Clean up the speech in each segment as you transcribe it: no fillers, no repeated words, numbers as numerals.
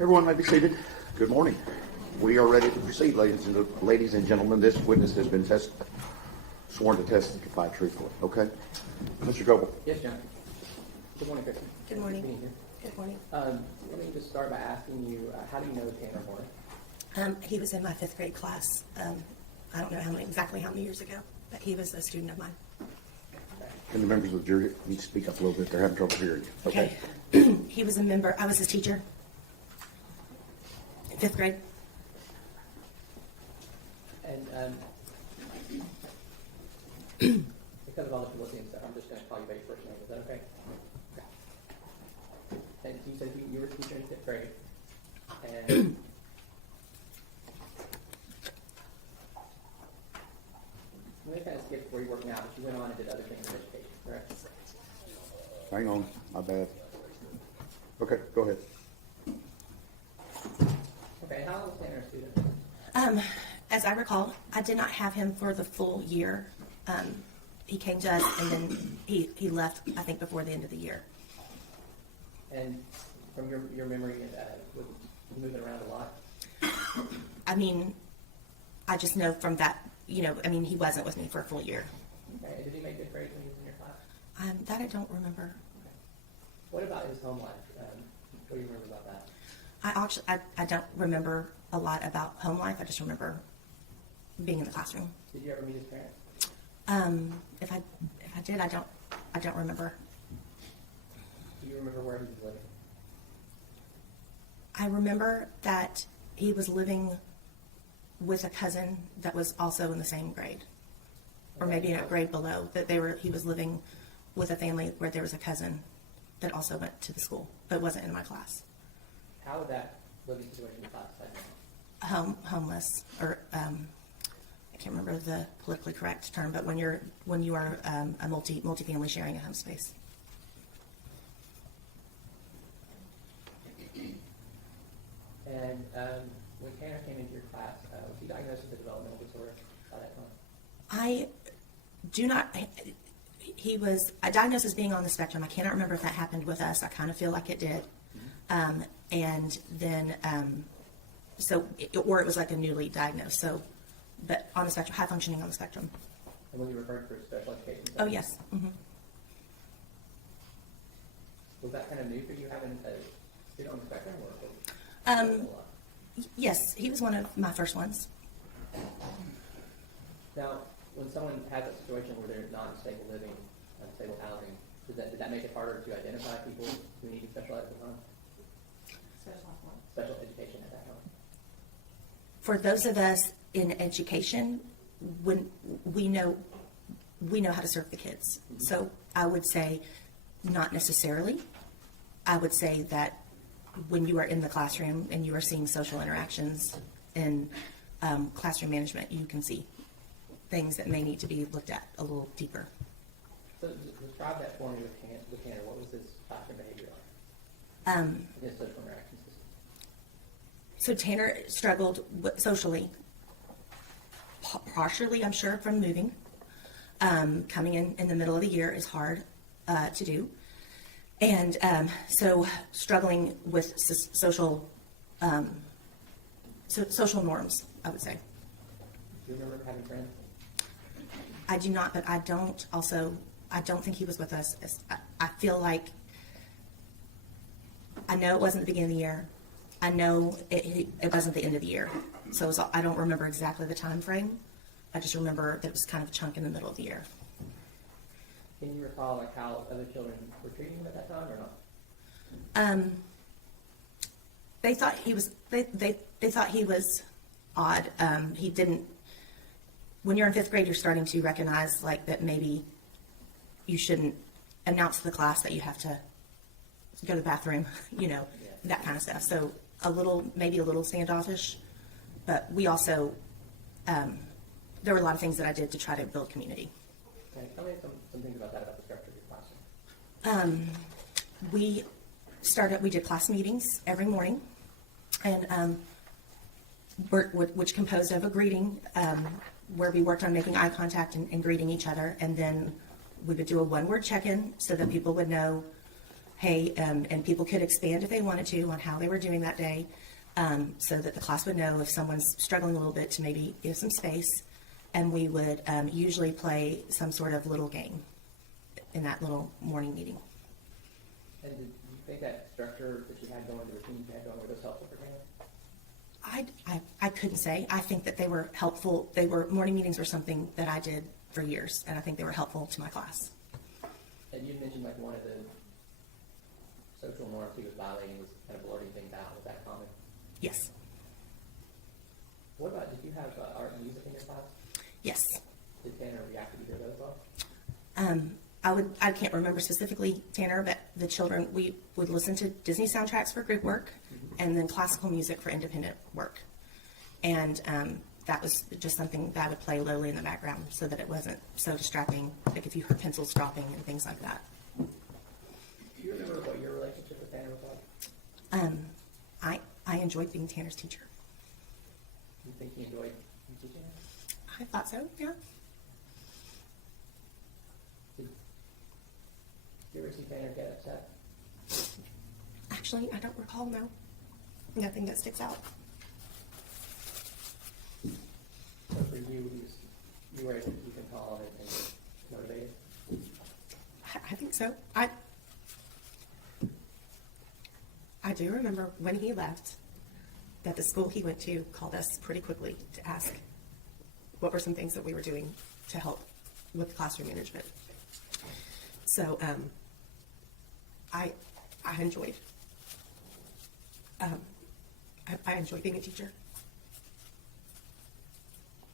Everyone may be seated. Good morning. We are ready to proceed, ladies and gentlemen. This witness has been sworn to testify truthfully. Okay? Mr. Goebel. Yes, John. Good morning, Kristen. Good morning. Being here. Good morning. Let me just start by asking you, how do you know Tanner Horn? He was in my 5th grade class. I don't know exactly how many years ago, but he was a student of mine. Can the members of the jury need to speak up a little bit? They're having trouble hearing you. Okay. He was a member. I was his teacher in 5th grade. And because of all the publicity and stuff, I'm just going to call you by your first name. Is that okay? And you said you were a teacher in 5th grade. And let me kind of skip where you're working out, but you went on and did other things in education, correct? Hang on. My bad. Okay, go ahead. Okay, how old was Tanner a student? As I recall, I did not have him for the full year. He came to us, and then he left, I think, before the end of the year. And from your memory, was he moving around a lot? I mean, I just know from that, he wasn't with me for a full year. Okay, and did he make good grades when he was in your class? That I don't remember. Okay. What about his home life? What do you remember about that? I don't remember a lot about home life. I just remember being in the classroom. Did you ever meet his parents? If I did, I don't remember. Do you remember where he was living? I remember that he was living with a cousin that was also in the same grade, or maybe in a grade below. He was living with a family where there was a cousin that also went to the school, but wasn't in my class. How would that living situation be classified? Homeless, or I can't remember the politically correct term, but when you are a multi-family sharing a home space. And when Tanner came into your class, was he diagnosed with a developmental disorder by that time? I do not. He was diagnosed as being on the spectrum. I cannot remember if that happened with us. I kind of feel like it did. And then, or it was like a newly diagnosed. So, but on the spectrum, high functioning on the spectrum. And was he referred for special education? Oh, yes. Mm-hmm. Was that kind of new for you having a student on the spectrum? Yes, he was one of my first ones. Now, when someone has a situation where they're not in stable living, stable housing, did that make it harder to identify people who need special ed at the time? Special education at that time. For those of us in education, when we know how to serve the kids. Mm-hmm. So I would say not necessarily. I would say that when you are in the classroom and you are seeing social interactions in classroom management, you can see things that may need to be looked at a little deeper. So describe that for me with Tanner. What was his classroom behavior like? His social interactions. So Tanner struggled socially, partially, I'm sure, from moving. Coming in the middle of the year is hard to do. And so struggling with social social norms, I would say. Do you remember having friends? I do not, but I don't think he was with us. I feel like, I know it wasn't the beginning of the year. I know it wasn't the end of the year. So I don't remember exactly the time frame. I just remember that it was kind of a chunk in the middle of the year. Can you recall how other children were treating him at that time or not? They thought he was. They thought he was odd. He didn't. When you're in 5th grade, you're starting to recognize that maybe you shouldn't announce to the class that you have to go to the bathroom. That kind of stuff. So maybe a little standoffish, but we also there were a lot of things that I did to try to build community. Okay, tell me some things about the structure of your classroom. We did class meetings every morning, and which composed of a greeting, where we worked on making eye contact and greeting each other, and then we would do a one-word check-in so that people would know, hey, and people could expand if they wanted to on how they were doing that day, so that the class would know if someone's struggling a little bit to maybe give some space. And we would usually play some sort of little game in that little morning meeting. And did you think that structure that you had going, the routine you had going, were those helpful for Tanner? I couldn't say. I think that they were helpful. Morning meetings were something that I did for years, and I think they were helpful to my class. And you mentioned like one of the social norms he was violating was kind of blurting things out. Was that common? Yes. What about, did you have art and music in your class? Yes. Did Tanner react to either of those all? I can't remember specifically, Tanner, but the children, we would listen to Disney soundtracks for group work, and then classical music for independent work. And that was just something that I would play lowly in the background so that it wasn't so distracting, like if you heard pencils dropping and things like that. Do you remember what your relationship with Tanner was like? I enjoyed being Tanner's teacher. Do you think he enjoyed you teaching him? I thought so, yeah. Did you ever see Tanner get upset? Actually, I don't recall, no. Nothing that sticks out. So for you, you were able to keep him calm and motivated? I think so. I do remember when he left that the school he went to called us pretty quickly to ask what were some things that we were doing to help with classroom management. So I enjoyed I enjoyed being a teacher.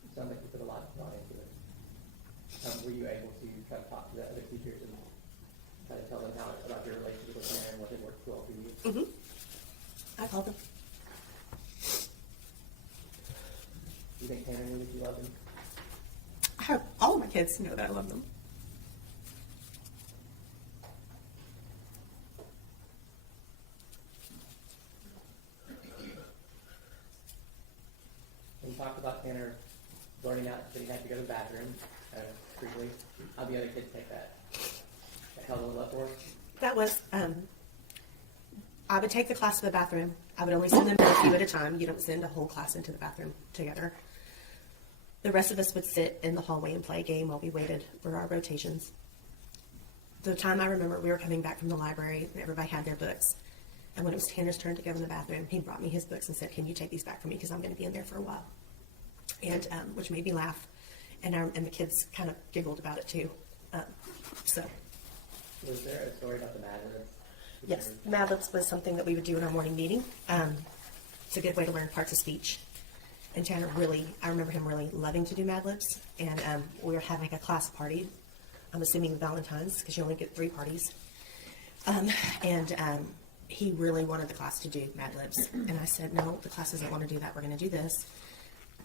It sounds like you put a lot of thought into it. Were you able to try to talk to the other teachers and try to tell them about your relationship with Tanner and what it worked well for you? I called them. Do you think Tanner knew that you loved him? I hope all of my kids know that I love them. We talked about Tanner learning out that he had to go to the bathroom briefly. How'd the other kids take that? That held a little up for us? That was, I would take the class to the bathroom. I would only send them a few at a time. You don't send a whole class into the bathroom together. The rest of us would sit in the hallway and play a game while we waited for our rotations. The time I remember, we were coming back from the library and everybody had their books. And when it was Tanner's turn to go in the bathroom, he brought me his books and said, "Can you take these back for me? Because I'm going to be in there for a while." And which made me laugh. And the kids kind of giggled about it too. Was there a story about the Mad Libs? Yes, Mad Libs was something that we would do in our morning meeting. It's a good way to learn parts of speech. And Tanner I remember him really loving to do Mad Libs. And we were having a class party. I'm assuming Valentine's, because you only get 3 parties. He really wanted the class to do Mad Libs. And I said, "No, the class doesn't want to do that. We're going to do this."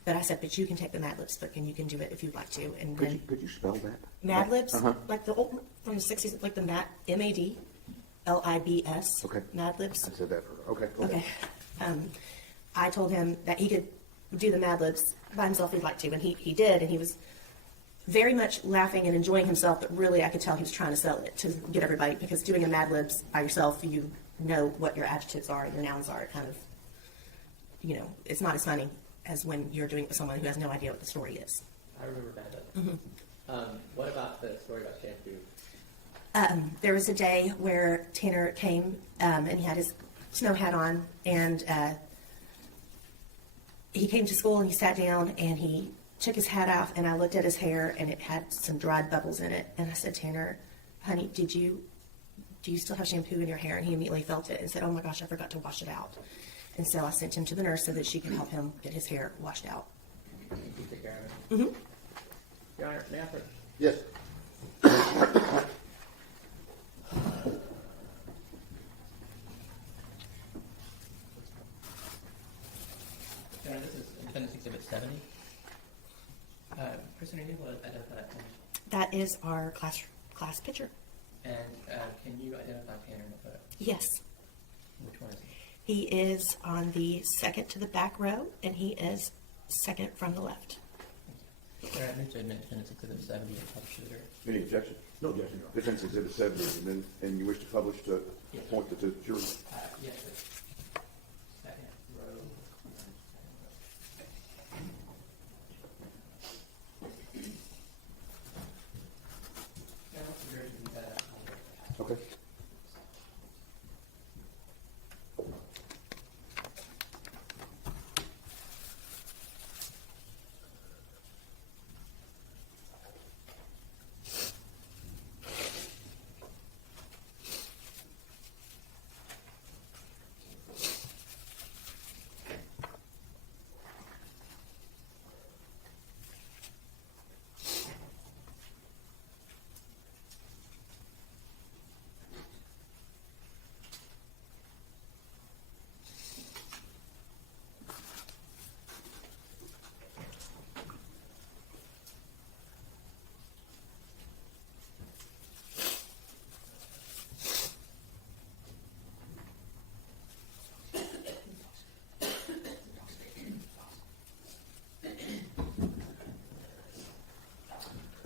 But I said, "But you can take the Mad Libs book and you can do it if you'd like to." And then Could you spell that? Mad Libs, like the old from the 60s, like the MADLIBS. Okay. Mad Libs. I said that for, okay. Okay. I told him that he could do the Mad Libs by himself if he'd like to, and he did, and he was very much laughing and enjoying himself, but really I could tell he was trying to sell it to get everybody, because doing a Mad Libs by yourself, you know what your adjectives are and your nouns are. It kind of, it's not as funny as when you're doing it with someone who has no idea what the story is. I remember Mad Libs. What about the story about shampoo? There was a day where Tanner came and he had his snow hat on, and he came to school and he sat down and he took his hat off, and I looked at his hair and it had some dried bubbles in it, and I said, "Tanner, honey, do you still have shampoo in your hair?" And he immediately felt it and said, "Oh my gosh, I forgot to wash it out." And so I sent him to the nurse so that she could help him get his hair washed out. You take care of it? Your Honor, may I ask? Yes. Your Honor, this is Independence Exhibit 70. Kristen, are you able to identify that image? That is our class picture. And can you identify Tanner in the photo? Yes. Which one is he? He is on the second to the back row, and he is second from the left. All right, move to admit defendant's exhibit 70 and publish it. Any objection? No objection, Your Honor. Defense Exhibit 70 is amended, and you wish to publish to Yes. appoint the two jurors? Yes, sir. Second row. Now, what's the version of that? Okay.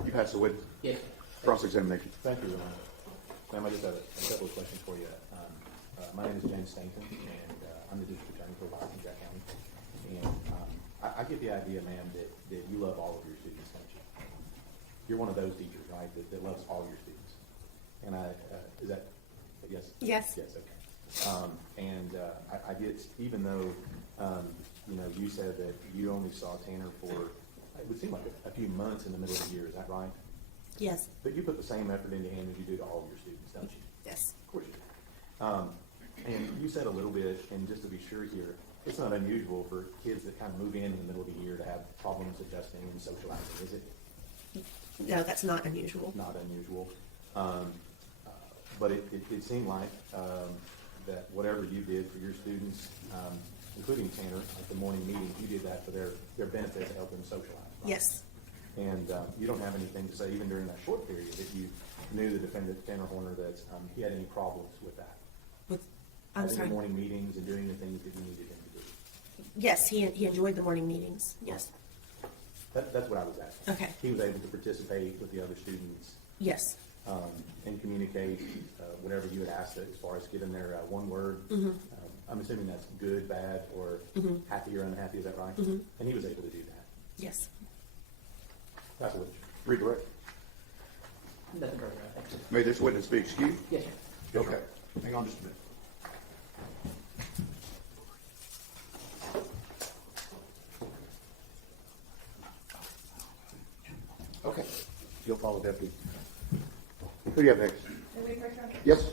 You pass the witness. Yes. Cross-examination. Thank you, Your Honor. Ma'am, I just have a couple of questions for you. My name is James Stanton, and I'm the district attorney for Washington County. And I get the idea, ma'am, that you love all of your students, don't you? You're one of those teachers, right, that loves all your students. And is that, yes? Yes. Yes, okay. I get, even though, you said that you only saw Tanner for, it would seem like a few months in the middle of the year, is that right? Yes. But you put the same effort into him as you do to all of your students, don't you? Yes. Of course you do. And you said a little bit, and just to be sure here, it's not unusual for kids that kind of move in the middle of the year to have problems adjusting and socializing, is it? No, that's not unusual. Not unusual. But it seemed like that whatever you did for your students, including Tanner, at the morning meeting, you did that for their benefit to help them socialize, right? Yes. And you don't have anything to say, even during that short period, that you knew the defendant, Tanner Horner, that he had any problems with that? I'm Having sorry. the morning meetings and doing the things that you needed him to do? Yes, he enjoyed the morning meetings. Yes. That's what I was asking. Okay. He was able to participate with the other students Yes. and communicate whatever you had asked as far as giving their one word. I'm assuming that's good, bad, or happy or unhappy. Is that right? And he was able to do that. Yes. That's what. Redirect. Nothing further, I think. May this witness be excused? Yes, sir. Okay. Hang on just a minute. Okay. You'll follow deputy. Who do you have next? Yes.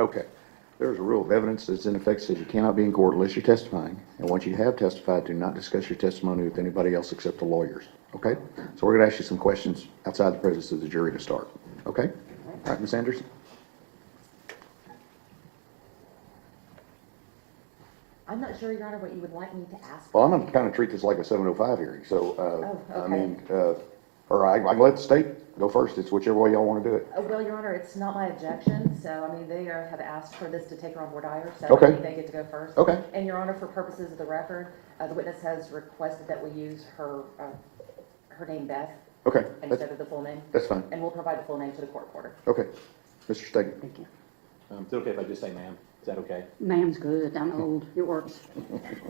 Okay. There's a rule of evidence that's in effect says you cannot be in court unless you're testifying. And once you have testified, do not discuss your testimony with anybody else except the lawyers. Okay? So we're going to ask you some questions outside the presence of the jury to start. Okay? All right, Ms. Anderson. I'm not sure, Your Honor, what you would like me to ask. Well, I'm going to kind of treat this like a 705 hearing. So, Oh, I okay. mean, or I can let the state go first. It's whichever way y'all want to do it. Well, Your Honor, it's not my objection, so, I mean, they have asked for this to take her on voir dire, so Okay. I think they get to go first. Okay. And Your Honor, for purposes of the record, the witness has requested that we use her name Beth Okay. instead of the full name, That's fine. and we'll provide the full name to the court reporter. Okay. Mr. Stegan. Thank you. Is it okay if I just say ma'am? Is that okay? Ma'am's good, I'm old, it works.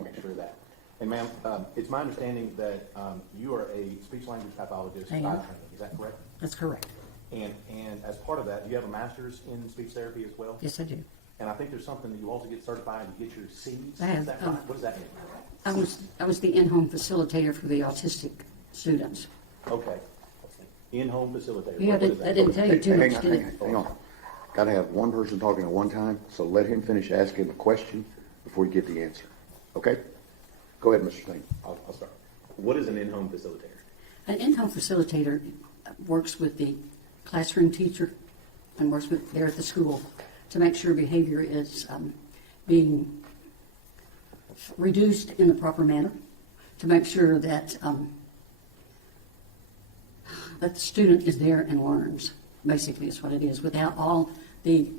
Make sure of that. And ma'am, it's my understanding that you are a speech language pathologist I am. by training. Is that correct? That's correct. And as part of that, do you have a master's in speech therapy as well? Yes, I do. And I think there's something that you also get certified to get your C's. I have, Is that right? What does that mean? I was the in-home facilitator for the autistic students. Okay. In-home facilitator. Yeah, What is that? I didn't tell you too Hang much, on, did hang on. Got to have one person talking at one time, so let him finish asking the question before you get the answer. Okay? Go ahead, Mr. Stegan. I'll start. What is an in-home facilitator? An in-home facilitator works with the classroom teacher and works with there at the school to make sure behavior is being reduced in the proper manner, to make sure that that the student is there and learns, basically is what it is, without all the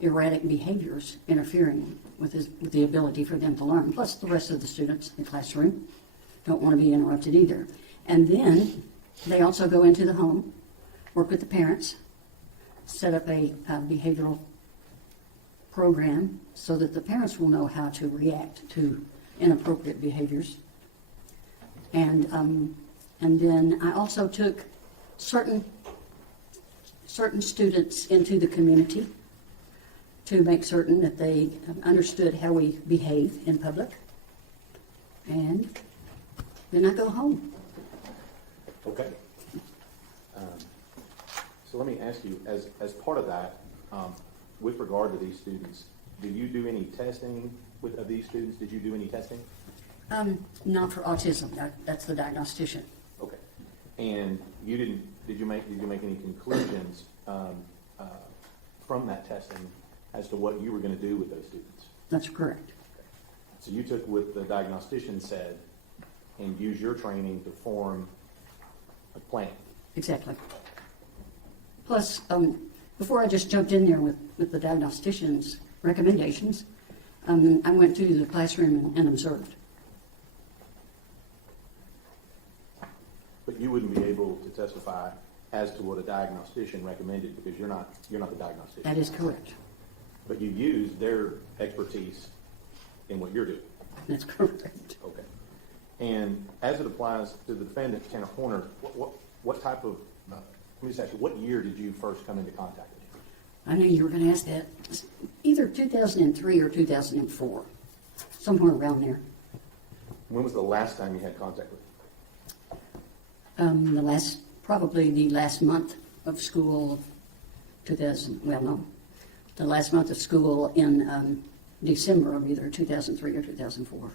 erratic behaviors interfering with the ability for them to learn. Plus, the rest of the students in the classroom don't want to be interrupted either. And then they also go into the home, work with the parents, set up a behavioral program so that the parents will know how to react to inappropriate behaviors. And then I also took certain students into the community to make certain that they understood how we behave in public. And then I go home. Okay. So let me ask you, as part of that, with regard to these students, do you do any testing of these students? Did you do any testing? Not for autism. That's the diagnostician. Okay. And you didn't, did you make any conclusions from that testing as to what you were going to do with those students? That's correct. So you took what the diagnostician said and used your training to form a plan. Exactly. Plus, before I just jumped in there with the diagnostician's recommendations, I went to the classroom and observed. But you wouldn't be able to testify as to what a diagnostician recommended because you're not the diagnostician. That is correct. But you used their expertise in what you're doing. That's correct. Okay. And as it applies to the defendant, Tanner Horner, what type of, let me just ask you, what year did you first come into contact with him? I knew you were going to ask that. Either 2003 or 2004, somewhere around there. When was the last time you had contact with him? Probably the last month of school, the last month of school in December of either 2003 or 2004.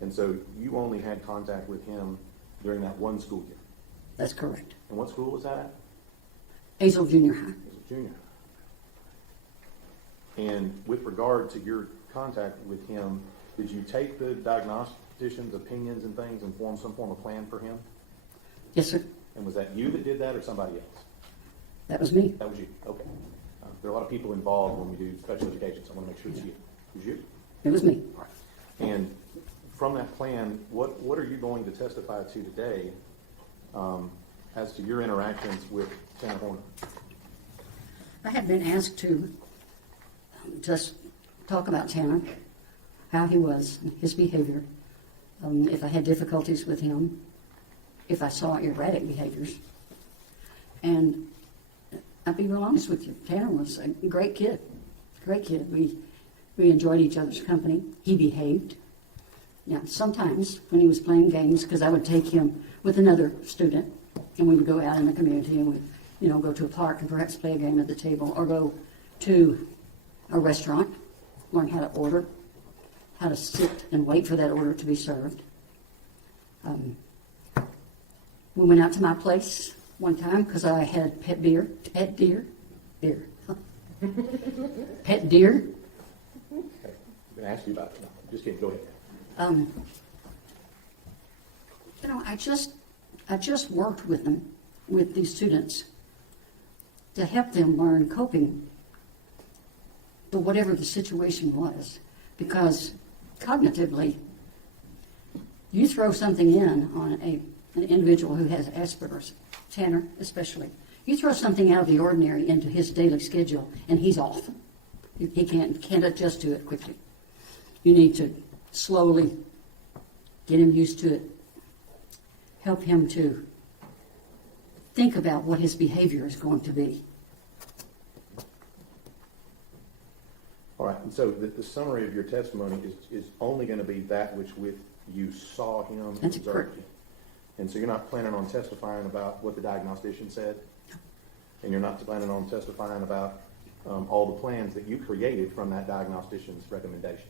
And so you only had contact with him during that one school year? That's correct. And what school was that at? Hazel Junior High. It was a junior high. And with regard to your contact with him, did you take the diagnostician's opinions and things and form some form of plan for him? Yes, sir. And was that you that did that or somebody else? That was me. That was you, okay. There are a lot of people involved when we do special education, so I want to make sure it's you. It was you? It was me. All right. And from that plan, what are you going to testify to today as to your interactions with Tanner Horner? I had been asked to just talk about Tanner, how he was, his behavior, if I had difficulties with him, if I saw erratic behaviors. And I'll be real honest with you, Tanner was a great kid. Great kid. We enjoyed each other's company. He behaved. Now, sometimes when he was playing games, because I would take him with another student, and we would go out in the community and we'd, go to a park and perhaps play a game at the table, or go to a restaurant, learn how to order, how to sit and wait for that order to be served. We went out to my place one time because I had pet deer. Pet deer. Okay, I'm going to ask you about it. No, just kidding. Go ahead. I just worked with them, with these students, to help them learn coping to whatever the situation was. Because cognitively, you throw something in on an individual who has Asperger's, Tanner especially, you throw something out of the ordinary into his daily schedule, and he's off. He can't adjust to it quickly. You need to slowly get him used to it, help him to think about what his behavior is going to be. All right, and so the summary of your testimony is only going to be that which with you saw him and That's observed correct. him. And so you're not planning on testifying about what the diagnostician said? And you're not planning on testifying about all the plans that you created from that diagnostician's recommendations?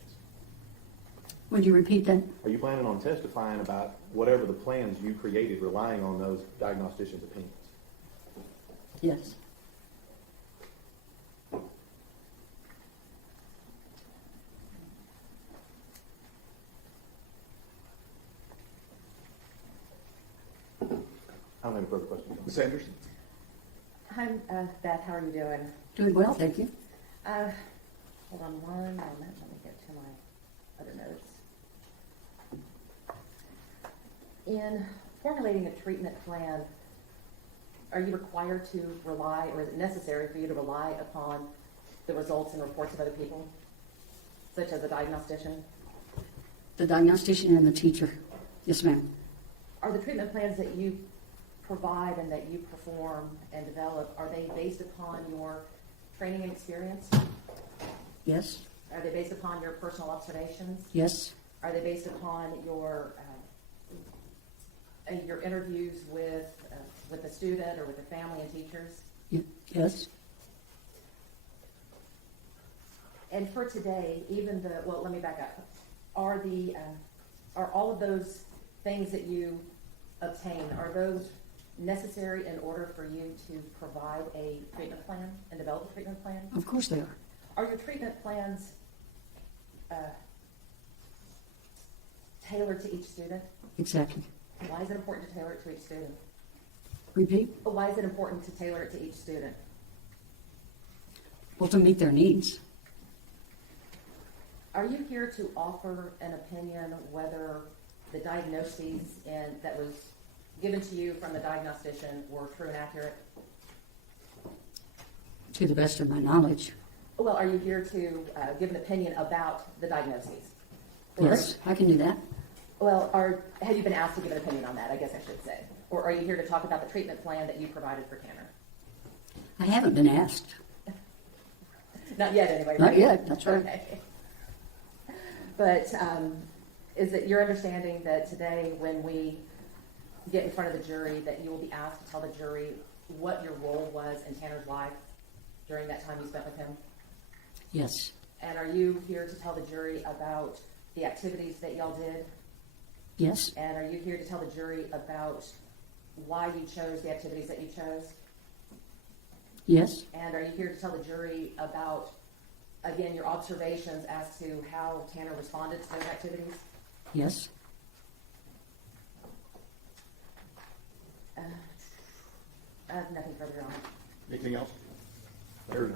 Would you repeat that? Are you planning on testifying about whatever the plans you created relying on those diagnosticians' opinions? Yes. I don't have any further questions. Ms. Sanders? Hi, Beth, how are you doing? Doing well, thank you. Hold on one moment, let me get to my other notes. In formulating a treatment plan, are you required to rely, or is it necessary for you to rely upon the results and reports of other people, such as a diagnostician? The diagnostician and the teacher. Yes, ma'am. Are the treatment plans that you provide and that you perform and develop, are they based upon your training and experience? Yes. Are they based upon your personal observations? Yes. Are they based upon your interviews with the student or with the family and teachers? Yes. And for today, well, let me back up. Are all of those things that you obtain, are those necessary in order for you to provide a treatment plan and develop a treatment plan? Of course they are. Are your treatment plans tailored to each student? Exactly. Why is it important to tailor it to each student? Repeat. Why is it important to tailor it to each student? Well, to meet their needs. Are you here to offer an opinion whether the diagnoses that was given to you from the diagnostician were true and accurate? To the best of my knowledge. Well, are you here to give an opinion about the diagnoses? Yes, I can do that. Well, have you been asked to give an opinion on that, I guess I should say? Or are you here to talk about the treatment plan that you provided for Tanner? I haven't been asked. Not yet, anyway. Not right? yet, that's right. Okay. But is it your understanding that today, when we get in front of the jury, that you will be asked to tell the jury what your role was in Tanner's life during that time you spent with him? Yes. And are you here to tell the jury about the activities that y'all did? Yes. And are you here to tell the jury about why you chose the activities that you chose? Yes. And are you here to tell the jury about, again, your observations as to how Tanner responded to those activities? Yes. I have nothing further on. Anything else?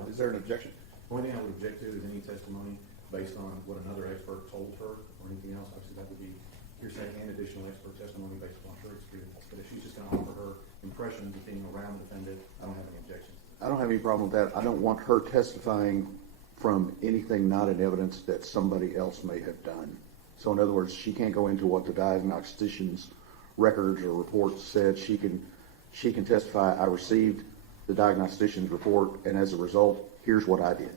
Is there an objection? The only thing I would object to is any testimony based on what another expert told her or anything else. Obviously, that would be hearsay and additional expert testimony based upon her experience. But if she's just going to offer her impressions of being around the defendant, I don't have any objections. I don't have any problem with that. I don't want her testifying from anything not in evidence that somebody else may have done. So in other words, she can't go into what the diagnostician's records or reports said. She can testify, I received the diagnostician's report, and as a result, here's what I did.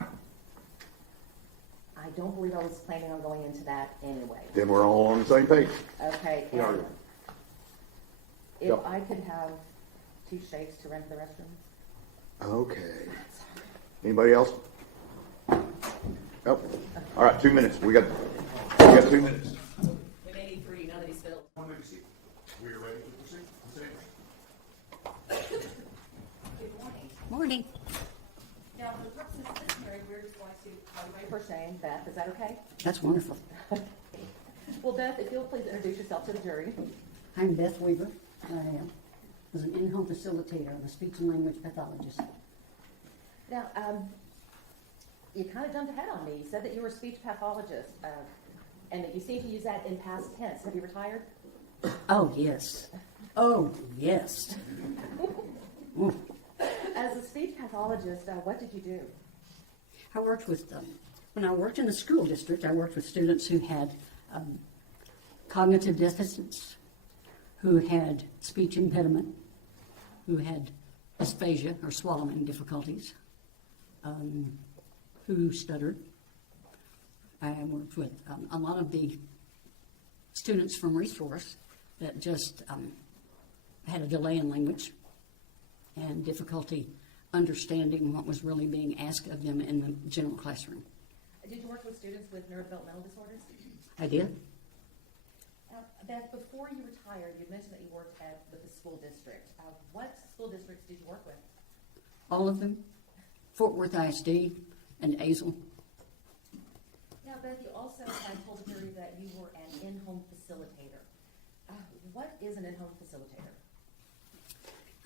I don't believe I was planning on going into that anyway. Then we're all on the same page. Okay. We are. And if Yep. I could have 2 shakes to run to the restroom. Okay. Anybody else? Nope. All right, 2 minutes. We got 2 minutes. We may need 3 now that he's filled. We are ready to proceed. Good morning. Morning. Now, for the purposes of this hearing, we're just going to call you by your first name, Beth. Is that okay? That's wonderful. Well, Beth, if you'll please introduce yourself to the jury. I'm Beth Weaver. I was an in-home facilitator. I'm a speech and language pathologist. Now, you kind of jumped ahead on me. You said that you were a speech pathologist, and that you seem to use that in past tense. Have you retired? Oh, yes. Oh, yes. As a speech pathologist, what did you do? I worked with, when I worked in the school district, I worked with students who had cognitive deficits, who had speech impediment, who had dysphagia or swallowing difficulties, who stuttered. I worked with a lot of the students from resource that just had a delay in language and difficulty understanding what was really being asked of them in the general classroom. Did you work with students with neurodevelopmental disorders? I did. Beth, before you retired, you mentioned that you worked with the school district. What school districts did you work with? All of them. Fort Worth ISD and Azle. Now, Beth, you also had told the jury that you were an in-home facilitator. What is an in-home facilitator?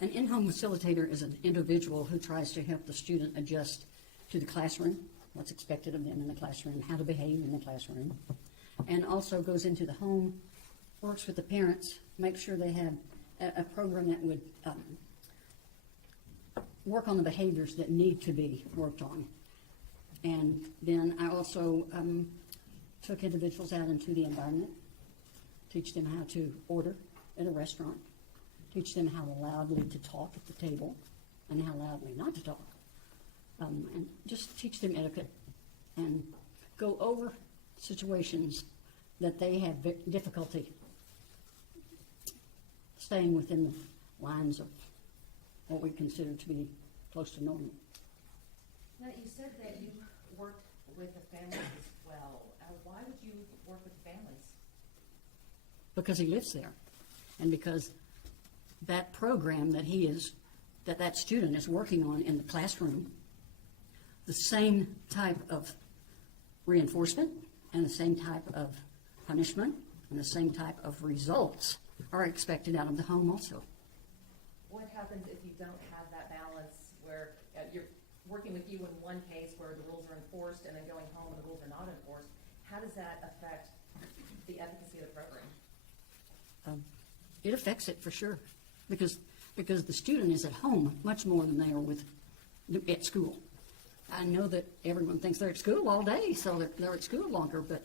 An in-home facilitator is an individual who tries to help the student adjust to the classroom, what's expected of them in the classroom, how to behave in the classroom, and also goes into the home, works with the parents, makes sure they have a program that would work on the behaviors that need to be worked on. And then I also took individuals out into the environment, teach them how to order at a restaurant, teach them how loudly to talk at the table and how loudly not to talk, and just teach them etiquette and go over situations that they have difficulty staying within the lines of what we consider to be close to normal. Now, you said that you worked with the families as well. Why would you work with the families? Because he lives there, and because that program that student is working on in the classroom, the same type of reinforcement and the same type of punishment and the same type of results are expected out of the home also. What happens if you don't have that balance where you're working with you in one case where the rules are enforced and then going home and the rules are not enforced? How does that affect the efficacy of the program? It affects it for sure, because the student is at home much more than they are at school. I know that everyone thinks they're at school all day, so they're at school longer, but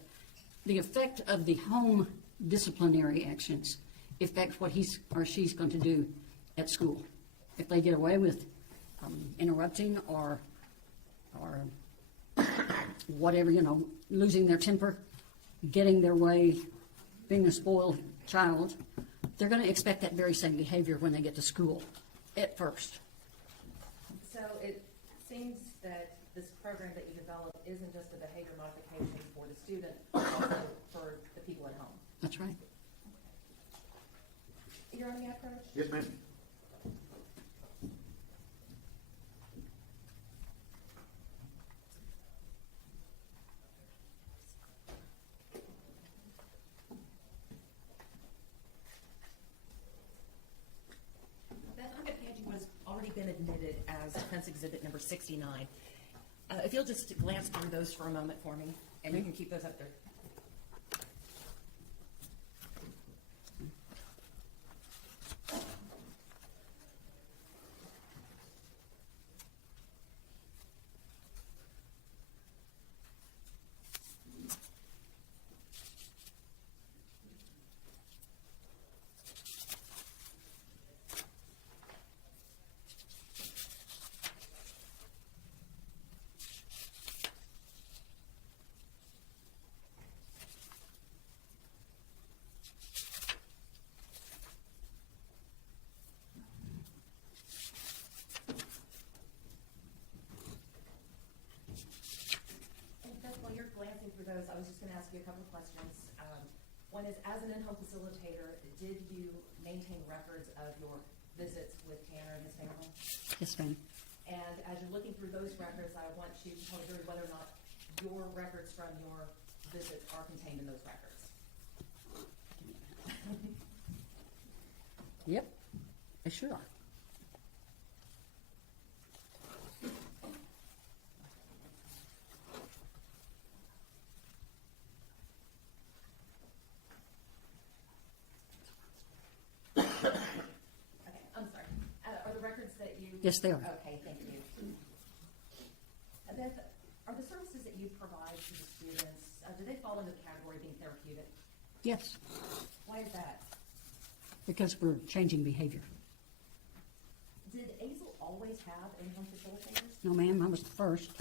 the effect of the home disciplinary actions affects what he's or she's going to do at school. If they get away with interrupting or whatever, losing their temper, getting their way, being a spoiled child, they're going to expect that very same behavior when they get to school at first. So it seems that this program that you developed isn't just a behavior modification for the student, but also for the people at home. That's right. You're on the approach? Yes, ma'am. Beth, I'm going to hand you what has already been admitted as defense exhibit number 69. If you'll just glance through those for a moment for me, and you can keep those up there. While you're glancing through those, I was just going to ask you a couple of questions. One is, as an in-home facilitator, did you maintain records of your visits with Tanner and his family? Yes, ma'am. And as you're looking through those records, I want you to tell the jury whether or not your records from your visits are contained in those records. Yep, they sure are. Okay, I'm sorry. Are the records that you... Yes, they are. Okay, thank you. Beth, are the services that you provide to the students, do they fall into the category of being therapeutic? Yes, Why is that? because we're changing behavior. Did Azle always have in-home facilitators? No, ma'am, I was the first.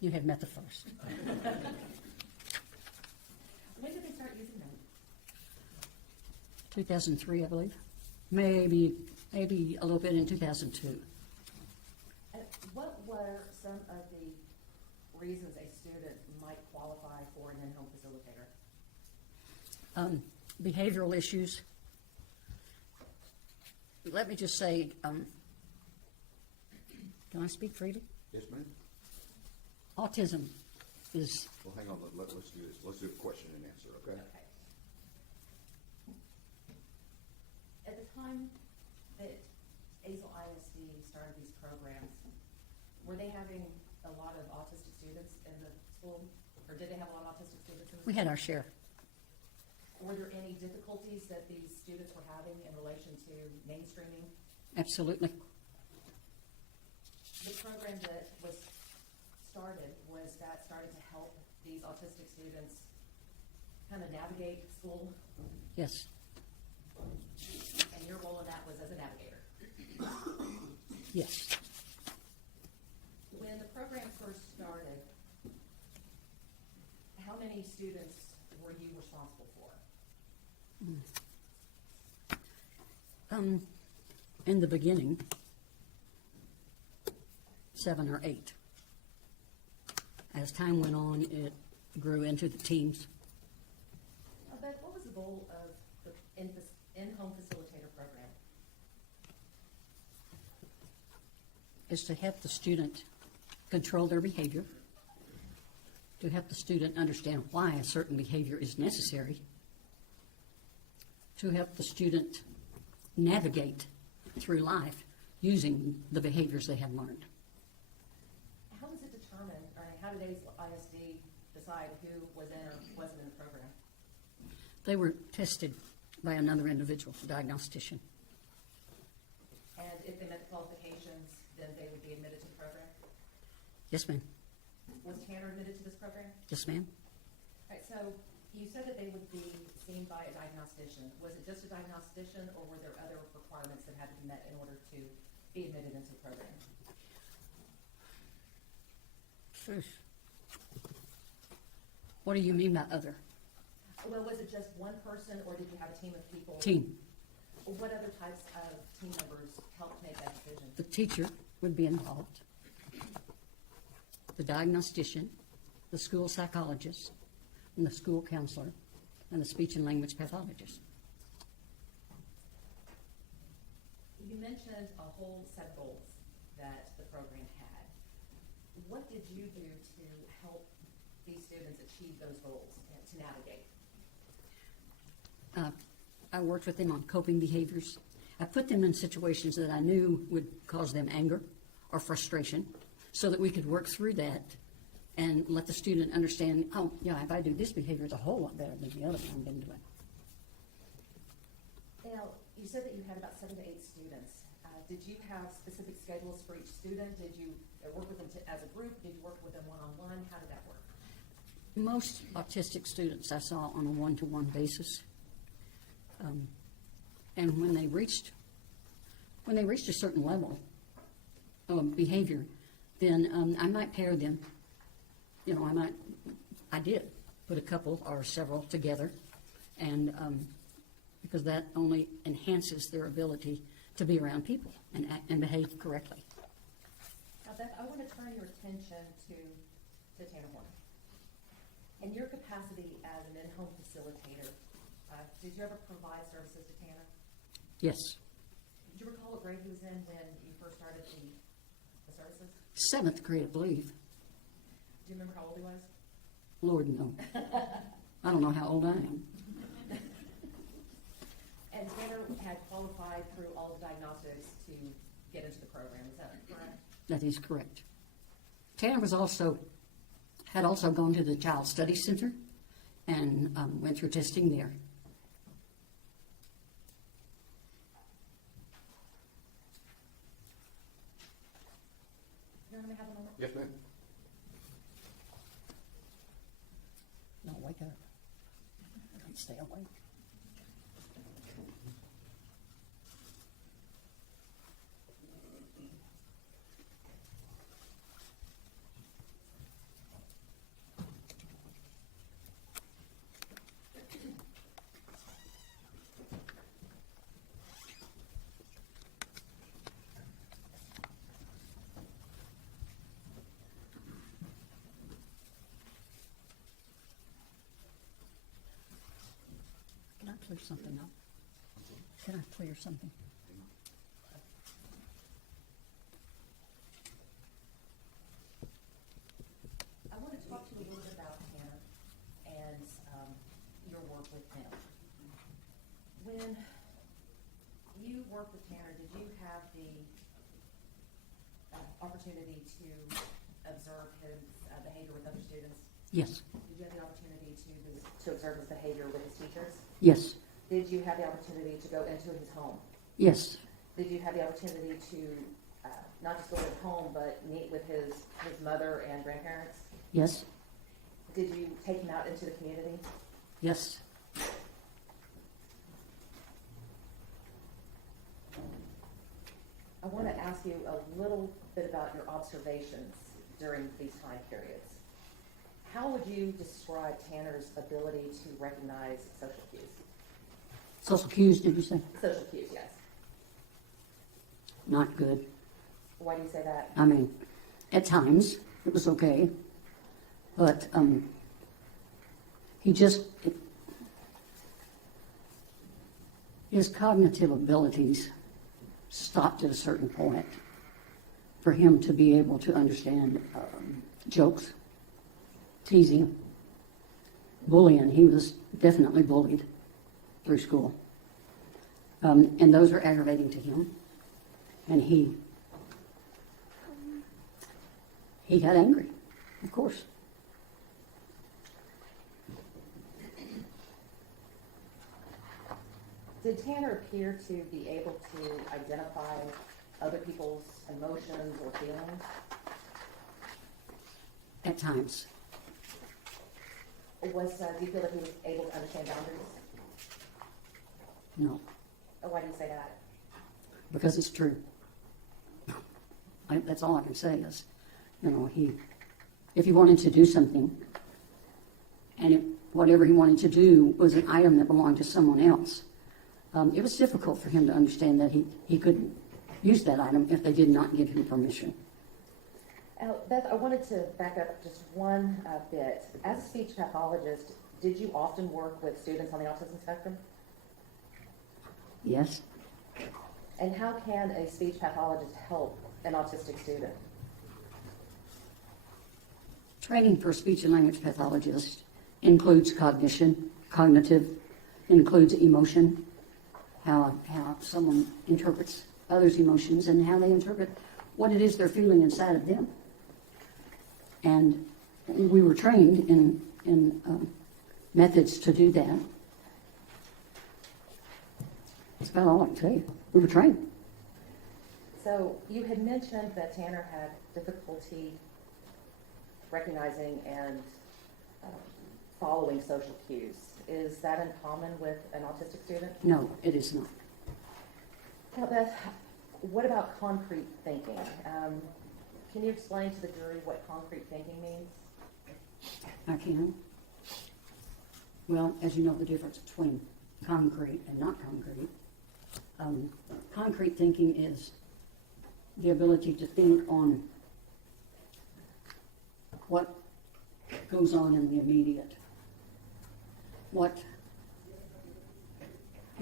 You had met the first. When did they start using them? 2003, I believe. Maybe a little bit in 2002. And what were some of the reasons a student might qualify for an in-home facilitator? Behavioral issues. Let me just say, can I speak freely? Yes, ma'am? Autism is, Well, hang on, let's do this. Let's do a question and answer, okay? Okay. At the time that Azle ISD started these programs, were they having a lot of autistic students in the school? Or did they have a lot of autistic students in the school? we had our share. Were there any difficulties that these students were having in relation to mainstreaming? Absolutely. The program that was started, was that started to help these autistic students kind of navigate school? Yes. And your role in that was as a navigator? Yes. When the program first started, how many students were you responsible for? In the beginning, 7 or 8. As time went on, it grew into the teens. Beth, what was the goal of the in-home facilitator program? Is to help the student control their behavior, to help the student understand why a certain behavior is necessary, to help the student navigate through life using the behaviors they have learned. How was it determined, or how did ISD decide who was in or wasn't in the program? They were tested by another individual, a diagnostician. And if they met the qualifications, then they would be admitted to the program? Yes, ma'am. Was Tanner admitted to this program? Yes, ma'am. All right, so you said that they would be seen by a diagnostician. Was it just a diagnostician, or were there other requirements that had to be met in order to be admitted into the program? What do you mean by other? Well, was it just one person, or did you have a team of people? Team. What other types of team members helped make that decision? The teacher would be involved, the diagnostician, the school psychologist, and the school counselor, and the speech and language pathologist. You mentioned a whole set of goals that the program had. What did you do to help these students achieve those goals and to navigate? I worked with them on coping behaviors. I put them in situations that I knew would cause them anger or frustration so that we could work through that and let the student understand, oh, yeah, if I do this behavior, it's a whole lot better than the other one I've been doing. Now, you said that you had about 7 to 8 students. Did you have specific schedules for each student? Did you work with them as a group? Did you work with them one-on-one? How did that work? Most autistic students I saw on a one-to-one basis. And when they reached a certain level of behavior, then I might pair them. You know, I did put a couple or several together, and because that only enhances their ability to be around people and act and behave correctly. Now, Beth, I want to turn your attention to Tanner Horn. In your capacity as an in-home facilitator, did you ever provide services to Tanner? Yes. Do you recall what grade he was in when you first started the services? 7th grade, I believe. Do you remember how old he was? Lord, no. I don't know how old I am. And Tanner had qualified through all the diagnostics to get into the program, is that correct? That is correct. Tanner had also gone to the Child Study Center and went through testing there. You want me to have a moment? Yes, ma'am. No, wake up. Don't stay awake. clear something up? Can I clear something? I want to talk to you a little bit about Tanner and your work with him. When you worked with Tanner, did you have the opportunity to observe his behavior with other students? Yes, Did you have the opportunity to observe his behavior with his teachers? yes, Did you have the opportunity to go into his home? yes, Did you have the opportunity to not just go to his home, but meet with his mother and grandparents? yes, Did you take him out into the community? yes. I want to ask you a little bit about your observations during these time periods. How would you describe Tanner's ability to recognize social cues? Social cues, did you say? Social cues, yes. Not good. Why do you say that? I mean, at times it was okay, but he just, his cognitive abilities stopped at a certain point for him to be able to understand jokes, teasing, bullying. He was definitely bullied through school. And those were aggravating to him. And he got angry, of course. Did Tanner appear to be able to identify other people's emotions or feelings? At times. Do you feel that he was able to understand boundaries? No, Or why do you say that? because it's true. That's all I can say is, if he wanted to do something, and whatever he wanted to do was an item that belonged to someone else, it was difficult for him to understand that he couldn't use that item if they did not give him permission. Beth, I wanted to back up just one bit. As a speech pathologist, did you often work with students on the autism spectrum? Yes, And how can a speech pathologist help an autistic student? training for a speech and language pathologist includes cognitive, includes emotion, how someone interprets others' emotions and how they interpret what it is they're feeling inside of them. And we were trained in methods to do that. That's about all I can tell you. We were trained. So you had mentioned that Tanner had difficulty recognizing and following social cues. Is that in common with an autistic student? No, it is not. Now, Beth, what about concrete thinking? Can you explain to the jury what concrete thinking means? I can. Well, as you know, the difference between concrete and not concrete. Concrete thinking is the ability to think on what goes on in the immediate. I'm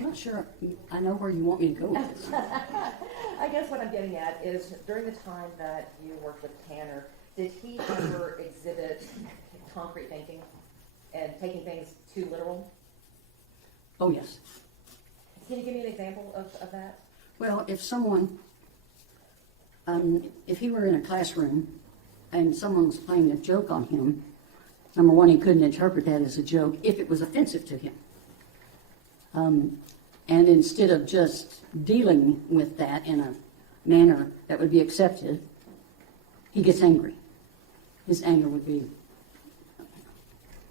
not sure I know where you want me to go with this. I guess what I'm getting at is during the time that you worked with Tanner, did he ever exhibit concrete thinking and taking things too literal? Oh, yes. Can you give me an example of that? Well, if someone, if he were in a classroom and someone was playing a joke on him, number one, he couldn't interpret that as a joke if it was offensive to him. And instead of just dealing with that in a manner that would be accepted, he gets angry. His anger would be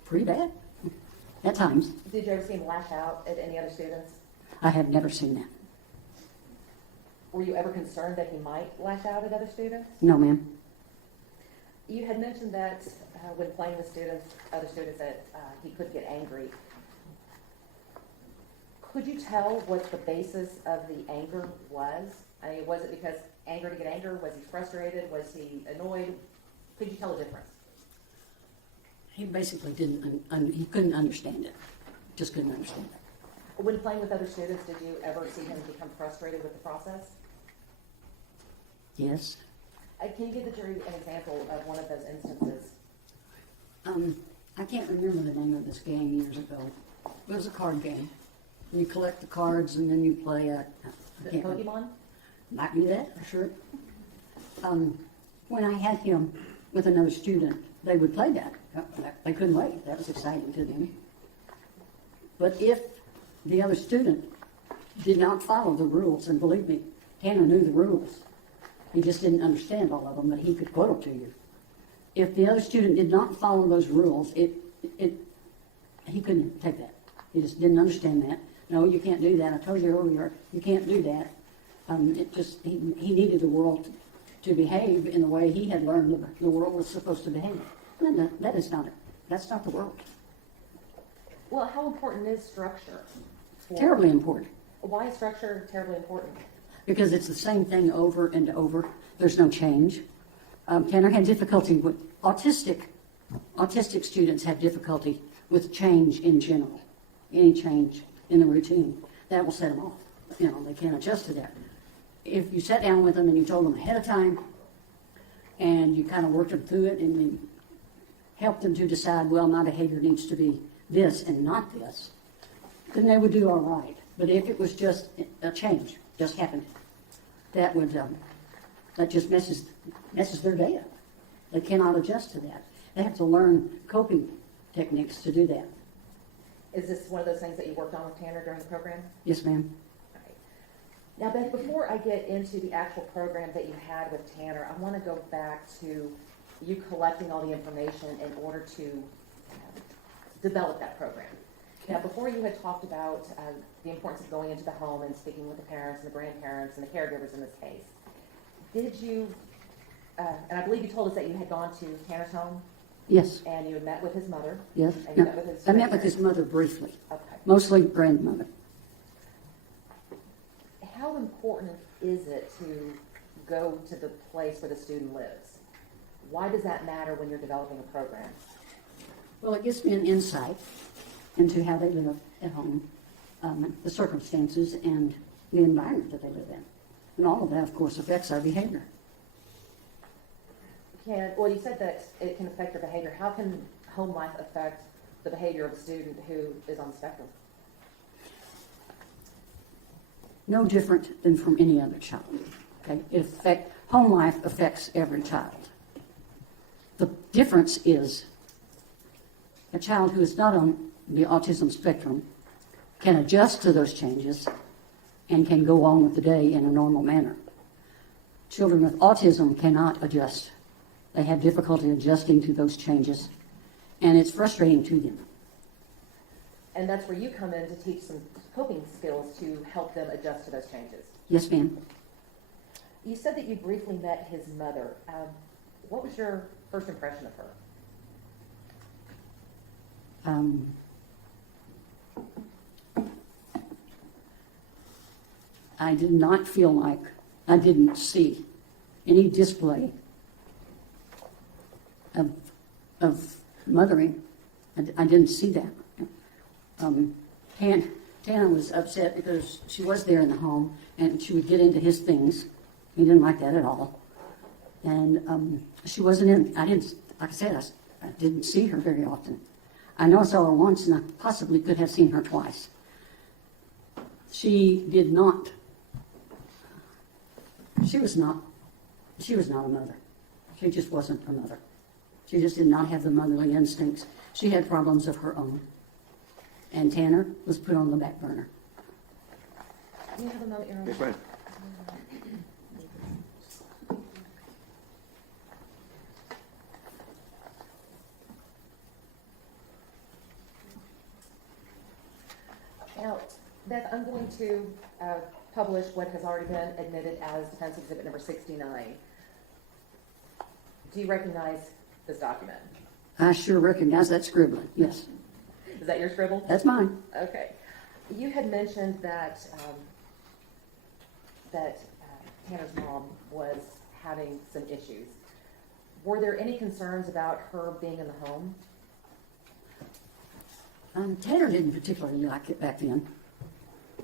pretty bad at times. Did you ever see him lash out at any other students? I have never seen that. Were you ever concerned that he might lash out at other students? No, ma'am. You had mentioned that when playing with other students, that he could get angry. Could you tell what the basis of the anger was? I mean, was it because anger to get anger? Was he frustrated? Was he annoyed? Could you tell the difference? He basically didn't, he couldn't understand it. Just couldn't understand it. When playing with other students, did you ever see him become frustrated with the process? Yes. Can you give the jury an example of one of those instances? I can't remember the name of this game years ago. It was a card game. You collect the cards and then you play a... The Pokemon? Might be that, sure. When I had him with another student, they would play that. They couldn't wait. That was exciting to them. But if the other student did not follow the rules, and believe me, Tanner knew the rules. He just didn't understand all of them, but he could quote them to you. If the other student did not follow those rules, he couldn't take that. He just didn't understand that. No, you can't do that. I told you earlier, you can't do that. He needed the world to behave in the way he had learned the world was supposed to behave. And that's not the world. Well, how important is structure? Terribly important. Why is structure terribly important? Because it's the same thing over and over. There's no change. Tanner had difficulty with autistic students have difficulty with change in general. Any change in the routine, that will set them off. They can't adjust to that. If you sat down with them and you told them ahead of time and you kind of worked them through it and you helped them to decide, well, my behavior needs to be this and not this, then they would do all right. But if it was just a change, just happened, that just messes their day up. They cannot adjust to that. They have to learn coping techniques to do that. Is this one of those things that you worked on with Tanner during the program? Yes, ma'am. Right. Now, Beth, before I get into the actual program that you had with Tanner, I want to go back to you collecting all the information in order to develop that program. Now, before you had talked about the importance of going into the home and speaking with the parents and the grandparents and the caregivers in this case, did you, and I believe you told us that you had gone to Tanner's home Yes. and you had met with his mother. Yes. And you No, met with his I met with his grandparents. mother briefly, Okay. mostly grandmother. How important is it to go to the place where the student lives? Why does that matter when you're developing a program? Well, it gives me an insight into how they live at home, the circumstances and the environment that they live in. And all of that, of course, affects our behavior. Well, you said that it can affect your behavior. How can home life affect the behavior of a student who is on the spectrum? No different than from any other child. Okay? Home life affects every child. The difference is a child who is not on the autism spectrum can adjust to those changes and can go on with the day in a normal manner. Children with autism cannot adjust. They have difficulty adjusting to those changes, and it's frustrating to them. And that's where you come in to teach some coping skills to help them adjust to those changes. Yes, ma'am. You said that you briefly met his mother. What was your first impression of her? I did not feel like I didn't see any display of mothering. I didn't see that. Tana was upset because she was there in the home and she would get into his things. He didn't like that at all. And she wasn't in, like I said, I didn't see her very often. I know I saw her once and I possibly could have seen her twice. She was not a mother. She just wasn't a mother. She just did not have the motherly instincts. She had problems of her own. And Tanner was put on the back burner. Do you have a moment, Your Honor? Yes, ma'am. Now, Beth, I'm going to publish what has already been admitted as Defense Exhibit number 69. Do you recognize this document? I sure recognize that scribbling, yes. Is that your scribble? That's mine. Okay. You had mentioned that Tanner's mom was having some issues. Were there any concerns about her being in the home? Tanner didn't particularly like it back then.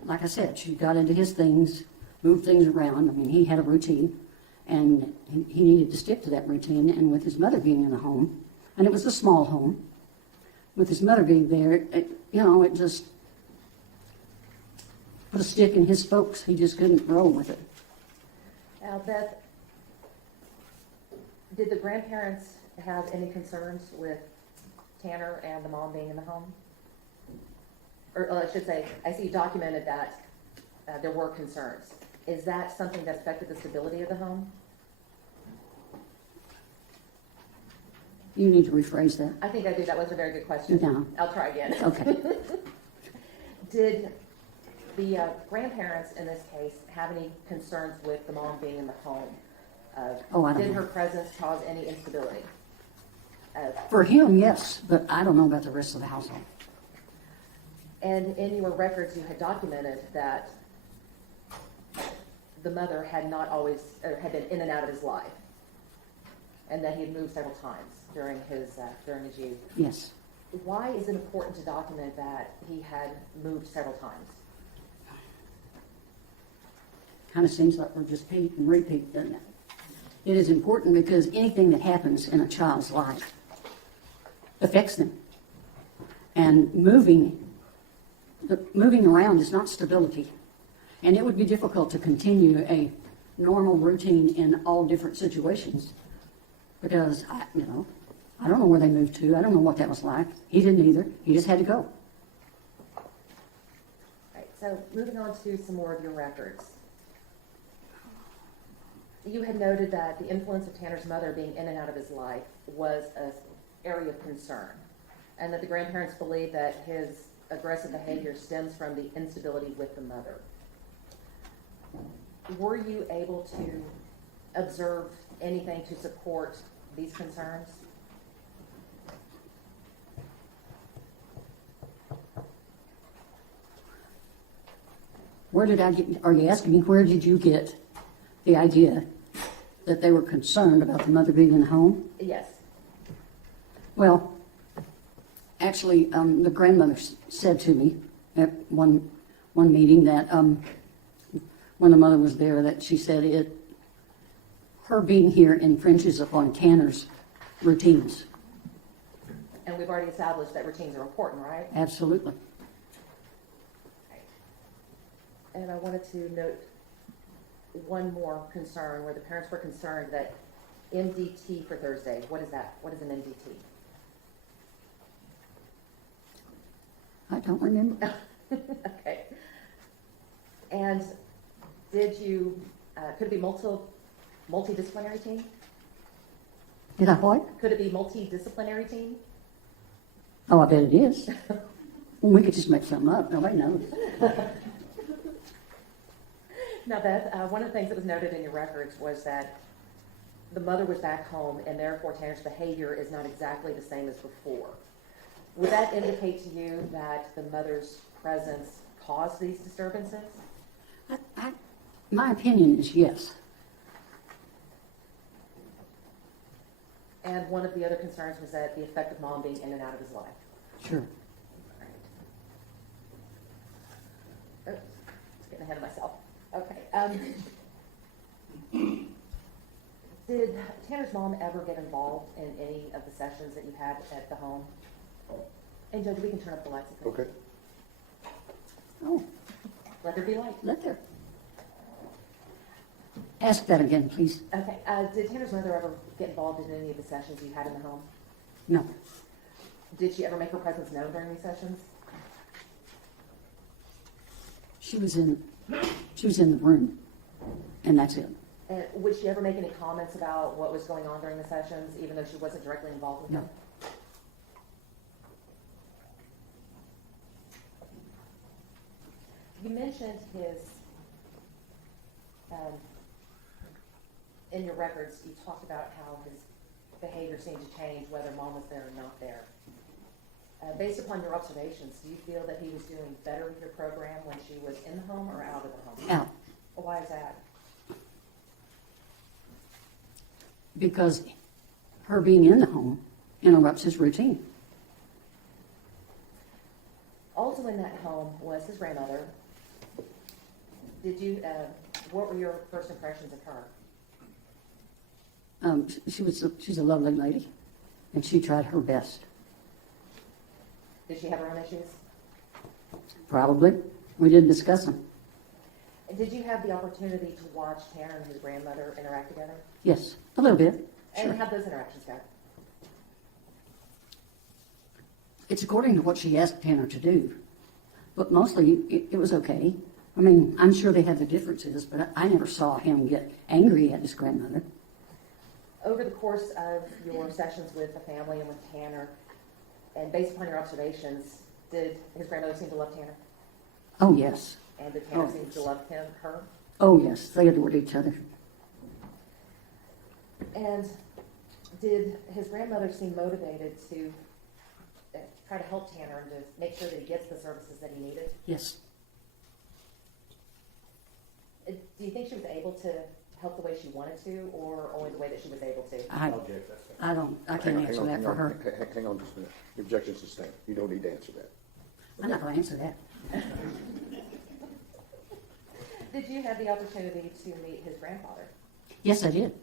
like I said, she got into his things, moved things around. I mean, he had a routine, and he needed to stick to that routine. And with his mother being in the home, and it was a small home, with his mother being there, it just put a stick in his spokes. He just couldn't roll with it. Now, Beth, did the grandparents have any concerns with Tanner and the mom being in the home? Or I should say, I see you documented that there were concerns. Is that something that affected the stability of the home? You need to rephrase that. I think I did. That was a very good question. No. I'll try again. Okay. Did the grandparents in this case have any concerns with the mom being in the home? Oh, I don't Did know. her presence cause any instability? For him, yes, but I don't know about the rest of the household. And in your records, you had documented that the mother had not always, or had been in and out of his life, and that he had moved several times during his youth. Yes. Why is it important to document that he had moved several times? Kind of seems like we're just repeat and repeat, doesn't it? It is important because anything that happens in a child's life affects them. And moving around is not stability. And it would be difficult to continue a normal routine in all different situations. Because, I don't know where they moved to. I don't know what that was like. He didn't either. He just had to go. Right, so moving on to some more of your records. You had noted that the influence of Tanner's mother being in and out of his life was an area of concern, and that the grandparents believed that his aggressive behavior stems from the instability with the mother. Were you able to observe anything to support these concerns? Where did I get, are you asking me where did you get the idea that they were concerned about the mother being in the home? Yes. Well, actually, the grandmother said to me at one meeting that when the mother was there, that she said her being here infringes upon Tanner's routines. And we've already established that routines are important, right? Absolutely. And I wanted to note one more concern where the parents were concerned that MDT for Thursday. What is that? What is an MDT? I don't remember. Okay. And did you, could it be multidisciplinary team? Did I what? Could it be multidisciplinary team? Oh, I bet it is. Well, we could just make something up. Nobody knows. Now, Beth, one of the things that was noted in your records was that the mother was back home, and therefore Tanner's behavior is not exactly the same as before. Would that indicate to you that the mother's presence caused these disturbances? My opinion is yes. And one of the other concerns was that the effect of mom being in and out of his life. Sure. Oh, just getting ahead of myself. Okay. Did Tanner's mom ever get involved in any of the sessions that you had at the home? And Judge, we can turn up the lights if we Okay. Oh, let there be light. let there. Ask that again, please. Okay. Did Tanner's mother ever get involved in any of the sessions you had in the home? No. Did she ever make her presence known during these sessions? She was in the room, and that's it. And would she ever make any comments about what was going on during the sessions, even though she wasn't directly involved with No. them? You mentioned his, in your records, you talked about how his behavior seemed to change whether mom was there or not there. Based upon your observations, do you feel that he was doing better with your program when she was in the home or out of the home? Out. Why is that? Because her being in the home interrupts his routine. Also in that home was his grandmother, Did you, what were your first impressions of her? She's a lovely lady, and she tried her best. Did she have her own issues? Probably. We didn't discuss them. And did you have the opportunity to watch Tanner and his grandmother interact together? Yes, a little bit. And Sure. how'd those interactions go? It's according to what she asked Tanner to do. But mostly, it was okay. I mean, I'm sure they had their differences, but I never saw him get angry at his grandmother. Over the course of your sessions with the family and with Tanner, and based upon your observations, did his grandmother seem to love Tanner? Oh, yes. And did Tanner Oh, seem yes. to love her? Oh, yes. They adored each other. And did his grandmother seem motivated to try to help Tanner and to make sure that he gets the services that he needed? Yes. Do you think she was able to help the way she wanted to, or only the way that she was able to? I Object, that's fair. I can't answer that for her. Hang on just a minute. The objection's sustained. You don't need to answer that. I'm not going to answer that. Did you have the opportunity to meet his grandfather? Yes, I did.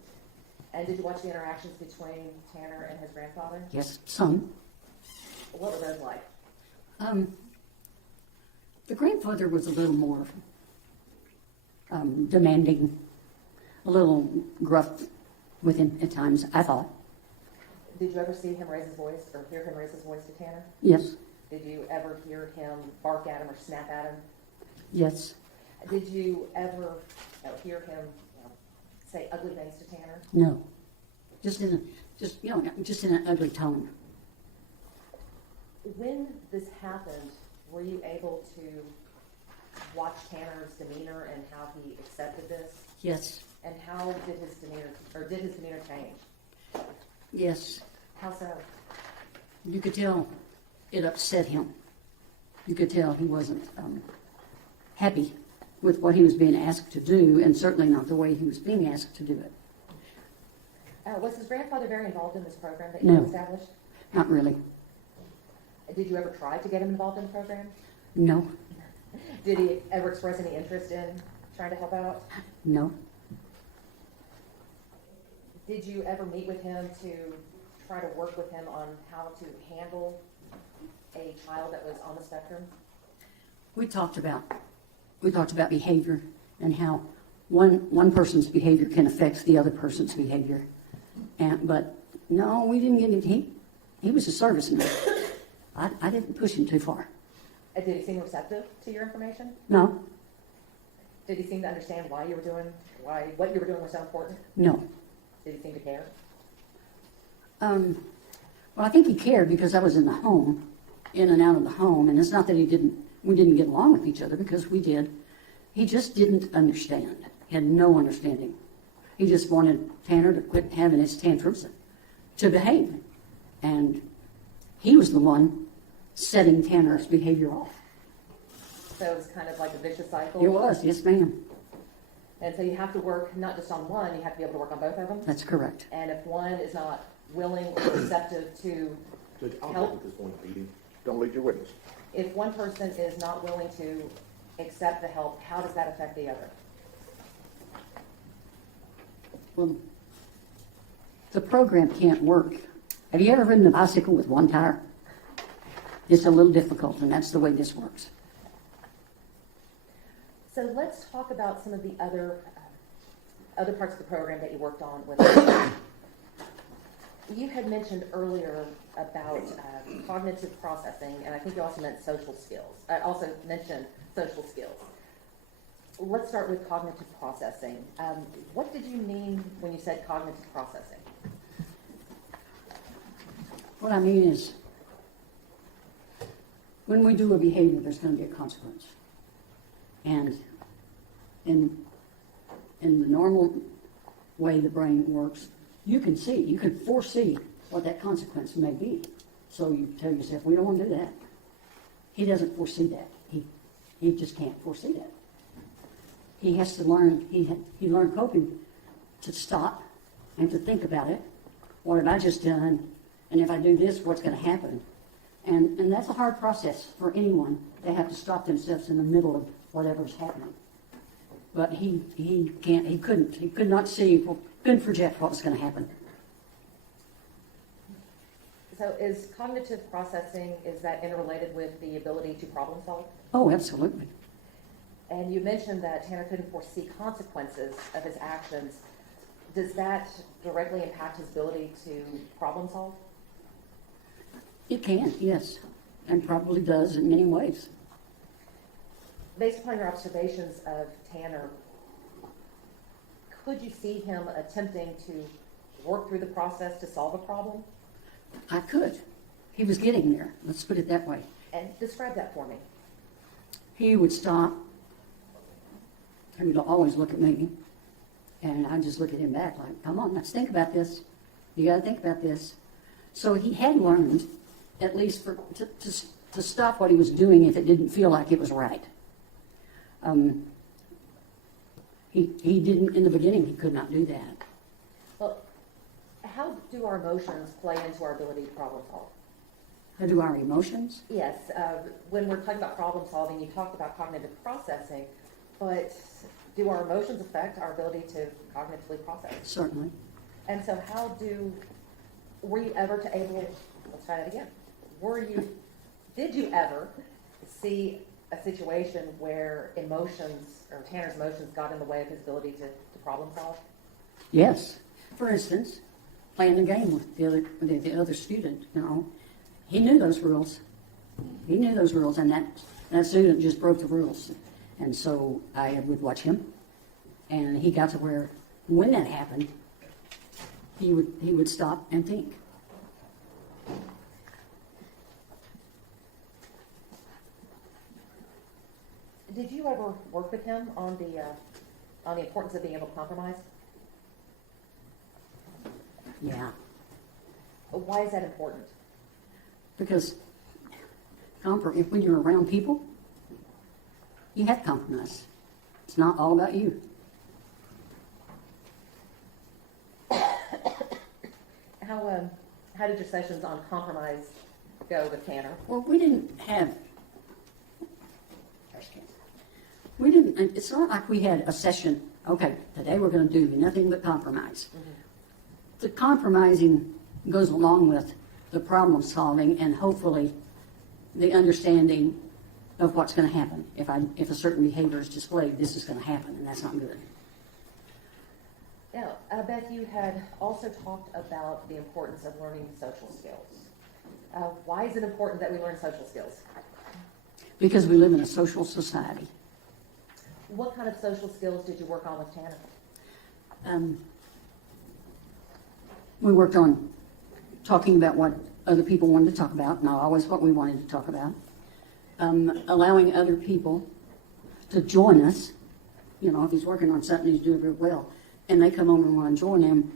And did you watch the interactions between Tanner and his grandfather? Yes, some. What were those like? The grandfather was a little more demanding, a little gruff with him at times, I thought. Did you ever see him raise his voice or hear him raise his voice to Tanner? Yes, Did you ever hear him bark at him or snap at him? yes, Did you ever hear him say ugly things to Tanner? no. Just in an ugly tone. When this happened, were you able to watch Tanner's demeanor and how he accepted this? Yes, And how did his demeanor change? yes. How so? You could tell it upset him. You could tell he wasn't happy with what he was being asked to do, and certainly not the way he was being asked to do it. Was his grandfather very involved in this program that you No. established? Not really. Did you ever try to get him involved in the program? No, Did he ever express any interest in trying to help out? no, Did you ever meet with him to try to work with him on how to handle a child that was on the spectrum? we talked about behavior and how one person's behavior can affect the other person's behavior. But no, we didn't get it. He was a serviceman. I didn't push him too far. Did he seem receptive to your information? No, Did he seem to understand what you were doing was so important? no. Did he seem to care? Well, I think he cared because I was in the home, in and out of the home, and it's not that we didn't get along with each other, because we did. He just didn't understand. He had no understanding. He just wanted Tanner to quit having his tantrums, to behave. And he was the one setting Tanner's behavior off. So it was kind of like a vicious cycle? It was, yes ma'am. And so you have to work not just on one, you have to be able to work on both of them? That's correct. And if one is not willing or receptive to Judge, I'll help, take this point of meeting. Don't lead your witness. if one person is not willing to accept the help, how does that affect the other? Well, the program can't work. Have you ever ridden a bicycle with one tire? It's a little difficult, and that's the way this works. So let's talk about some of the other parts of the program that you worked on with. You had mentioned earlier about cognitive processing, and I think you also meant social skills. I also mentioned social skills. Let's start with cognitive processing. What did you mean when you said cognitive processing? What I mean is, when we do a behavior, there's going to be a consequence. And in the normal way the brain works, you can foresee what that consequence may be. So you tell yourself, we don't want to do that. He doesn't foresee that. He just can't foresee that. He has to learn, he learned coping to stop and to think about it. What have I just done? And if I do this, what's going to happen? And that's a hard process for anyone. They have to stop themselves in the middle of whatever's happening. but he could not see, couldn't project what was going to happen. So is cognitive processing, is that interrelated with the ability to problem solve? Oh, absolutely. And you mentioned that Tanner couldn't foresee consequences of his actions. Does that directly impact his ability to problem solve? It can, yes, and probably does in many ways. Based upon your observations of Tanner, could you see him attempting to work through the process to solve a problem? I could. He was getting there, let's put it that way. And describe that for me. He would stop. He would always look at me, and I'd just look at him back like, come on, let's think about this. You got to think about this. So he had learned, at least to stop what he was doing if it didn't feel like it was right. He didn't, in the beginning, he could not do that. Well, how do our emotions play into our ability to problem solve? How do our emotions? Yes, when we're talking about problem solving, you talked about cognitive processing, but do our emotions affect our ability to cognitively process? Certainly. And so were you ever let's try that again. Did you ever see a situation where emotions, or Tanner's emotions, got in the way of his ability to problem solve? Yes. For instance, playing the game with the other student, he knew those rules. He knew those rules, and that student just broke the rules. And so I would watch him, and he got to where, when that happened, he would stop and think. Did you ever work with him on the importance of being able to compromise? Yeah. Why is that important? Because when you're around people, you have to compromise. It's not all about you. How did your sessions on compromise go with Tanner? Well, it's not like we had a session, okay, today we're going to do nothing but compromise. Mm-hmm. The compromising goes along with the problem solving and hopefully the understanding of what's going to happen. If a certain behavior is displayed, this is going to happen, and that's not good. Now, Beth, you had also talked about the importance of learning social skills. Why is it important that we learn social skills? Because we live in a social society. What kind of social skills did you work on with Tanner? We worked on talking about what other people wanted to talk about, not always what we wanted to talk about. Allowing other people to join us. If he's working on something he's doing real well, and they come over and want to join him,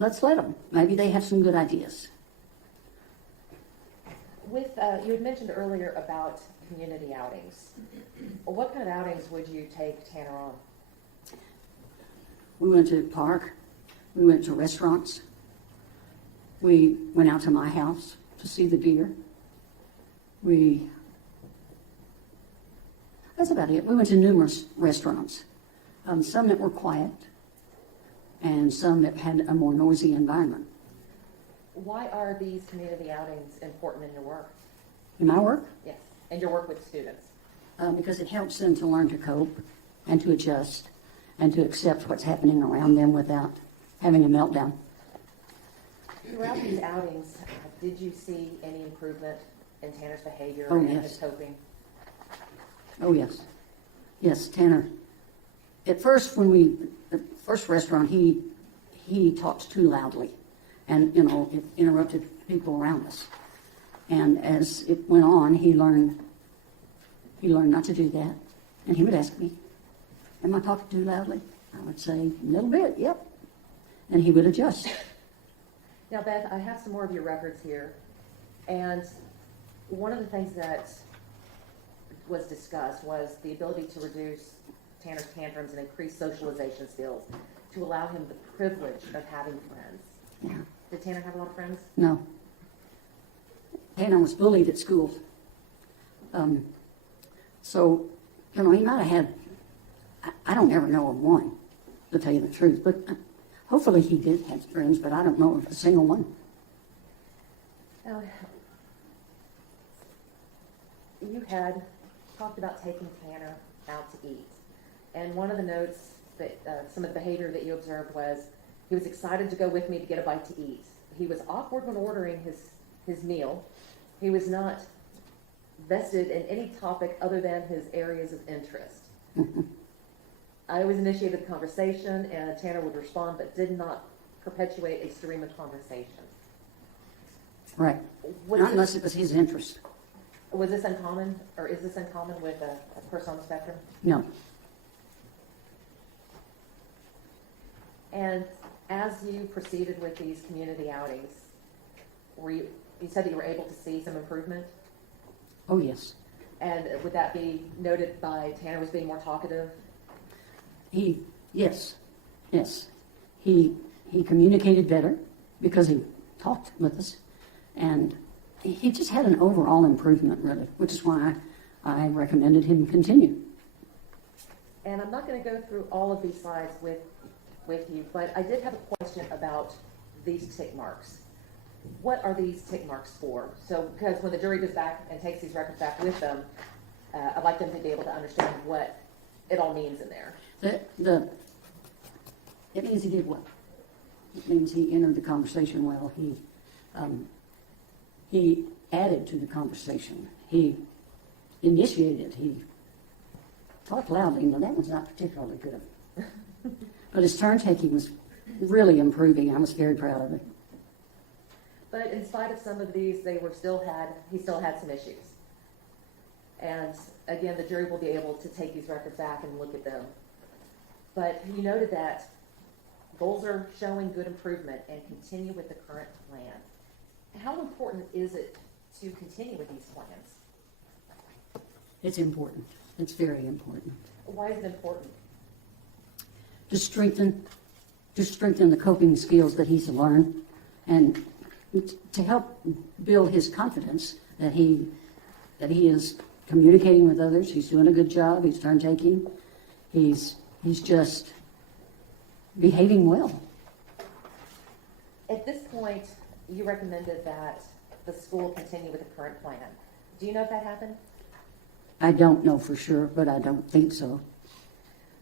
let's let them. Maybe they have some good ideas. You had mentioned earlier about community outings. What kind of outings would you take Tanner on? We went to the park. We went to restaurants. We went out to my house to see the deer. That's about it. We went to numerous restaurants, some that were quiet and some that had a more noisy environment. Why are these community outings important in your work? In my work? Yes, and your work with students. Because it helps them to learn to cope and to adjust and to accept what's happening around them without having a meltdown. Throughout these outings, did you see any improvement in Tanner's behavior Oh, and yes. his coping? Oh, yes. Yes, Tanner. At first, the first restaurant, he talked too loudly and, it interrupted people around us. And as it went on, he learned not to do that. And he would ask me, am I talking too loudly? I would say, a little bit, yep. And he would adjust. Now, Beth, I have some more of your records here. And one of the things that was discussed was the ability to reduce Tanner's tantrums and increase socialization skills to allow him the privilege of having friends. Yeah. Did Tanner have a lot of friends? No. Tanner was bullied at school. So, he might have had I don't ever know of one, to tell you the truth, but hopefully he did have friends, but I don't know of a single one. Now, you had talked about taking Tanner out to eat, and one of the notes that some of the behavior that you observed was he was excited to go with me to get a bite to eat. He was awkward when ordering his meal. He was not vested in any topic other than his areas of interest. I always initiated the conversation, and Tanner would respond, but did not perpetuate a stream of conversation. Right. Was Not this- unless it was his interest. Was this uncommon, or is this uncommon with a person on the spectrum? No. And as you proceeded with these community outings, you said that you were able to see some improvement? Oh, yes. And would that be noted by Tanner was being more talkative? Yes. He communicated better because he talked with us, and he just had an overall improvement, really, which is why I recommended him continue. And I'm not going to go through all of these slides with you, but I did have a question about these tick marks. What are these tick marks for? So, because when the jury goes back and takes these records back with them, I'd like them to be able to understand what it all means in there. It means he did well. It means he entered the conversation well. He added to the conversation. He initiated. He talked loudly. Now, that was not particularly good. But his turn taking was really improving. I was very proud of it. But in spite of some of these, he still had some issues. And again, the jury will be able to take these records back and look at them. But you noted that goals are showing good improvement and continue with the current plan. How important is it to continue with these plans? It's important. It's very important. Why is it important? To strengthen the coping skills that he's learned, and to help build his confidence that he is communicating with others. He's doing a good job. He's turn taking. He's just behaving well. At this point, you recommended that the school continue with the current plan. Do you know if that happened? I don't know for sure, but I don't think so.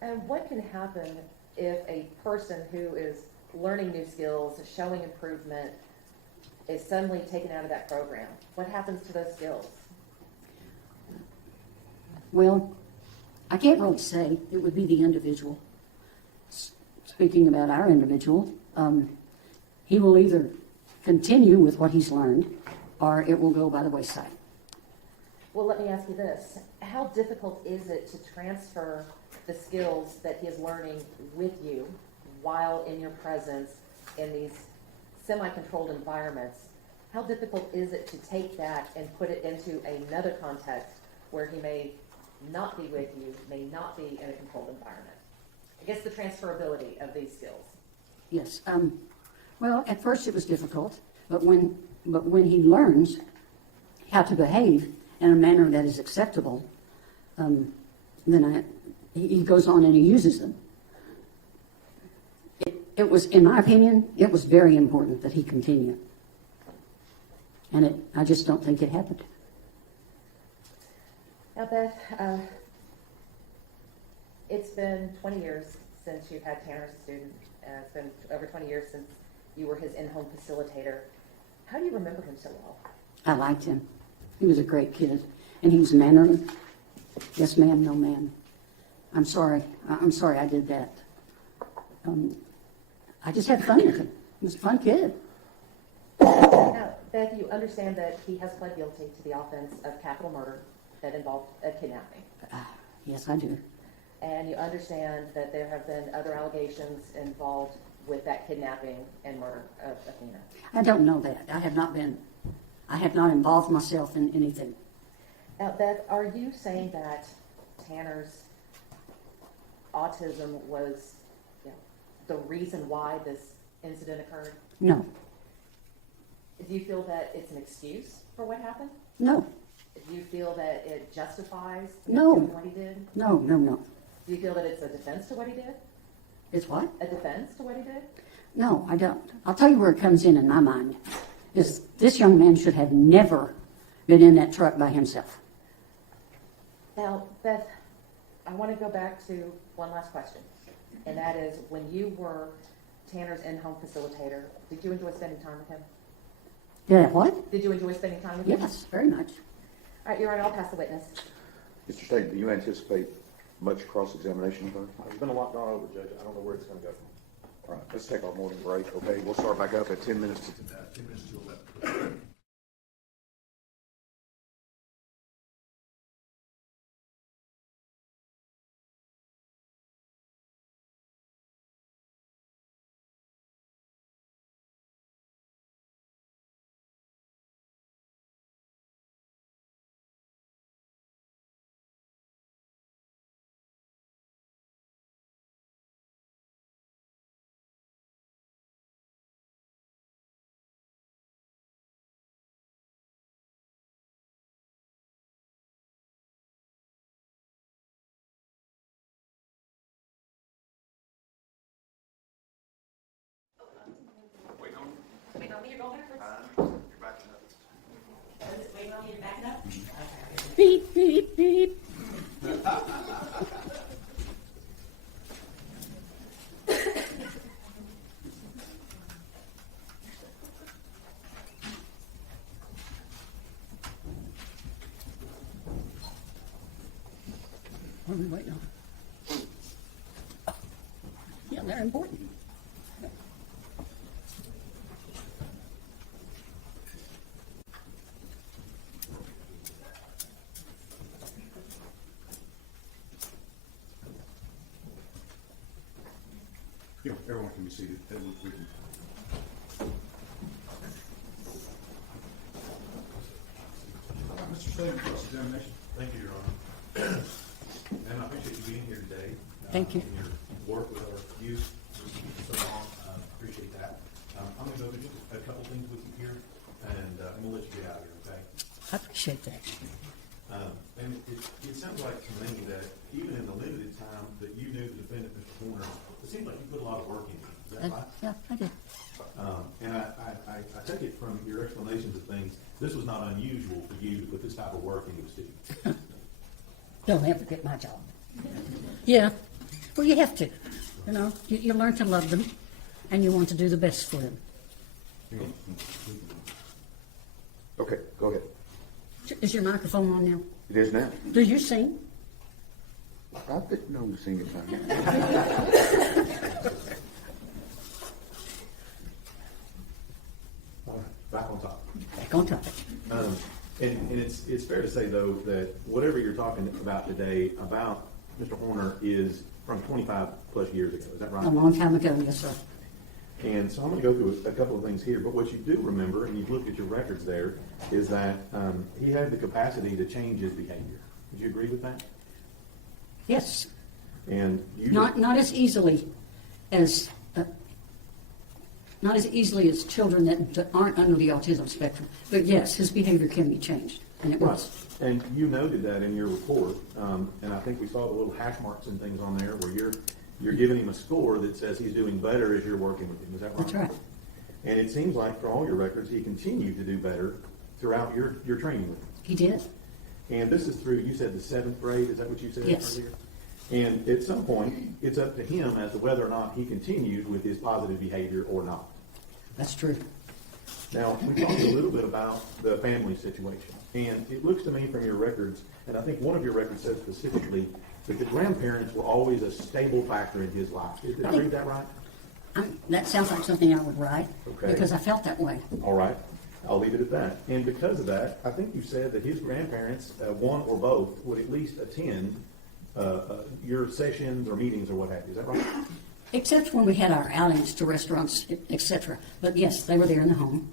And what can happen if a person who is learning new skills, showing improvement, is suddenly taken out of that program? What happens to those skills? Well, I can't really say. It would be the individual. Speaking about our individual, he will either continue with what he's learned, or it will go by the wayside. Well, let me ask you this. How difficult is it to transfer the skills that he is learning with you while in your presence in these semi-controlled environments? How difficult is it to take that and put it into another context where he may not be with you, may not be in a controlled environment? I guess the transferability of these skills. Yes. Well, at first it was difficult, but when he learns how to behave in a manner that is acceptable, then he goes on and he uses them. It was, in my opinion, it was very important that he continue. And I just don't think it happened. Now, Beth, it's been 20 years since you've had Tanner as a student. It's been over 20 years since you were his in-home facilitator. How do you remember him so well? I liked him. He was a great kid, and he was mannerly. Yes, ma'am, no, ma'am. I'm sorry I did that. I just had fun with him. He was a fun kid. Now, Beth, you understand that he has pled guilty to the offense of capital murder that involved a kidnapping. Yes, I do. And you understand that there have been other allegations involved with that kidnapping and murder of Athena. I don't know that. I have not involved myself in anything. Now, Beth, are you saying that Tanner's autism was, the reason why this incident occurred? No. Do you feel that it's an excuse for what happened? No. Do you feel that it justifies No. doing what he did? No. Do you feel that it's a defense to what he did? It's what? A defense to what he did? No, I don't. I'll tell you where it comes in my mind. Is this young man should have never been in that truck by himself. Now, Beth, I want to go back to one last question, and that is, when you were Tanner's in-home facilitator, did you enjoy spending time with him? Yeah, what? Did you enjoy spending time with him? Yes, very much. All right, Your Honor, I'll pass the witness. Mr. State, do you anticipate much cross-examination of her? There's been a lot gone over, Judge. I don't know where it's gonna go. All right, let's take our morning break, okay? We'll start back up at 10 minutes to 11. Wait on me, you're going backwards? Wait on me, you're backing up? Beep, beep, beep. What are we waiting on? Yeah, they're important. Yeah, everyone can be seated. Then we can. Mr. State, cross-examination. Thank you, Your Honor. And I appreciate you being here today. Thank you. And your work with our youth for so long. Appreciate that. I'm going to go through just a couple things with you here, and we'll let you get out of here, okay? I appreciate that. And it sounds like to me that even in the limited time that you knew the defendant, Mr. Horner, it seems like you put a lot of work into it. Is that right? Yeah, I did. And I take it from your explanations of things, this was not unusual for you to put this type of work into a student. Don't ever get my job. Yeah. Well, you have to. You know, you learn to love them, and you want to do the best for them. Okay, go ahead. Is your microphone on now? It is now. Do you sing? I didn't know you sing it time. All right, back on top. Back on topic. And it's fair to say, though, that whatever you're talking about today about Mr. Horner is from 25 plus years ago. Is that right? A long time ago, yes, sir. And so I'm going to go through a couple of things here. But what you do remember, and you've looked at your records there, is that he had the capacity to change his behavior. Would you agree with that? Yes. And you Not as easily as children that aren't under the autism spectrum. But yes, his behavior can be changed, and it Right. was. And you noted that in your report, and I think we saw the little hash marks and things on there where you're giving him a score that says he's doing better as you're working with him. Is that right? That's right. And it seems like for all your records, he continued to do better throughout your training with him. He did. And this is through, you said the 7th grade, is that what you said Yes. earlier? And at some point, it's up to him as to whether or not he continued with his positive behavior or not. That's true. Now, we talked a little bit about the family situation, and it looks to me from your records, and I think one of your records says specifically that the grandparents were always a stable factor in his life. Did I read that right? That sounds like something I would write, Okay. because I felt that way. All right, I'll leave it at that. And because of that, I think you said that his grandparents, one or both, would at least attend your sessions or meetings or what have you. Is that right? Except when we had our outings to restaurants, etc. But yes, they were there in the home.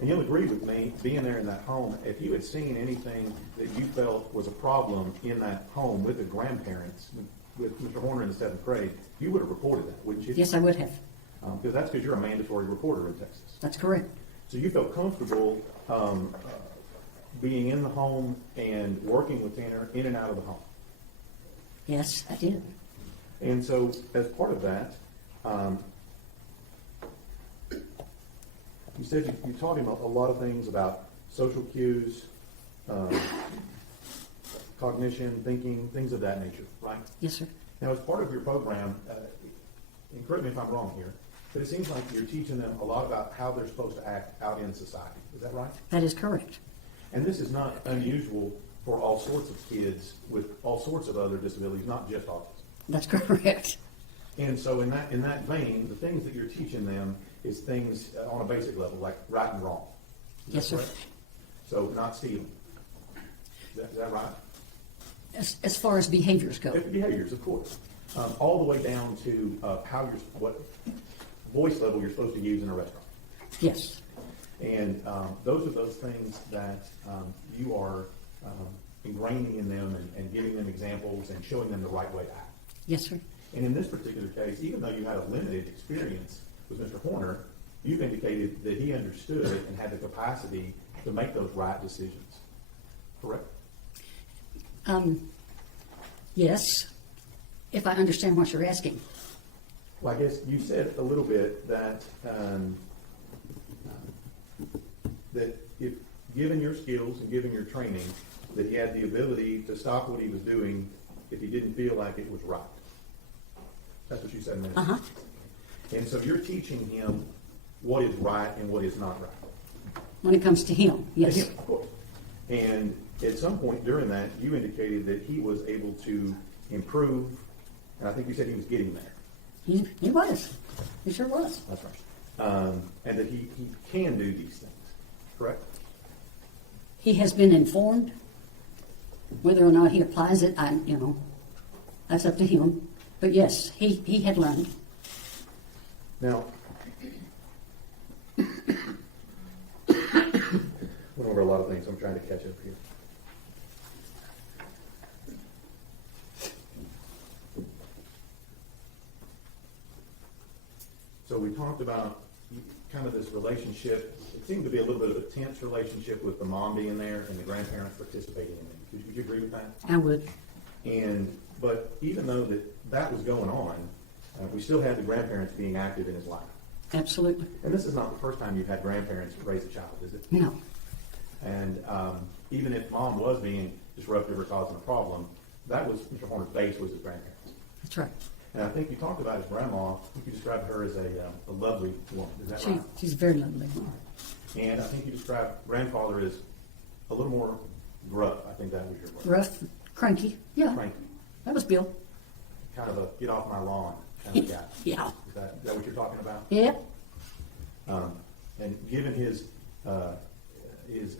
And you'll agree with me, being there in that home, if you had seen anything that you felt was a problem in that home with the grandparents, with Mr. Horner in the 7th grade, you would have reported that, wouldn't you? Yes, I would have. Because that's because you're a mandatory reporter in Texas. That's correct. So you felt comfortable being in the home and working with Tanner in and out of the home. Yes, I did. And so, as part of that, you said you taught him a lot of things about social cues, cognition, thinking, things of that nature, right? Yes, sir. Now, as part of your program, and correct me if I'm wrong here, but it seems like you're teaching them a lot about how they're supposed to act out in society. Is that right? That is correct. And this is not unusual for all sorts of kids with all sorts of other disabilities, not just autism. That's correct. And so in that vein, the things that you're teaching them is things on a basic level, like right and wrong. Is Yes, that sir. correct? So not stealing. Is that right? As far as behaviors go. Behaviors, of course. All the way down to what voice level you're supposed to use in a restaurant. Yes. And those are those things that you are ingraining in them and giving them examples and showing them the right way to act. Yes, sir. And in this particular case, even though you had a limited experience with Mr. Horner, you've indicated that he understood and had the capacity to make those right decisions. Correct? Yes, if I understand what you're asking. Well, I guess you said a little bit that that if given your skills and given your training, that he had the ability to stop what he was doing if he didn't feel like it was right. That's what you said a minute ago. Uh-huh. And so you're teaching him what is right and what is not right. When it comes to him, yes. Him, of course. And at some point during that, you indicated that he was able to improve, and I think you said he was getting there. He was. He sure was. That's right. And that he can do these things, correct? He has been informed. Whether or not he applies it, that's up to him. But yes, he had learned. Now, went over a lot of things. I'm trying to catch up here. So we talked about kind of this relationship. It seemed to be a little bit of a tense relationship with the mom being there and the grandparents participating in it. Would you agree with that? I would. But even though that was going on, we still had the grandparents being active in his life. Absolutely. And this is not the first time you've had grandparents raise a child, is it? No. And even if mom was being disruptive or causing a problem, that was Mr. Horner's base was his grandparents. That's right. And I think you talked about his grandma. You described her as a lovely woman. Is that right? She's very lovely. And I think you described grandfather as a little more gruff. I think that was your word. Rough, cranky. Yeah. Cranky. That was Bill. Kind of a get off my lawn kind of guy. Yeah. Is that what you're talking about? Yeah. And given his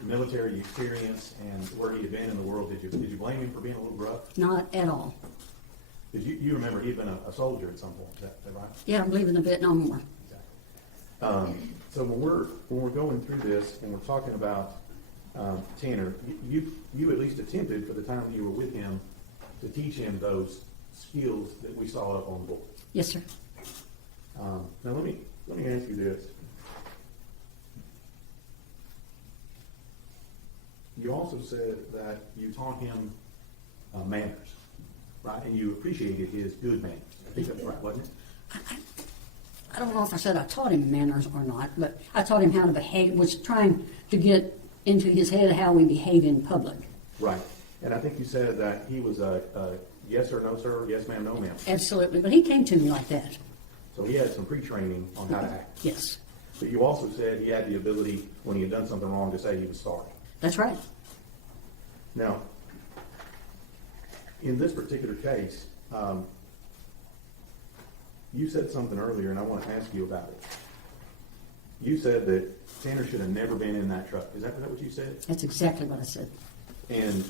military experience and where he had been in the world, did you blame him for being a little rough? Not at all. Because you remember he'd been a soldier at some point, is that right? Yeah, I believe in the Vietnam War. Exactly. So when we're going through this and we're talking about Tanner, you at least attempted for the time that you were with him to teach him those skills that we saw up on the board. Yes, sir. Now let me ask you this. You also said that you taught him manners, right? And you appreciated his good manners. I think that's right, wasn't it? I don't know if I said I taught him manners or not, but I taught him how to behave, was trying to get into his head how we behave in public. Right. And I think you said that he was a yes sir, no sir, yes ma'am, no ma'am. Absolutely. But he came to me like that. So he had some pre-training on how to act. Yes. But you also said he had the ability, when he had done something wrong, to say he was sorry. That's right. Now, in this particular case, you said something earlier, and I want to ask you about it. You said that Tanner should have never been in that truck. Is that what you said? That's exactly what I said. And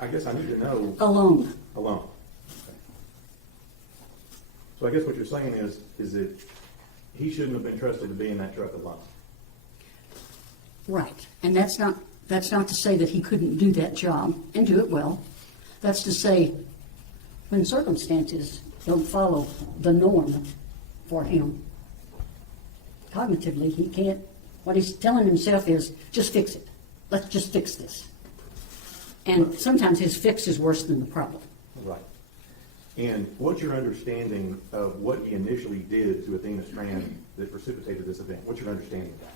I guess I need to know. Alone. Alone. Okay. So I guess what you're saying is that he shouldn't have been trusted to be in that truck alone. Right. And that's not to say that he couldn't do that job and do it well. That's to say when circumstances don't follow the norm for him, cognitively he can't, what he's telling himself is, just fix it. Let's just fix this. And sometimes his fix is worse than the problem. Right. And what's your understanding of what he initially did to Athena Strand that precipitated this event? What's your understanding of that?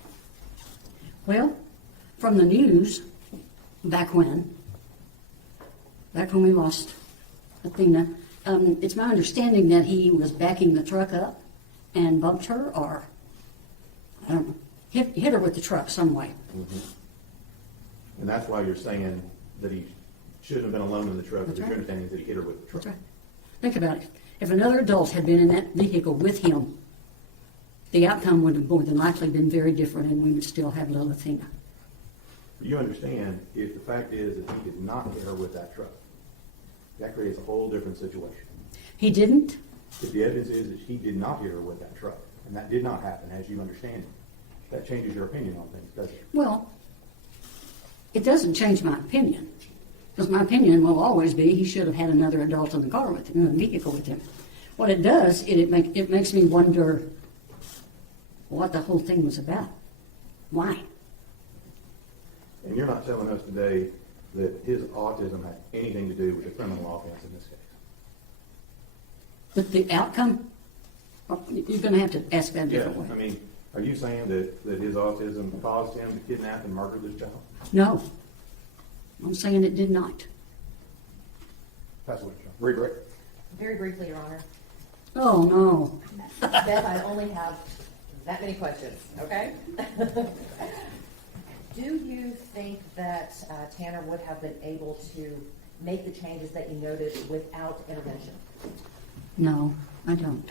Well, from the news, back when we lost Athena, it's my understanding that he was backing the truck up and bumped her, or, I don't know, hit her with the truck some way. And that's why you're saying that he shouldn't have been alone in the truck, That's because your right. understanding is that he hit her with the truck. That's right. Think about it. If another adult had been in that vehicle with him, the outcome would have more than likely been very different, and we would still have little Athena. You understand, if the fact is that he did not hit her with that truck, that creates a whole different situation. He didn't. If the evidence is that he did not hit her with that truck, and that did not happen as you understand it, that changes your opinion on things, doesn't it? Well, it doesn't change my opinion, because my opinion will always be he should have had another adult in the car with him, in the vehicle with him. What it does, it makes me wonder what the whole thing was about. Why? And you're not telling us today that his autism had anything to do with the criminal offense in this case. But the outcome, well, you're going to have to ask that a different I way. mean, are you saying that his autism caused him to kidnap and murder this child? No, I'm saying it did not. That's what you're Regret. Very briefly, Your Honor. Oh, no. Beth, I only have that many questions, okay? Do you think that Tanner would have been able to make the changes that you noted without intervention? No, I don't.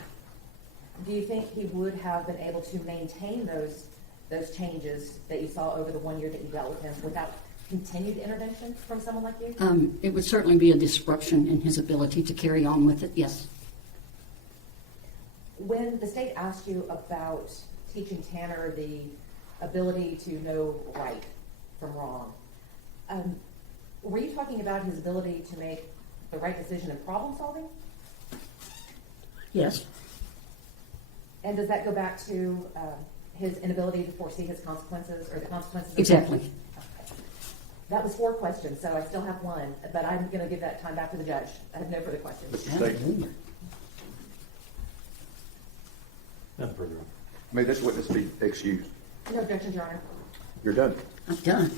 Do you think he would have been able to maintain those changes that you saw over the 1 year that you dealt with him without continued intervention from someone like you? It would certainly be a disruption in his ability to carry on with it, yes. When the state asked you about teaching Tanner the ability to know right from wrong, were you talking about his ability to make the right decision in problem solving? Yes. And does that go back to his inability to foresee his consequences or the consequences? Exactly. Okay. That was 4 questions, so I still have 1, but I'm going to give that time back to the judge. I have no further questions. Mr. State, Hallelujah. Nothing further. may this witness be excused? No objections, Your Honor. You're done. I'm done.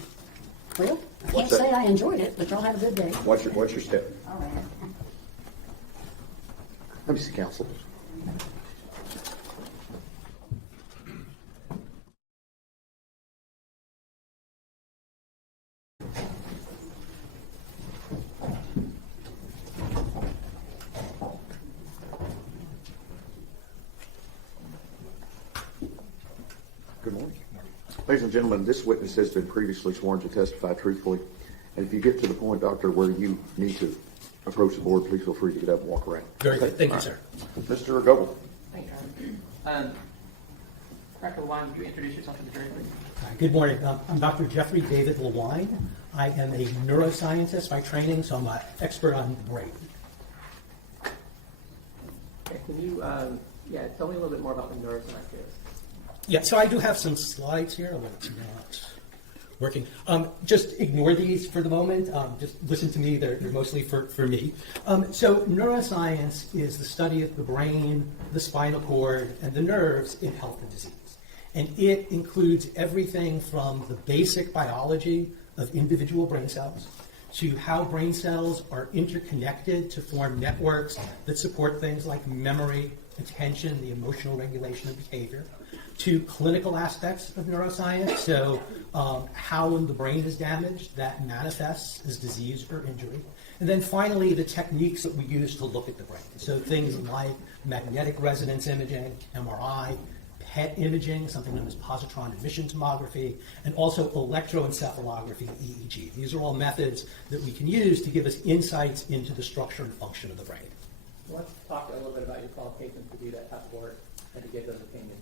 Well, I can't What's that? say I enjoyed it, but y'all have a good day. What's your step? All right. Let me see counsel. Good morning. Ladies and gentlemen, this witness has been previously sworn to testify truthfully. And if you get to the point, Doctor, where you need to approach the board, please feel free to get up and walk around. Very good. Thank you, sir. Mr. Goebel. Thank you, Your Honor. Dr. Lewine, would you introduce yourself to the jury, please? Good morning. I'm Dr. Jeffrey David Lewine. I am a neuroscientist by training, so I'm an expert on the brain. Okay, can you, tell me a little bit more about the neuroscience here. Yeah, so I do have some slides here, although it's not working. Just ignore these for the moment. Just listen to me. They're mostly for me. So neuroscience is the study of the brain, the spinal cord, and the nerves in health and disease. And it includes everything from the basic biology of individual brain cells to how brain cells are interconnected to form networks that support things like memory, attention, the emotional regulation of behavior, to clinical aspects of neuroscience, so how when the brain is damaged, that manifests as disease or injury. And then finally, the techniques that we use to look at the brain. So things like magnetic resonance imaging, MRI, PET imaging, something known as positron emission tomography, and also electroencephalography, EEG. These are all methods that we can use to give us insights into the structure and function of the brain. Let's talk a little bit about your qualifications to do that type of work and to give those opinions.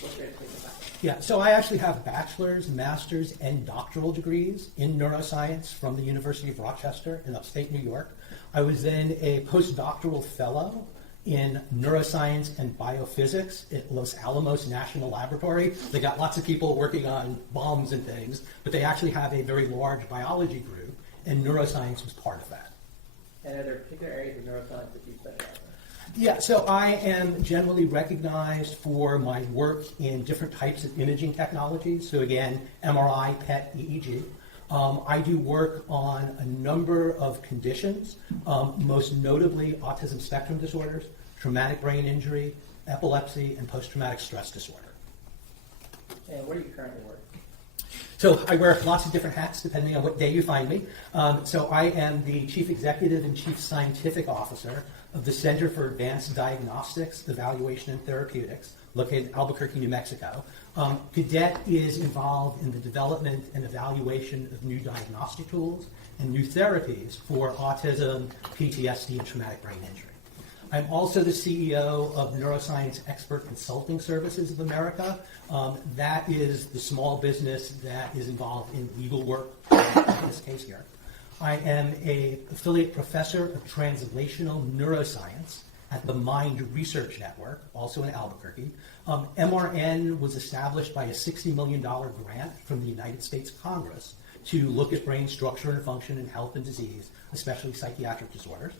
What's your education background? Yeah, so I actually have bachelor's, master's, and doctoral degrees in neuroscience from the University of Rochester in upstate New York. I was then a postdoctoral fellow in neuroscience and biophysics at Los Alamos National Laboratory. They got lots of people working on bombs and things, but they actually have a very large biology group, and neuroscience was part of that. And are there particular areas of neuroscience that you specialize in? Yeah, so I am generally recognized for my work in different types of imaging technologies. So again, MRI, PET, EEG. I do work on a number of conditions, most notably autism spectrum disorders, traumatic brain injury, epilepsy, and post-traumatic stress disorder. And where do you currently work? So I wear lots of different hats depending on what day you find me. So I am the Chief Executive and Chief Scientific Officer of the Center for Advanced Diagnostics, Evaluation, and Therapeutics, located in Albuquerque, New Mexico. Cadet is involved in the development and evaluation of new diagnostic tools and new therapies for autism, PTSD, and traumatic brain injury. I'm also the CEO of Neuroscience Expert Consulting Services of America. That is the small business that is involved in legal work, in this case here. I am an affiliate professor of translational neuroscience at the Mind Research Network, also in Albuquerque. MRN was established by a $60 million grant from the United States Congress to look at brain structure and function in health and disease, especially psychiatric disorders.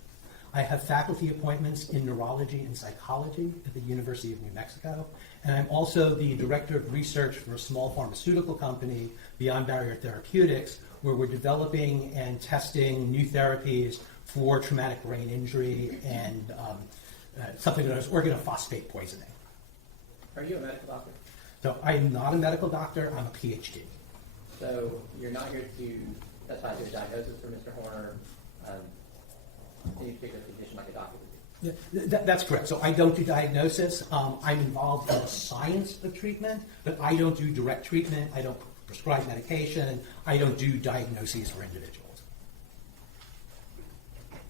I have faculty appointments in neurology and psychology at the University of New Mexico, and I'm also the director of research for a small pharmaceutical company, Beyond Barrier Therapeutics, where we're developing and testing new therapies for traumatic brain injury and something known as organophosphate poisoning. Are you a medical doctor? So I'm not a medical doctor, I'm a PhD. So you're not here to testify to a diagnosis for Mr. Horner, any particular condition like a doctor would do? Yeah, that's correct. So I don't do diagnosis. I'm involved in the science of treatment, but I don't do direct treatment. I don't prescribe medication. I don't do diagnoses for individuals.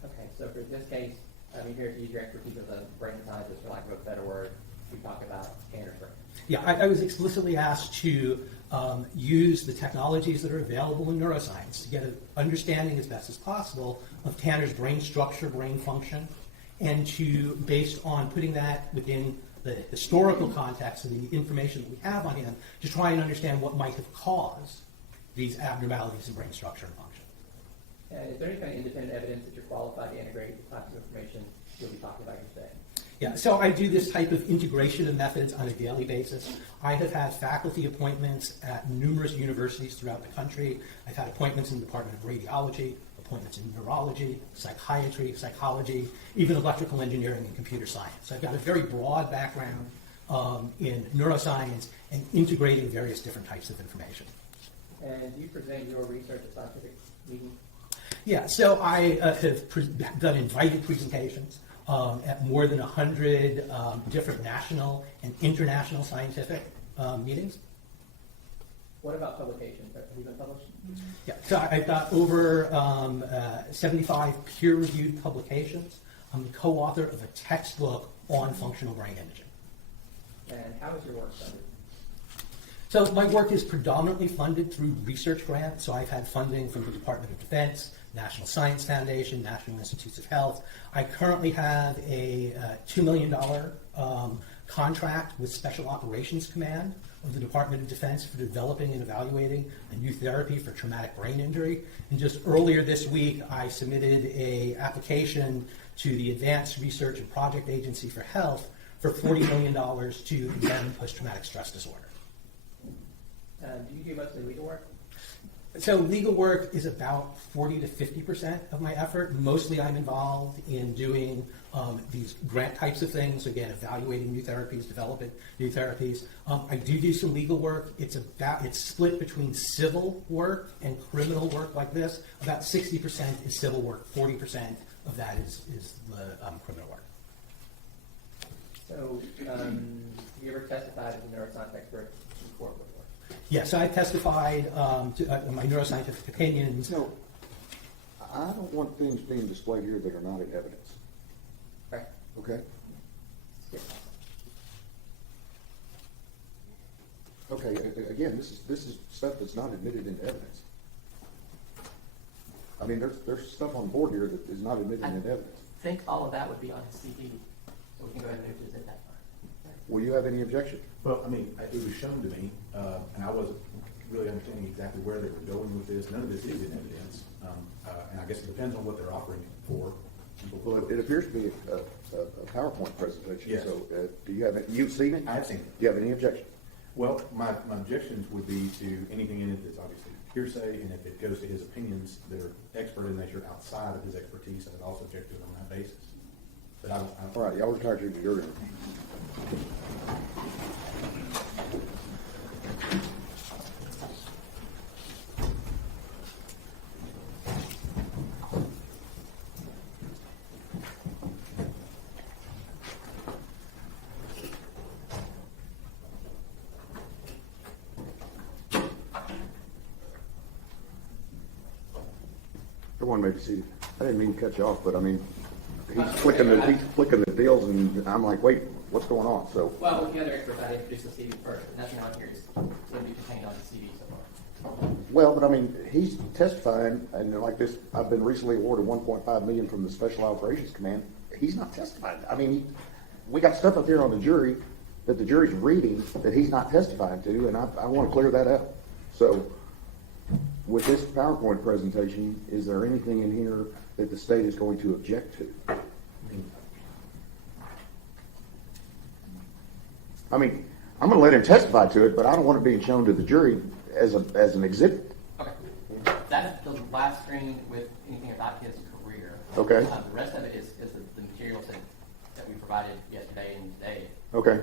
Okay, so for this case, I'm here to use your expertise as a brain scientist, for lack of a better word, to talk about Tanner's brain. Yeah, I was explicitly asked to use the technologies that are available in neuroscience to get an understanding as best as possible of Tanner's brain structure, brain function, and to, based on putting that within the historical context of the information that we have on him, to try and understand what might have caused these abnormalities in brain structure and function. And is there any kind of independent evidence that you're qualified to integrate the types of information you'll be talking about here today? Yeah, so I do this type of integration of methods on a daily basis. I have had faculty appointments at numerous universities throughout the country. I've had appointments in the Department of Radiology, appointments in neurology, psychiatry, psychology, even electrical engineering and computer science. So I've got a very broad background in neuroscience and integrating various different types of information. And do you present your research at scientific meetings? Yeah, so I have done invited presentations at more than 100 different national and international scientific meetings. What about publications? Have you been published? Yeah, so I've got over 75 peer-reviewed publications. I'm the co-author of a textbook on functional brain imaging. And how is your work funded? So my work is predominantly funded through research grants. So I've had funding from the Department of Defense, National Science Foundation, National Institutes of Health. I currently have a $2 million contract with Special Operations Command of the Department of Defense for developing and evaluating a new therapy for traumatic brain injury. And just earlier this week, I submitted an application to the Advanced Research and Project Agency for Health for $40 million to examine post-traumatic stress disorder. Do you do mostly legal work? So legal work is about 40 to 50% of my effort. Mostly I'm involved in doing these grant types of things, again, evaluating new therapies, developing new therapies. I do some legal work. It's split between civil work and criminal work like this. About 60% is civil work, 40% of that is the criminal work. So, you ever testified as a neuroscience expert in court before? Yeah, so I testified to my neuroscientific opinions. No, I don't want things being displayed here that are not in evidence, Right. okay? Yeah. Okay, again, this is stuff that's not admitted into evidence. I mean, there's stuff on board here that is not admitted into evidence. I think all of that would be on his CD, so we can go ahead and move to his at that time. Will you have any objection? Well, I mean, it was shown to me, and I wasn't really understanding exactly where they were going with this. None of this is in evidence. And I guess it depends on what they're offering it for. Well, it appears to be a PowerPoint presentation. Yes. So, do you have it, you've seen it? I have seen it. Do you have any objection? Well, my objections would be to anything in it that's obviously hearsay, and if it goes to his opinions that are expert in nature outside of his expertise, I would also object to it on that basis. But I don't. All right, y'all retired to the jury. Everyone may be seated. I didn't mean to cut you off, but I mean, he's flicking the deals, and I'm like, wait, what's going on? So, Well, with the other experts, I introduced the CD first, and nothing on here is going to be contained on the CD so far. well, but I mean, he's testifying, and like this, I've been recently awarded 1.5 million from the Special Operations Command. He's not testifying. I mean, we got stuff up there on the jury that the jury's reading that he's not testifying to, and I want to clear that up. So, with this PowerPoint presentation, is there anything in here that the state is going to object to? I mean, I'm going to let him testify to it, but I don't want it being shown to the jury as an exhibit. Okay. That's the last screen with anything about his career. Okay. The rest of it is the materials that we provided yesterday and today. Okay.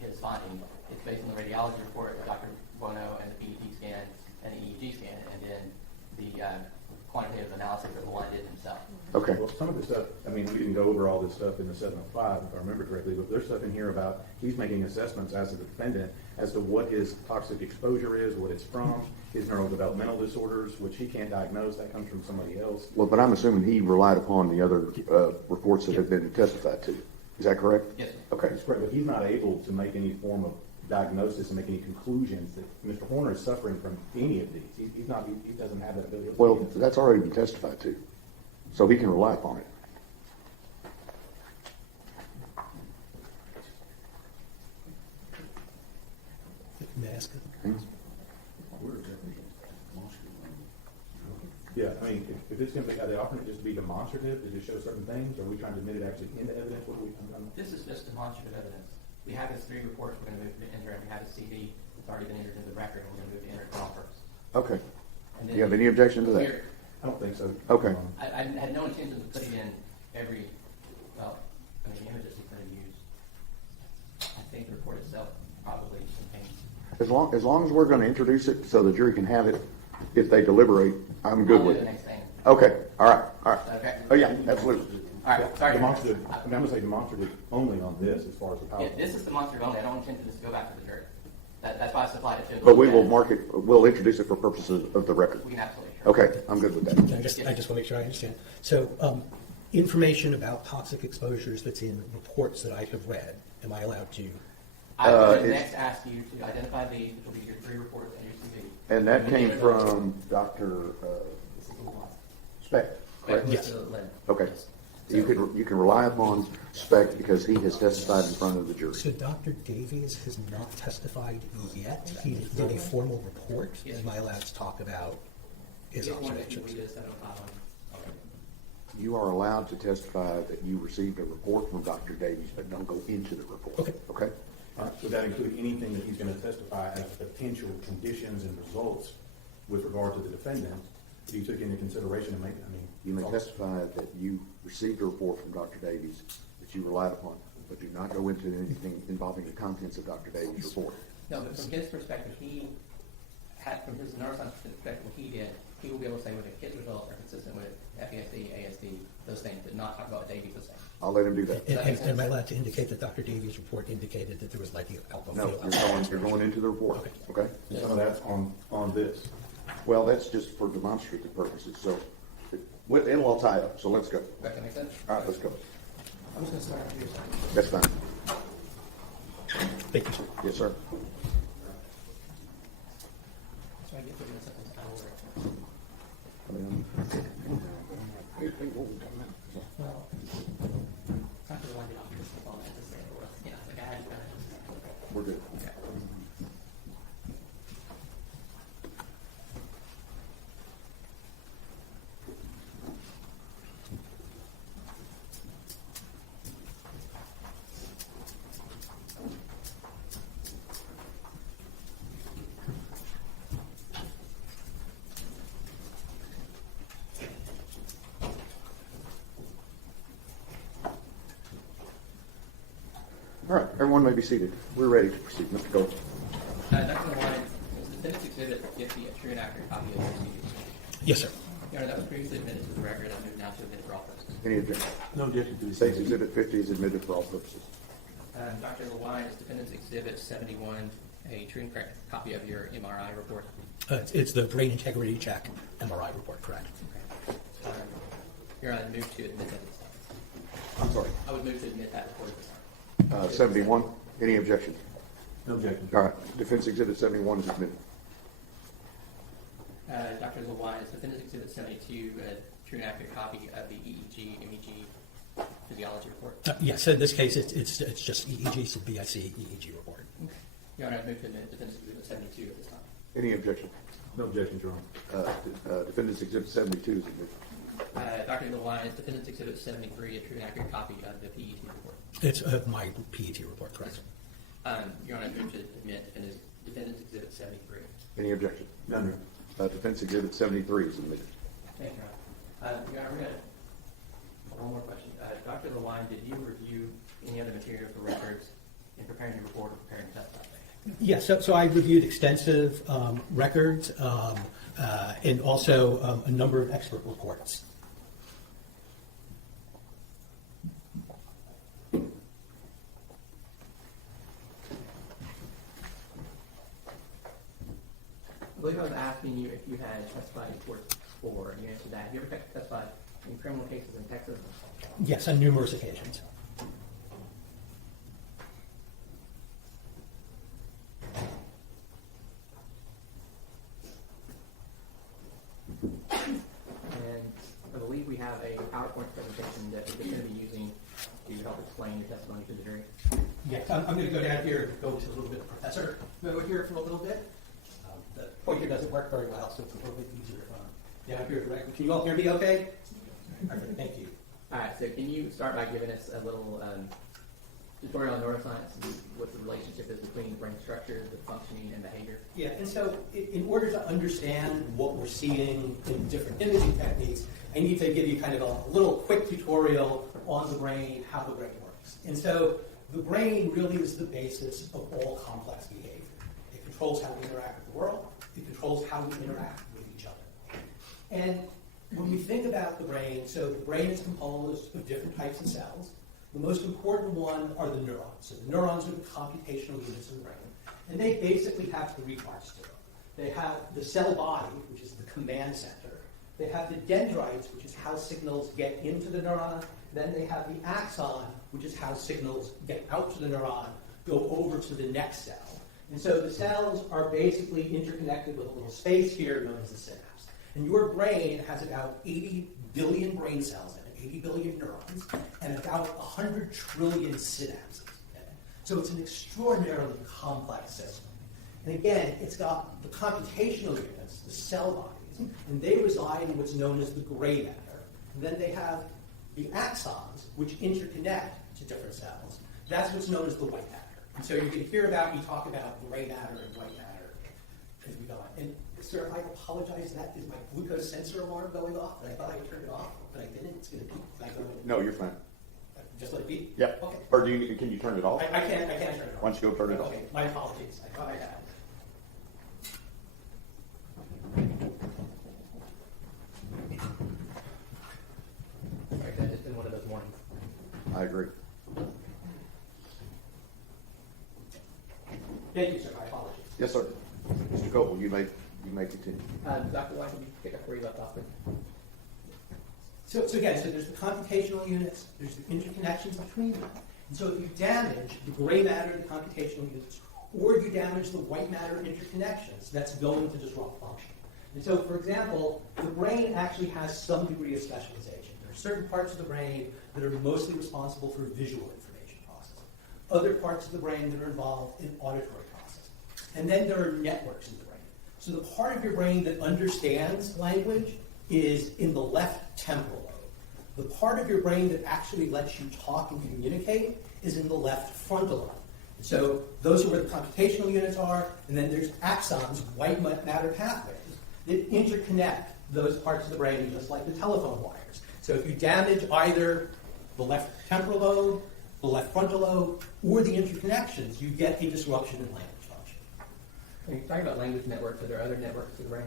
His finding. It's based on the radiology report of Dr. Bono and the PET scan and the EEG scan, and then the quantitative analysis that Juan did himself. Okay. Well, some of the stuff, I mean, we didn't go over all this stuff in the 705, if I remember correctly, but there's stuff in here about he's making assessments as a defendant as to what his toxic exposure is, what it's from, his neurodevelopmental disorders, which he can't diagnose. That comes from somebody else. Well, but I'm assuming he relied upon the other reports that have been testified to. Is that correct? Yes, sir. Okay. That's correct, but he's not able to make any form of diagnosis and make any conclusions that Mr. Horner is suffering from any of these. He doesn't have that ability. Well, that's already been testified to, so he can rely upon it. May I ask a- Yeah, I mean, if it's going to be, are they offering it just to be demonstrative, to just show certain things, or are we trying to admit it actually into evidence? What do we, This is just demonstrative evidence. We have his 3 reports. We're going to move to enter, and we have his CD. It's already been entered into the record, and we're going to move to enter it all first. Okay. And Do you have any objection to that? Here, I don't think so. Okay. I had no intention of putting in every, well, I mean, the images he's going to use. I think the report itself probably contains. As long as we're going to introduce it so the jury can have it if they deliberate, I'm good I'll with do the it. next thing. Okay. All right. Okay. Oh yeah, absolutely. All right, sorry. Demonstrative, I mean, I'm going to say demonstrative only on this as far as the power. Yeah, this is demonstrative only. I don't intend for this to go back to the jury. That's why I supplied it to. But we will mark it. We'll introduce it for purposes of the record. We can absolutely. Okay, I'm good with that. I just want to make sure I understand. So, information about toxic exposures that's in reports that I have read, am I allowed to? I will it's- next ask you to identify these, which will be your 3 reports and your CD. And that came from Dr. This is the one. Speck, correct? Yes. Okay. Yes. You can rely upon Speck because he has testified in front of the jury. So Dr. Davies has not testified yet. He did a formal report. Yes. Am I allowed to talk about his Get one that you observations? read this, I don't follow. You are allowed to testify that you received a report from Dr. Davies, but don't go into the report. Okay. Okay? All right, would that include anything that he's going to testify as potential conditions and results with regard to the defendant that you took into consideration and make, I mean. You may testify that you received a report from Dr. Davies that you relied upon, but do not go into anything involving the contents of Dr. Davies' report. No, but from his perspective, he had, from his neuroscience perspective, what he did, he will be able to say whether his results are consistent with FESD, ASD, those things, but not talk about what Davies was saying. I'll let him do that. And am I allowed to indicate that Dr. Davies' report indicated that there was likely alcohol? No, you're going into the report, okay? Some of that's on this. Well, that's just for demonstrative purposes, so it'll all tie up, so let's go. Does that make sense? All right, let's go. I'm just going to start out here. That's fine. Thank you, sir. Yes, sir. So I get through this sentence out of order. Well, not to remind you of this, all that to say, well, you know, the guy, We're good. okay. Everyone may be seated. We're ready to proceed. Mr. Gold. Dr. Lewine, does the defendant's exhibit give the true and accurate copy of the proceedings? Yes, sir. Your Honor, that was previously admitted to the record. I move now to admit for all purposes. Any objection? No objection to the State's Exhibit 50 is admitted for all purposes. Dr. Lewine, is defendant's exhibit 71 a true and correct copy of your MRI report? It's the brain integrity check MRI report, correct? Um, Your Honor, I move to admit that it's, I'm sorry. I would move to admit that report at this time. 71, any objections? No objection. All right, Defense Exhibit 71 is admitted. Dr. Lewine, is defendant's exhibit 72 a true and accurate copy of the EEG, MEG physiology report? Yes, in this case, it's just EEG, so BIC EEG report. Your Honor, I move to admit defendant's exhibit 72 at this time. Any objection? No objection, Your Honor. Defendant's Exhibit 72 is admitted. Dr. Lewine, is defendant's exhibit 73 a true and accurate copy of the PET report? It's my PET report, correct? Your Honor, I move to admit defendant's exhibit 73. Any objection? None, Your Honor. Defense Exhibit 73 is admitted. Thank you, Your Honor. Your Honor, we got one more question. Dr. Lewine, did you review any other material for records in preparing your report or preparing the testimony? Yes, so I reviewed extensive records and also a number of expert reports. I believe I was asking you if you had testified in court before, and you answered that. Have you ever testified in criminal cases in Texas? Yes, on numerous occasions. And I believe we have a PowerPoint presentation that we're going to be using to help explain your testimony to the jury. Yes, I'm going to go down here and go into a little bit of professor mode here for a little bit. The pointer doesn't work very well, so it's a little bit easier down here directly. Can you all hear me okay? Okay, thank you. All right, so can you start by giving us a little tutorial on neuroscience and what the relationship is between the brain structure, the functioning, and behavior? Yeah, and so in order to understand what we're seeing in different imaging techniques, I need to give you kind of a little quick tutorial on the brain, how the brain works. And so the brain really is the basis of all complex behavior. It controls how we interact with the world. It controls how we interact with each other. And when we think about the brain, so the brain is composed of different types of cells. The most important one are the neurons. So the neurons are the computational units of the brain. And they basically have three parts to them. They have the cell body, which is the command center. They have the dendrites, which is how signals get into the neuron. Then they have the axon, which is how signals get out to the neuron, go over to the next cell. And so the cells are basically interconnected with a little space here known as the synapse. And your brain has about 80 billion brain cells in it, 80 billion neurons, and about 100 trillion synapses. Okay? So it's an extraordinarily complex system. And again, it's got the computational units, the cell bodies, and they reside in what's known as the gray matter. And then they have the axons, which interconnect to different cells. That's what's known as the white matter. And so you can hear about me talk about gray matter and white matter as we go on. And sir, I apologize, that is my glucose sensor alarm going off, and I thought I turned it off, but I didn't. It's going to beep. Can I go ahead? No, you're fine. Just let it beep? Yeah. Okay. Or can you turn it off? I can't turn it off. Why don't you go turn it off? Okay, my apologies. I thought I had. All right, that's just been one of those mornings. I agree. Thank you, sir. My apologies. Yes, sir. Mr. Coble, you may continue. Dr. White, can you pick up where you left off with? So again, so there's the computational units, there's the interconnections between them. And so if you damage the gray matter, the computational units, or you damage the white matter interconnections, that's going to disrupt function. And so, for example, the brain actually has some degree of specialization. There are certain parts of the brain that are mostly responsible for visual information processing. Other parts of the brain that are involved in auditory processing. And then there are networks in the brain. So the part of your brain that understands language is in the left temporal lobe. The part of your brain that actually lets you talk and communicate is in the left frontal lobe. So those are where the computational units are, and then there's axons, white matter pathways, that interconnect those parts of the brain just like the telephone wires. So if you damage either the left temporal lobe, the left frontal lobe, or the interconnections, you get a disruption in language function. When you're talking about language networks, are there other networks to the brain?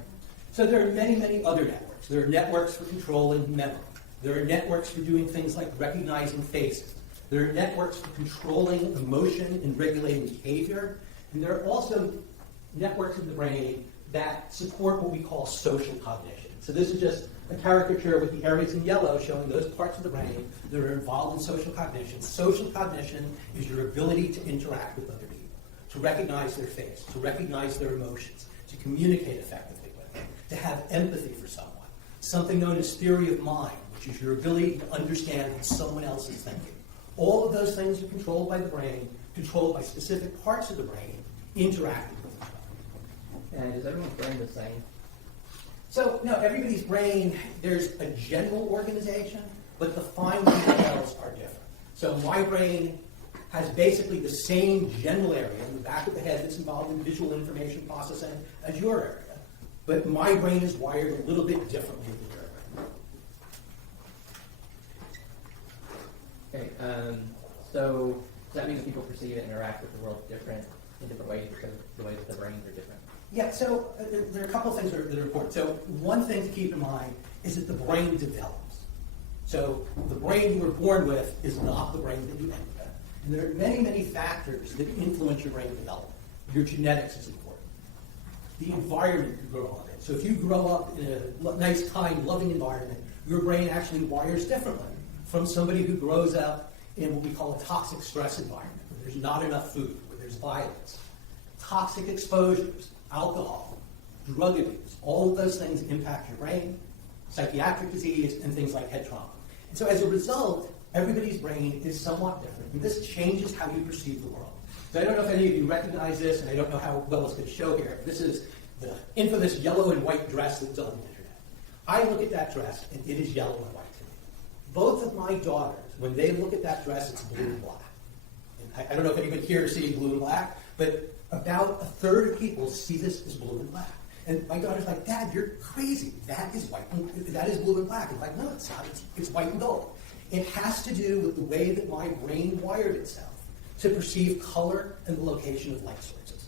So there are many, many other networks. There are networks for controlling memory. There are networks for doing things like recognizing faces. There are networks for controlling emotion and regulating behavior. And there are also networks in the brain that support what we call social cognition. So this is just a caricature with the areas in yellow showing those parts of the brain that are involved in social cognition. Social cognition is your ability to interact with other people, to recognize their face, to recognize their emotions, to communicate effectively with them, to have empathy for someone. Something known as theory of mind, which is your ability to understand what someone else is thinking. All of those things are controlled by the brain, controlled by specific parts of the brain, interacting with each other. And is everyone's brain the same? So, no, everybody's brain, there's a general organization, but the fine details are different. So my brain has basically the same general area in the back of the head that's involved in visual information processing as your area. But my brain is wired a little bit differently than your brain. Okay, so does that mean that people perceive and interact with the world in different ways because of the way that the brains are different? Yeah, so there are a couple of things that are important. So one thing to keep in mind is that the brain develops. So the brain you were born with is not the brain that you end with. And there are many, many factors that influence your brain development. Your genetics is important. The environment you grow up in. So if you grow up in a nice, kind, loving environment, your brain actually wires differently from somebody who grows up in what we call a toxic stress environment, where there's not enough food, where there's violence. Toxic exposures, alcohol, drug abuse, all of those things impact your brain, psychiatric disease, and things like head trauma. And so as a result, everybody's brain is somewhat different, and this changes how you perceive the world. So I don't know if any of you recognize this, and I don't know how well it's going to show here. This is the infamous yellow and white dress that's on the internet. I look at that dress, and it is yellow and white to me. Both of my daughters, when they look at that dress, it's blue and black. And I don't know if anybody here is seeing blue and black, but about a third of people see this as blue and black. And my daughter's like, Dad, you're crazy. That is white and that is blue and black. I'm like, no, it's not. It's white and gold. It has to do with the way that my brain wired itself to perceive color and the location of light sources.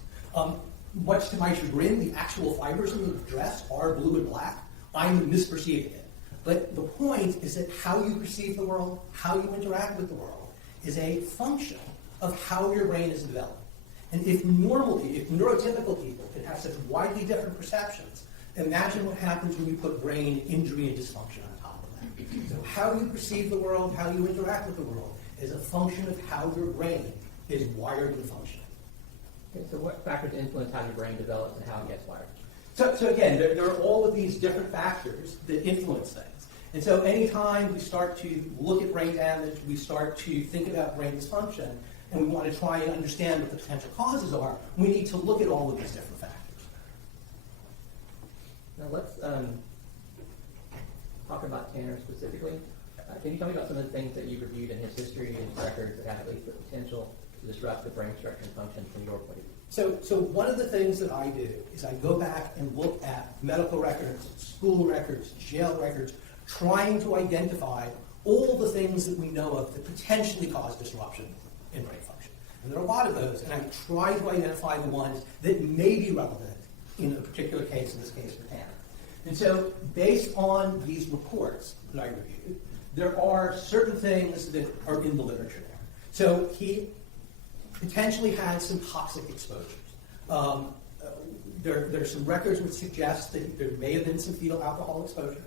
Much to my chagrin, the actual fibers in the dress are blue and black. I'm misperceiving it. But the point is that how you perceive the world, how you interact with the world, is a function of how your brain is developed. And if neurotypical people can have such widely different perceptions, imagine what happens when you put brain injury and dysfunction on top of that. So how you perceive the world, how you interact with the world, is a function of how your brain is wired and functioning. Okay, so what factors influence how your brain develops and how it gets wired? So again, there are all of these different factors that influence things. And so anytime we start to look at brain damage, we start to think about brain dysfunction, and we want to try and understand what the potential causes are, we need to look at all of these different factors. Now let's talk about Tanner specifically. Can you tell me about some of the things that you've reviewed in his history and records that have at least the potential to disrupt the brain structure and function from your point of view? So one of the things that I do is I go back and look at medical records, school records, jail records, trying to identify all the things that we know of that potentially cause disruption in brain function. And there are a lot of those, and I try to identify the ones that may be relevant in a particular case, in this case for Tanner. And so based on these reports that I reviewed, there are certain things that are in the literature there. So he potentially had some toxic exposures. There are some records which suggest that there may have been some fetal alcohol exposure.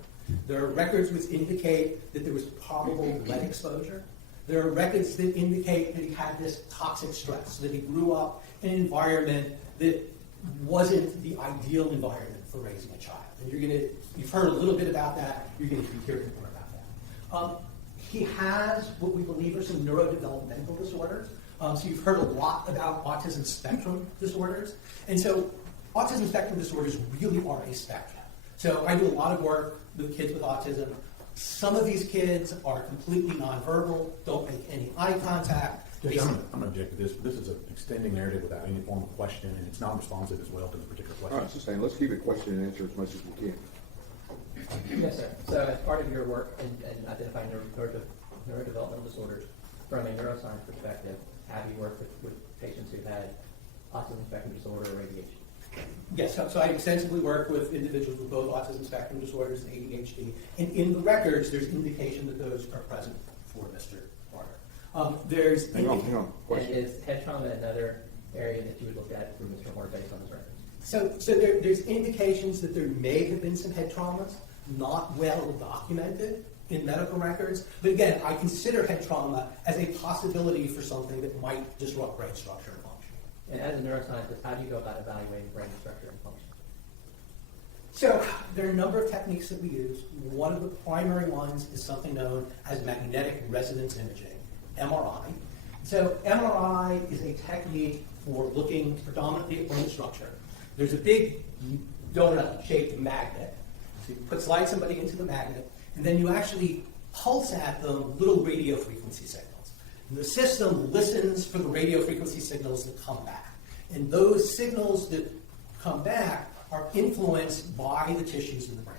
There are records which indicate that there was probable lead exposure. There are records that indicate that he had this toxic stress, that he grew up in an environment that wasn't the ideal environment for raising a child. And you've heard a little bit about that. You're going to be hearing more about that. He has what we believe are some neurodevelopmental disorders. So you've heard a lot about autism spectrum disorders. And so autism spectrum disorders really are a spectrum. So I do a lot of work with kids with autism. Some of these kids are completely nonverbal, don't make any eye contact. Judge, I'm going to object to this. This is an extending narrative without any form of question, and it's non-responsive as well to the particular All question. right, so saying, let's keep it question and answer as much as we can. Yes, sir. So as part of your work in identifying neurodevelopmental disorders, from a neuroscience perspective, have you worked with patients who've had autism spectrum disorder or ADHD? Yes, so I extensively work with individuals with both autism spectrum disorders and ADHD, and in the records, there's indication that those are present for Mr. Warner. There's Hang on. And Question. is head trauma another area that you would look at for Mr. Warner based on his records? So there's indications that there may have been some head traumas, not well documented in medical records. But again, I consider head trauma as a possibility for something that might disrupt brain structure and function. And as a neuroscientist, how do you go about evaluating brain structure and function? So there are a number of techniques that we use. One of the primary ones is something known as magnetic resonance imaging, MRI. So MRI is a technique for looking predominantly at brain structure. There's a big donut-shaped magnet. So you slide somebody into the magnet, and then you actually pulse at them little radio frequency signals. And the system listens for the radio frequency signals that come back. And those signals that come back are influenced by the tissues in the brain.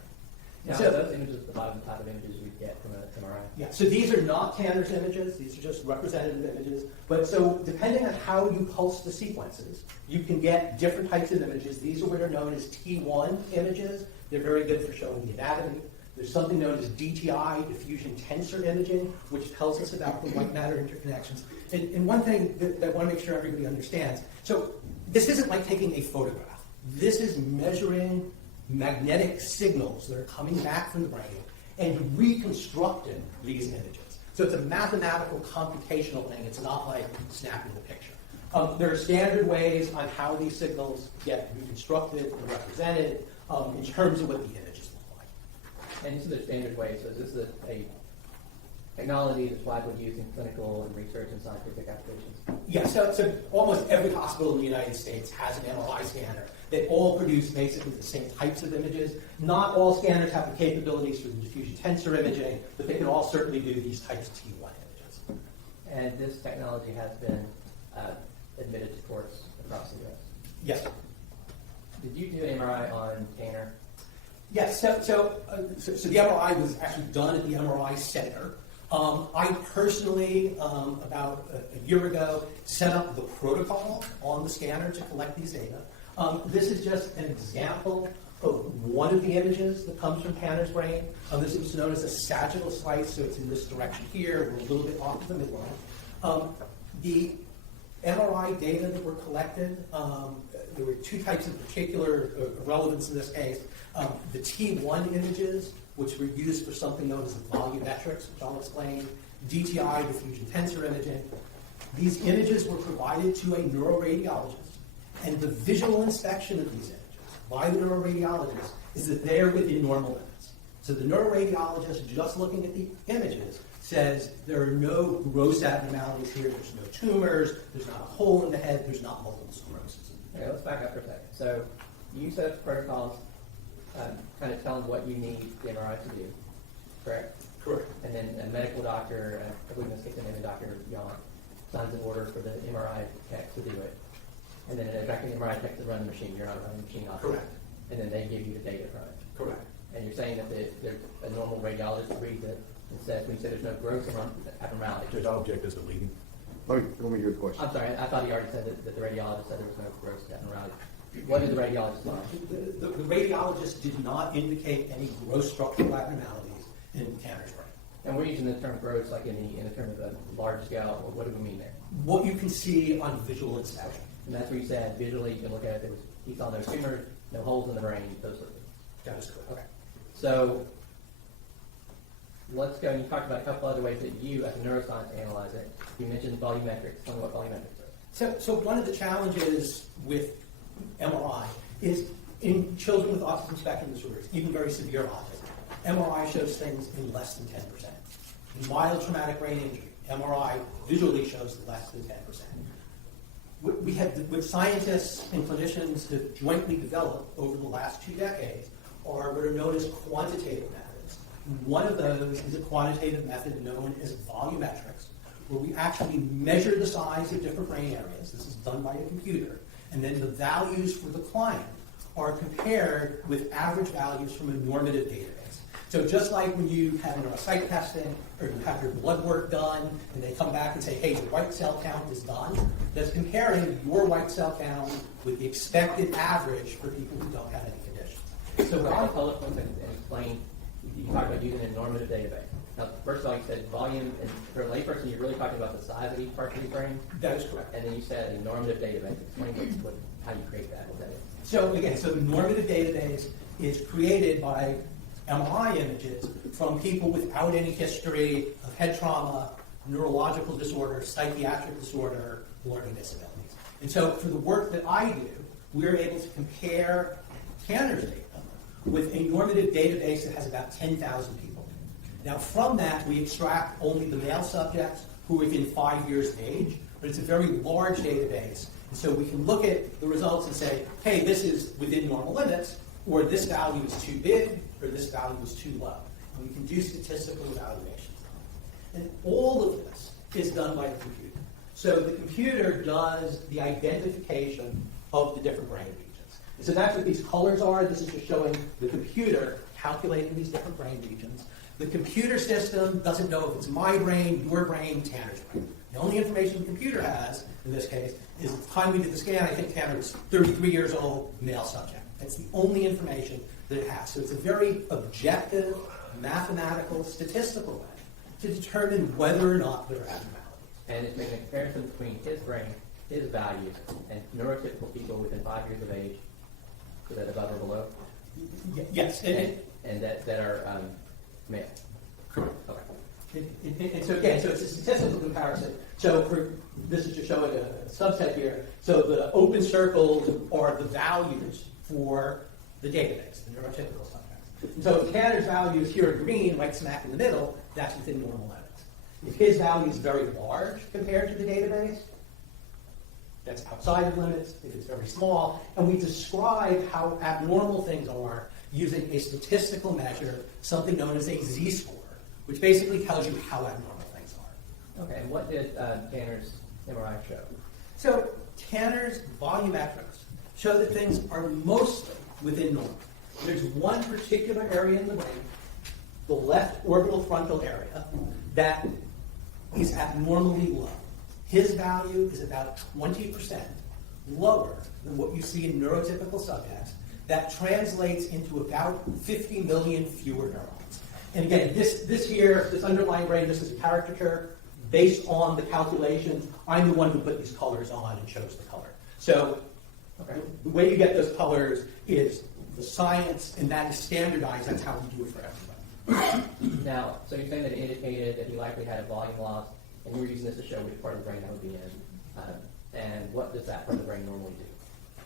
Now, So- those images at the bottom, the type of images we get from an MRI. Yeah, so these are not Tanner's images, these are just representative images. But so depending on how you pulse the sequences, you can get different types of images. These are what are known as T1 images. They're very good for showing the anatomy. There's something known as DTI, diffusion tensor imaging, which tells us about the white matter interconnections. And one thing that I want to make sure everybody understands, so this isn't like taking a photograph. This is measuring magnetic signals that are coming back from the brain and reconstructing these images. So it's a mathematical, computational thing. It's not like snapping the picture. There are standard ways on how these signals get reconstructed and represented in terms of what the images look like. And these are the standard ways. So is this a technology that's widely used in clinical and research and scientific applications? Yeah, so almost every hospital in the United States has an MRI scanner. They all produce basically the same types of images. Not all scanners have the capabilities for the diffusion tensor imaging, but they can all certainly do these types of T1 images. And this technology has been admitted to courts across the U.S. Yes. Did you do an MRI on Tanner? Yes, so the MRI was actually done at the MRI Center. I personally, about a year ago, set up the protocol on the scanner to collect these data. This is just an example of one of the images that comes from Tanner's brain. This is known as a sagittal slice, so it's in this direction here. We're a little bit off to the midline. The MRI data that were collected, there were two types of particular relevance in this case. The T1 images, which were used for something known as volumetrics, which I'll explain, DTI, diffusion tensor imaging. These images were provided to a neuroradiologist, and the visual inspection of these images by the neuroradiologist is that they're within normal limits. So the neuroradiologist, just looking at the images, says there are no gross abnormalities here, there's no tumors, there's not a hole in the head, there's not multiple sclerosis. Okay, let's back up for a second. So you set up protocols, kind of telling what you need the MRI to do, correct? Correct. And then a medical doctor, I believe in this case the name of Dr. Yon, signs an order for the MRI tech to do it. And then directing the MRI tech to run the machine. You're not running the machine off. Correct. And then they give you the data from it. Correct. And you're saying that there's a normal radiologist reads it and says, when you say there's no gross abnormality. Judge, I'll object as the leading. Let me hear the question. I'm sorry, I thought he already said that the radiologist said there was no gross abnormality. What did the radiologist find? The radiologist did not indicate any gross structural abnormalities in Tanner's brain. And we're using the term gross like in the term of a large scale. What do we mean there? What you can see on visual inspection. And that's where you said visually you can look at it. He saw no tumors, no holes in the brain, those sort of things. That is correct. Okay. So let's go. And you talked about a couple other ways that you, as a neuroscience, analyze it. You mentioned volumetrics. Tell me what volumetrics are. So one of the challenges with MRI is in children with autism spectrum disorders, even very severe autism, MRI shows things in less than 10%. In mild traumatic brain injury, MRI visually shows less than 10%. What scientists and clinicians have jointly developed over the last 2 decades are what are known as quantitative methods. One of those is a quantitative method known as volumetrics, where we actually measure the size of different brain areas. This is done by a computer. And then the values for the client are compared with average values from a normative database. So just like when you have neuropsych testing or you have your blood work done and they come back and say, hey, your white cell count is done, that's comparing your white cell count with the expected average for people who don't have any conditions. So I'll tell us and explain, you talked about using a normative database. Now, first of all, you said volume, and for a layperson, you're really talking about the size of each part of the brain. That is correct. And then you said a normative database. Explain how you create that. What that is. So again, so the normative database is created by MRI images from people without any history of head trauma, neurological disorder, psychiatric disorder, learning disabilities. And so for the work that I do, we're able to compare Tanner's data with a normative database that has about 10,000 people. Now from that, we extract only the male subjects who are within 5 years of age, but it's a very large database. And so we can look at the results and say, hey, this is within normal limits, or this value is too big, or this value is too low. And we can do statistical evaluations. And all of this is done by the computer. So the computer does the identification of the different brain regions. And so that's what these colors are. This is just showing the computer calculating these different brain regions. The computer system doesn't know if it's my brain, your brain, Tanner's brain. The only information the computer has, in this case, is at the time we did the scan, I think Tanner was 33 years old, male subject. That's the only information that it has. So it's a very objective, mathematical, statistical way to determine whether or not there are abnormalities. And it's making a comparison between his brain, his values, and neurotypical people within 5 years of age, so that above or below? Yes. And that are male? Correct. Okay. And so again, so it's a statistical comparison. So this is just showing a subset here. So the open circles are the values for the database, the neurotypical subjects. And so if Tanner's values here are green, right smack in the middle, that's within normal limits. If his value is very large compared to the database, that's outside of limits. If it's very small, and we describe how abnormal things are using a statistical measure, something known as a z-score, which basically tells you how abnormal things are. Okay, and what did Tanner's MRI show? So Tanner's volumetrics show that things are mostly within normal. There's one particular area in the brain, the left orbital frontal area, that is abnormally low. His value is about 20% lower than what you see in neurotypical subjects. That translates into about 50 million fewer neurons. And again, this here, this underlying brain, this is a caricature based on the calculations. I'm the one who put these colors on and chose the color. So the way you get those colors is the science, and that is standardized. That's how we do it for everybody. Now, so you're saying that it indicated that he likely had a volume loss, and you were using this to show which part of the brain that would be in. And what does that part of the brain normally do?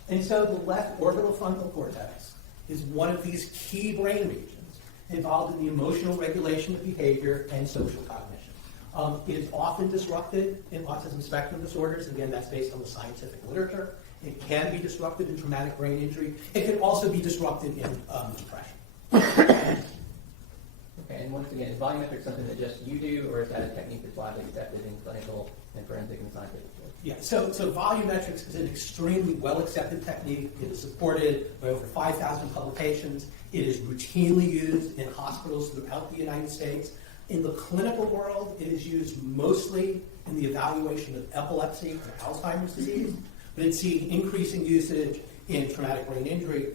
And so the left orbital frontal cortex is one of these key brain regions involved in the emotional regulation of behavior and social cognition. It is often disrupted in autism spectrum disorders. Again, that's based on the scientific literature. It can be disrupted in traumatic brain injury. It can also be disrupted in depression. Okay, and once again, is volumetric something that just you do, or is that a technique that's widely accepted in clinical and forensic and scientific fields? Yeah, so volumetrics is an extremely well-accepted technique. It is supported by over 5,000 publications. It is routinely used in hospitals throughout the United States. In the clinical world, it is used mostly in the evaluation of epilepsy or Alzheimer's disease, but it's seeing increasing usage in traumatic brain injury.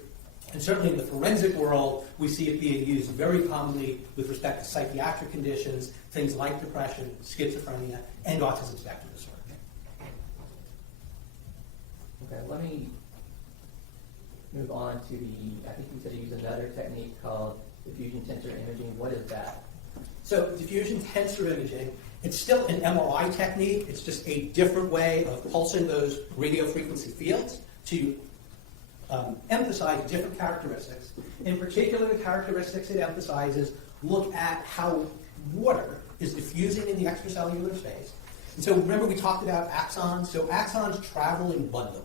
And certainly in the forensic world, we see it being used very commonly with respect to psychiatric conditions, things like depression, schizophrenia, and autism spectrum disorder. Okay, let me move on to I think you said you use another technique called diffusion tensor imaging. What is that? So diffusion tensor imaging, it's still an MRI technique. It's just a different way of pulsing those radio frequency fields to emphasize different characteristics. In particular, the characteristics it emphasizes look at how water is diffusing in the extracellular space. And so remember we talked about axons. So axons travel in bundles.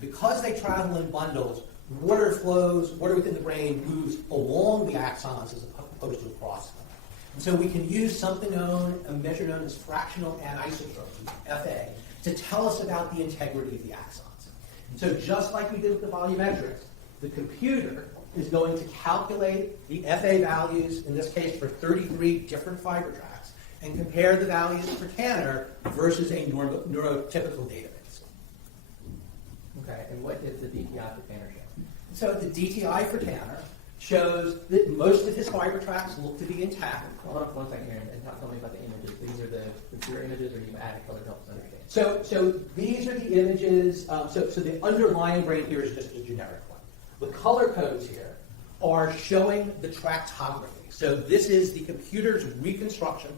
Because they travel in bundles, water within the brain moves along the axons as opposed to across them. And so we can use a measure known as fractional anisotropy, FA, to tell us about the integrity of the axons. And so just like we did with the volumetrics, the computer is going to calculate the FA values, in this case for 33 different fiber tracks, and compare the values for Tanner versus a neurotypical database. Okay, and what is the DTI for Tanner show? So the DTI for Tanner shows that most of his fiber tracks look to be intact. Hold on for 1 second here and tell me about the images. These are the computer images, or you added color to help us understand? So these are the images, so the underlying brain here is just a generic one. The color codes here are showing the tractography. So this is the computer's reconstruction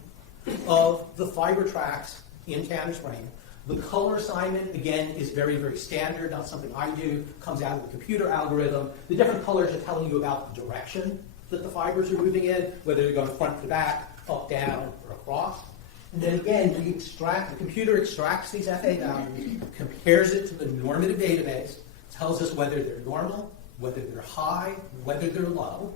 of the fiber tracks in Tanner's brain. The color assignment, again, is very, very standard, not something I do, comes out of the computer algorithm. The different colors are telling you about the direction that the fibers are moving in, whether they're going front to back, up, down, or across. And then again, the computer extracts these FA values, compares it to the normative database, tells us whether they're normal, whether they're high, whether they're low.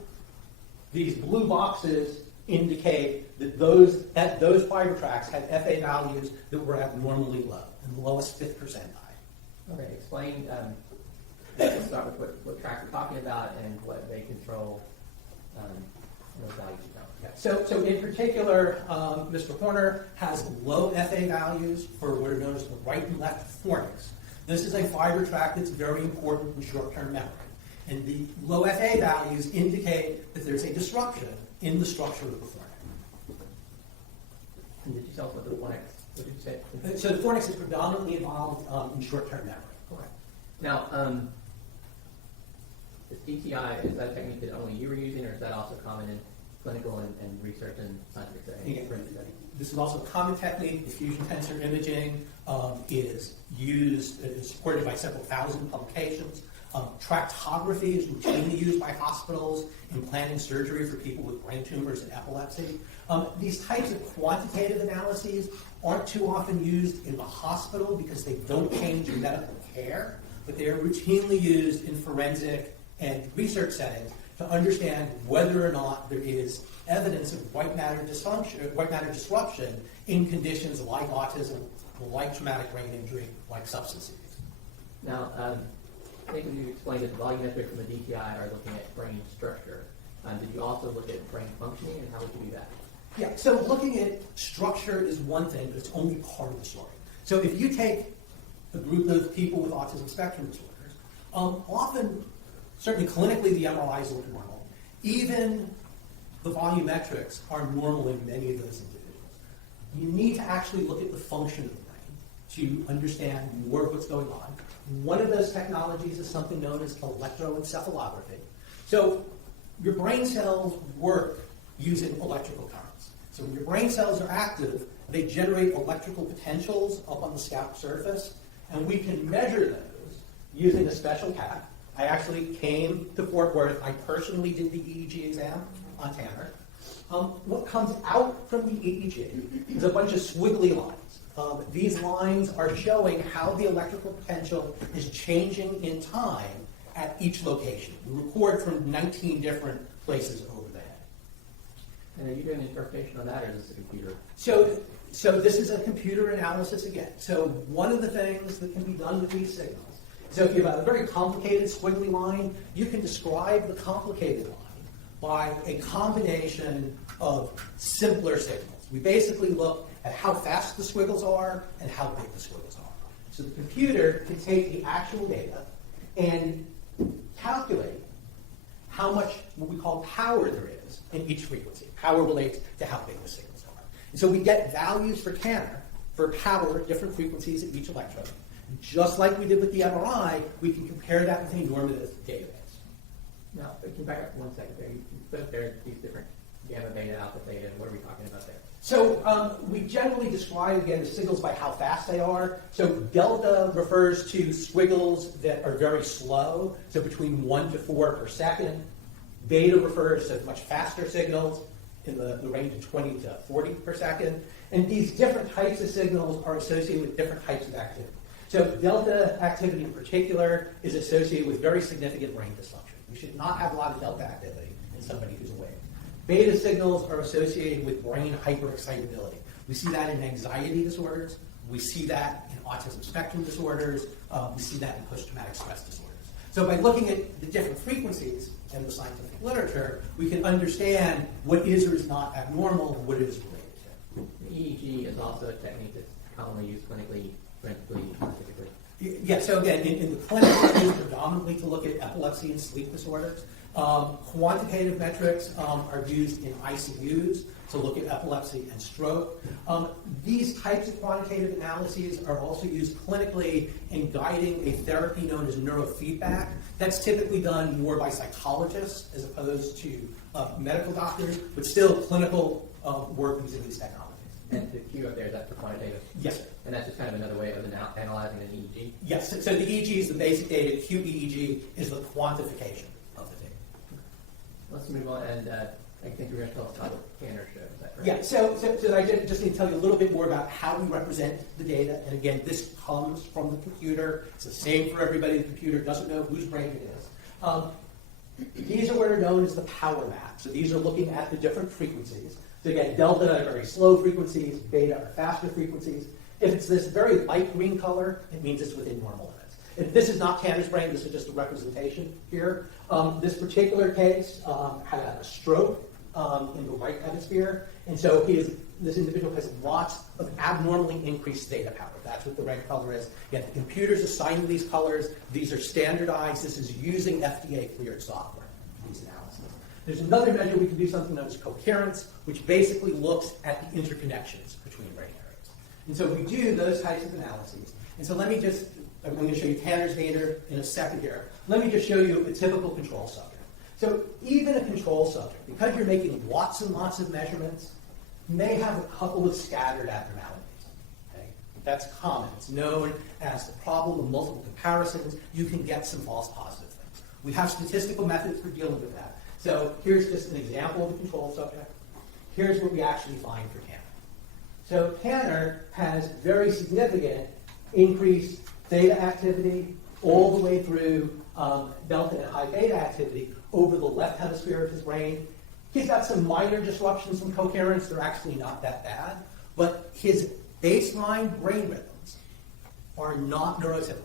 These blue boxes indicate that those fiber tracks had FA values that were abnormally low, in the lowest 5th percentile. Okay, explain, let's start with what track we're talking about and what they control, those values you count. So in particular, Mr. Horner has low FA values for what are known as the right and left fornix. This is a fiber tract that's very important in short-term memory. And the low FA values indicate that there's a disruption in the structure of the fornix. And did you tell us what the fornix, what did you say? So the fornix is predominantly involved in short-term memory. Correct. Now, this DTI, is that a technique that only you were using, or is that also common in clinical and research and scientific settings? This is also a common technique. Diffusion tensor imaging is used, is supported by several thousand publications. Tractography is routinely used by hospitals in planning surgery for people with brain tumors and epilepsy. These types of quantitative analyses aren't too often used in the hospital because they don't change your medical care, but they are routinely used in forensic and research settings to understand whether or not there is evidence of white matter dysfunction, white matter disruption in conditions like autism, like traumatic brain injury, like substance use. Now, I think you explained that the volumetrics and the DTI are looking at brain structure. Did you also look at brain functioning, and how would you do that? Yeah, so looking at structure is one thing, but it's only part of the story. So if you take a group of people with autism spectrum disorders, often, certainly clinically, the MRIs look normal. Even the volumetrics are normal in many of those individuals. You need to actually look at the function of the brain to understand more of what's going on. One of those technologies is something known as electroencephalography. So your brain cells work using electrical currents. So when your brain cells are active, they generate electrical potentials up on the scalp surface, and we can measure those using a special cap. I actually came to Fort Worth. I personally did the EEG exam on Tanner. What comes out from the EEG is a bunch of squiggly lines. These lines are showing how the electrical potential is changing in time at each location. We record from 19 different places over the head. And are you doing interpretation on that, or is this a computer? So this is a computer analysis again. So one of the things that can be done with these signals, so if you have a very complicated squiggly line, you can describe the complicated line by a combination of simpler signals. We basically look at how fast the squiggles are and how big the squiggles are. So the computer can take the actual data and calculate how much, what we call power there is in each frequency. Power relates to how big the signals are. And so we get values for Tanner for power at different frequencies at each electrode. Just like we did with the MRI, we can compare that with a normative database. Now, can you back up 1 second there? You put there these different gamma, beta, alpha, theta. What are we talking about there? So we generally describe, again, the signals by how fast they are. So delta refers to squiggles that are very slow, so between 1 to 4 per second. Beta refers to much faster signals in the range of 20 to 40 per second. And these different types of signals are associated with different types of activity. So delta activity in particular is associated with very significant brain dysfunction. We should not have a lot of delta activity in somebody who's awake. Beta signals are associated with brain hyperexcitability. We see that in anxiety disorders. We see that in autism spectrum disorders. We see that in post-traumatic stress disorders. So by looking at the different frequencies in the scientific literature, we can understand what is or is not abnormal and what it is related to. The EEG is also a technique that's commonly used clinically, forensically, scientifically. Yeah, so again, in the clinic, it's used predominantly to look at epilepsy and sleep disorders. Quantitative metrics are used in ICUs to look at epilepsy and stroke. These types of quantitative analyses are also used clinically in guiding a therapy known as neurofeedback. That's typically done more by psychologists as opposed to medical doctors, but still clinical work using these technologies. And the Q up there, is that for quantitative? Yes, sir. And that's just kind of another way of analyzing an EEG? Yes, so the EEG is the basic data, QEEG is the quantification of the data. Let's move on, and I think you're going to tell us about what Tanner showed, is that correct? Yeah, so I just need to tell you a little bit more about how we represent the data. And again, this comes from the computer. It's the same for everybody. The computer doesn't know whose brain it is. These are what are known as the power maps. So these are looking at the different frequencies. So again, delta are very slow frequencies, beta are faster frequencies. If it's this very light green color, it means it's within normal limits. If this is not Tanner's brain, this is just a representation here. This particular case had a stroke in the right hemisphere, and so this individual has lots of abnormally increased theta power. That's what the red color is. Again, the computer's assigning these colors. These are standardized. This is using FDA-cleared software for these analyses. There's another measure we can do, something known as coherence, which basically looks at the interconnections between brain areas. And so we do those types of analyses. And so I'm going to show you Tanner's data in a second here. Let me just show you a typical control subject. So even a control subject, because you're making lots and lots of measurements, may have a couple of scattered abnormalities. Okay? That's common. It's known as the problem of multiple comparisons. You can get some false positive things. We have statistical methods for dealing with that. So here's just an example of a control subject. Here's what we actually find for Tanner. So Tanner has very significant increased theta activity all the way through delta and high beta activity over the left hemisphere of his brain. He's got some minor disruptions in coherence. They're actually not that bad. But his baseline brain rhythms are not neurotypical.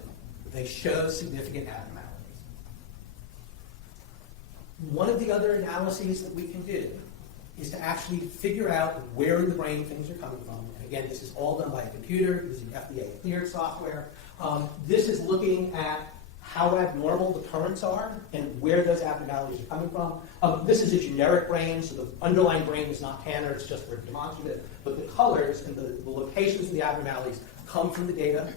They show significant abnormalities. One of the other analyses that we can do is to actually figure out where in the brain things are coming from. And again, this is all done by a computer using FDA-cleared software. This is looking at how abnormal the currents are and where those abnormalities are coming from. This is a generic brain, so the underlying brain is not Tanner, it's just for demonstrative. But the colors and the locations of the abnormalities come from the data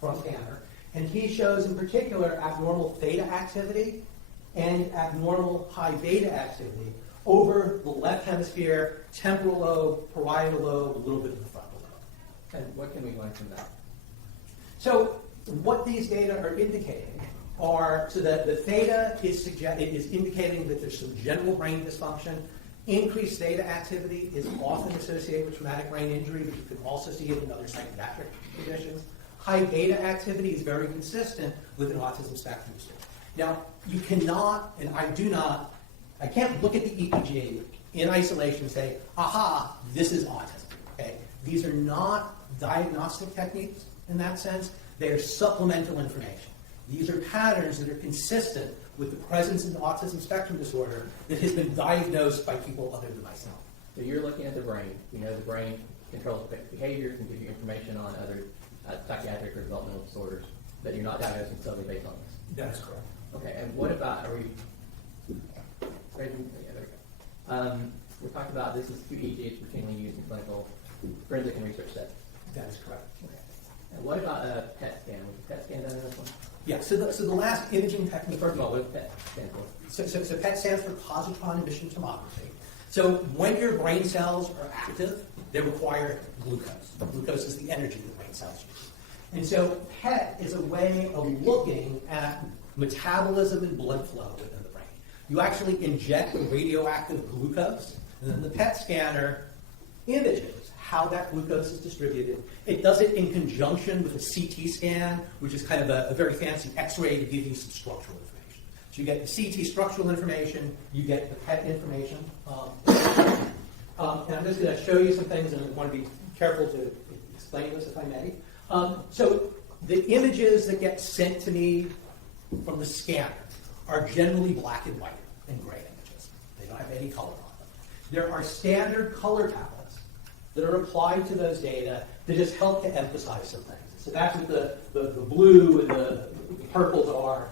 from Tanner. And he shows in particular abnormal theta activity and abnormal high beta activity over the left hemisphere, temporal lobe, parietal lobe, a little bit of the frontal lobe. And what can we learn from that? So what these data are indicating are, so that the theta is indicating that there's some general brain dysfunction. Increased theta activity is often associated with traumatic brain injury, but you can also see it in other psychiatric conditions. High beta activity is very consistent with an autism spectrum disorder. Now, you cannot, and I can't look at the EEG in isolation and say, aha, this is autism. Okay? These are not diagnostic techniques in that sense. They are supplemental information. These are patterns that are consistent with the presence of the autism spectrum disorder that has been diagnosed by people other than myself. So you're looking at the brain. You know the brain controls behavior, can give you information on other psychiatric or developmental disorders, but you're not diagnosing solely based on this. That is correct. Okay, and what about, there we go. We talked about this is QEEG, it's routinely used in clinical forensic and research settings. That is correct. Okay. And what about a PET scan? Was a PET scan done in this one? Yeah, so the last imaging technique, First of all, what does PET stand for? so PET stands for positron emission tomography. So when your brain cells are active, they require glucose. Glucose is the energy that brain cells use. And so PET is a way of looking at metabolism and blood flow within the brain. You actually inject the radioactive glucose, and then the PET scanner images how that glucose is distributed. It does it in conjunction with a CT scan, which is kind of a very fancy X-ray to give you some structural information. So you get the CT structural information, you get the PET information. And I'm just going to show you some things, and I want to be careful to explain this if I may. So the images that get sent to me from the scanner are generally black and white and gray images. They don't have any color on them. There are standard color palettes that are applied to those data that just help to emphasize some things. So that's what the blue and the purples are,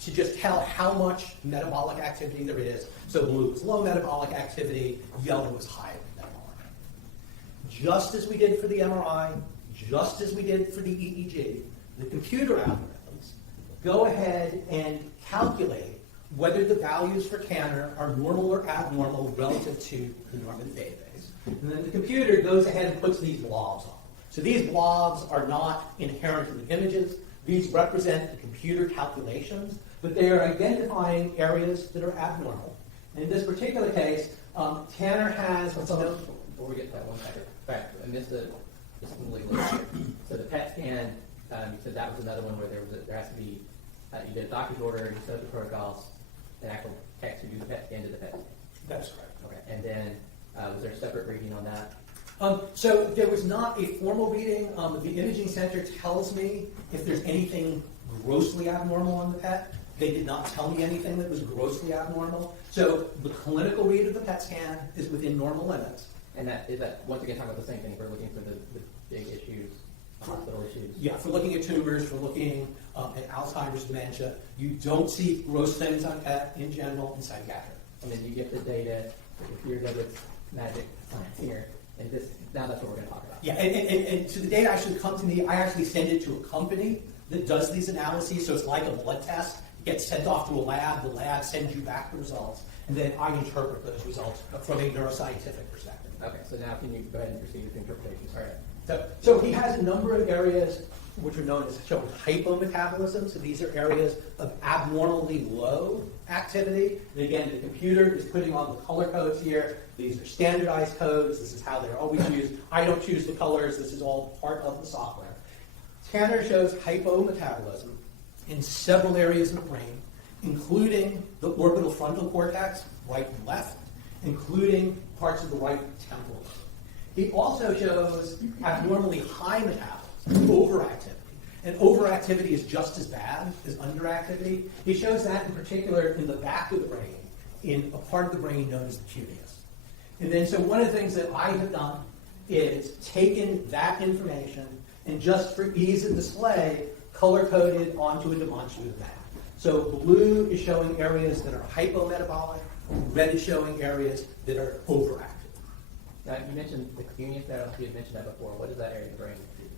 to just tell how much metabolic activity there is. So blue is low metabolic activity, yellow is high metabolic activity. Just as we did for the MRI, just as we did for the EEG, the computer algorithms go ahead and calculate whether the values for Tanner are normal or abnormal relative to the Norman database. And then the computer goes ahead and puts these blobs on. So these blobs are not inherent in the images. These represent the computer calculations, but they are identifying areas that are abnormal. And in this particular case, Tanner has what's known. Before we get to that one second, back, I missed the completely. So the PET scan, you said that was another one where there has to be, you did a doctor's order, you set up the protocols, an actual tech to do the PET scan to the PET scan. That's correct. Okay, and then was there a separate reading on that? So there was not a formal reading. The imaging center tells me if there's anything grossly abnormal on the PET. They did not tell me anything that was grossly abnormal. So the clinical read of the PET scan is within normal limits. And that is that once again talking about the same thing. We're looking for the big issues, hospital issues. Yeah, for looking at tumors, for looking at Alzheimer's dementia, you don't see gross things on PET in general in psychiatry. And then you get the data. The computer does its magic science here, and this now that's what we're going to talk about. Yeah, and so the data actually come to me. I actually send it to a company that does these analyses. So it's like a blood test. It gets sent off to a lab. The lab sends you back the results, and then I interpret those results from a neuroscientific perspective. Okay, so now can you go ahead and proceed with the interpretation? Sorry. So he has a number of areas which are known as showing hypometabolism. So these are areas of abnormally low activity. And again, the computer is putting on the color codes here. These are standardized codes. This is how they're always used. I don't choose the colors. This is all part of the software. Tanner shows hypometabolism in several areas of the brain, including the orbital frontal cortex, right and left, including parts of the right temporal lobe. He also shows abnormally high metabolism, overactivity. And overactivity is just as bad as underactivity. He shows that in particular in the back of the brain, in a part of the brain known as the cuneus. And then so one of the things that I have done is taken that information and just for ease of display, color-coded onto a demonstrative map. So blue is showing areas that are hypometabolic, red is showing areas that are overactive. Now you mentioned the cuneus. I don't know if you had mentioned that before. What is that area of the brain?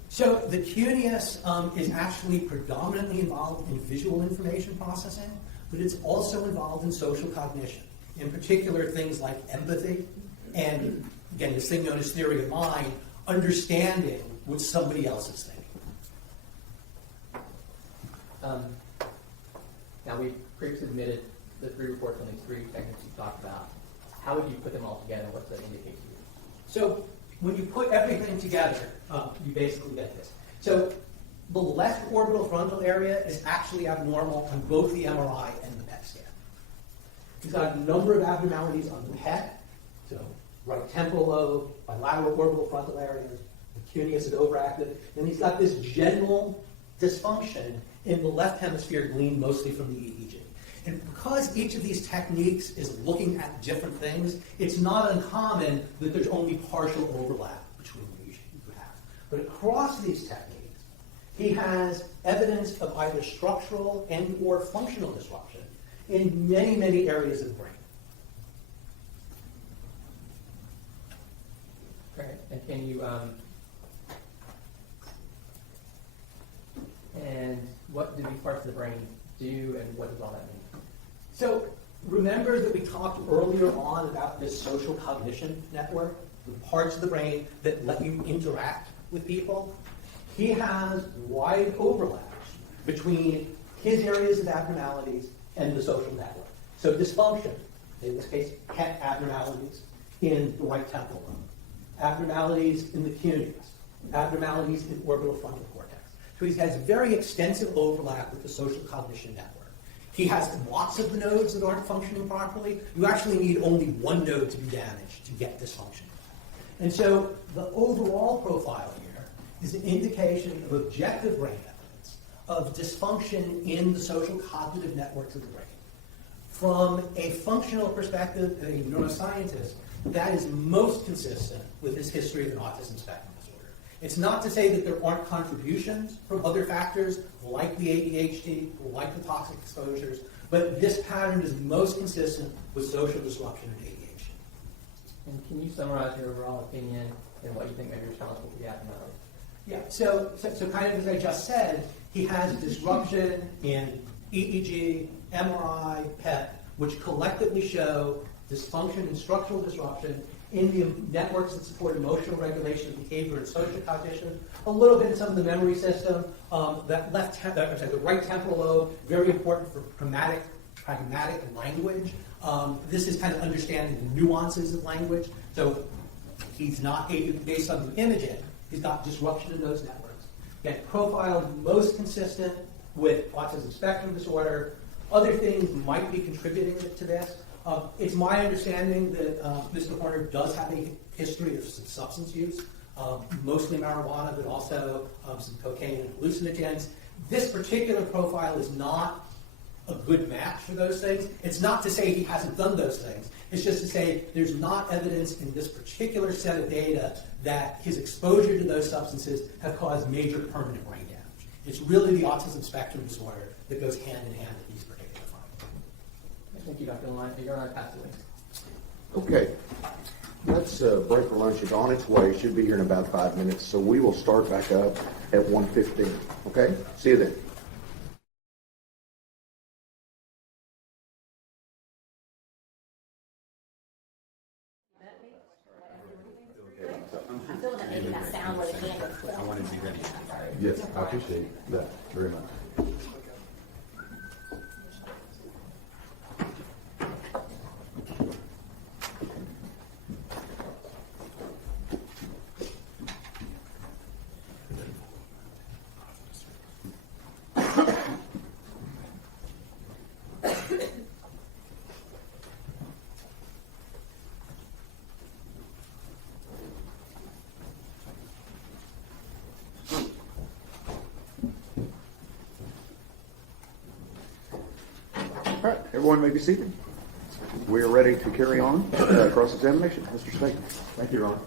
So the cuneus is actually predominantly involved in visual information processing, but it's also involved in social cognition. In particular, things like empathy and, again, this thing known as theory of mind, understanding what somebody else is thinking. Now we've previously submitted the 3 reports on these 3 techniques you talked about. How would you put them all together? What's that indicate to you? So when you put everything together, you basically get this. So the left orbital frontal area is actually abnormal on both the MRI and the PET scan. He's got a number of abnormalities on the PET, so right temporal lobe, bilateral orbital frontal areas, the cuneus is overactive, and he's got this general dysfunction in the left hemisphere gleaned mostly from the EEG. And because each of these techniques is looking at different things, it's not uncommon that there's only partial overlap between what you have. But across these techniques, he has evidence of either structural and or functional disruption in many, many areas of the brain. Great. And can you and what do these parts of the brain do, and what does all that mean? So remember that we talked earlier on about this social cognition network, the parts of the brain that let you interact with people. He has wide overlaps between his areas of abnormalities and the social network. So dysfunction, in this case, PET abnormalities in the right temporal lobe, abnormalities in the cuneus, abnormalities in orbital frontal cortex. So he has very extensive overlap with the social cognition network. He has lots of the nodes that aren't functioning properly. You actually need only one node to be damaged to get dysfunction. And so the overall profile here is an indication of objective brain evidence of dysfunction in the social cognitive networks of the brain. From a functional perspective, a neuroscientist, that is most consistent with his history of an autism spectrum disorder. It's not to say that there aren't contributions from other factors like the ADHD, like the toxic exposures, but this pattern is most consistent with social disruption and ADHD. And can you summarize your overall opinion and what you think may be responsible for the Athena? Yeah, so kind of as I just said, he has disruption in EEG, MRI, PET, which collectively show dysfunction and structural disruption in the networks that support emotional regulation, behavior, and social cognition. A little bit in some of the memory system. The right temporal lobe, very important for pragmatic language. This is kind of understanding the nuances of language. So he's not, based on the imaging, he's got disruption in those networks. Again, profile most consistent with autism spectrum disorder. Other things might be contributing to this. It's my understanding that Mr. Horner does have a history of some substance use, mostly marijuana, but also some cocaine and hallucinogens. This particular profile is not a good match for those things. It's not to say he hasn't done those things. It's just to say there's not evidence in this particular set of data that his exposure to those substances have caused major permanent brain damage. It's really the autism spectrum disorder that goes hand in hand with these particular findings. Thank you, Dr. Line. You're on pass away. Okay, let's break for lunch. It's on its way, should be here in about 5 minutes, so we will start back up at 1:15, okay? See you then. I'm feeling that maybe that sound where the candles. I wanted to be ready. Yes, I appreciate that very much. All right, everyone may be seated. We are ready to carry on cross-examination. Mr. Staten. Thank you, Ron.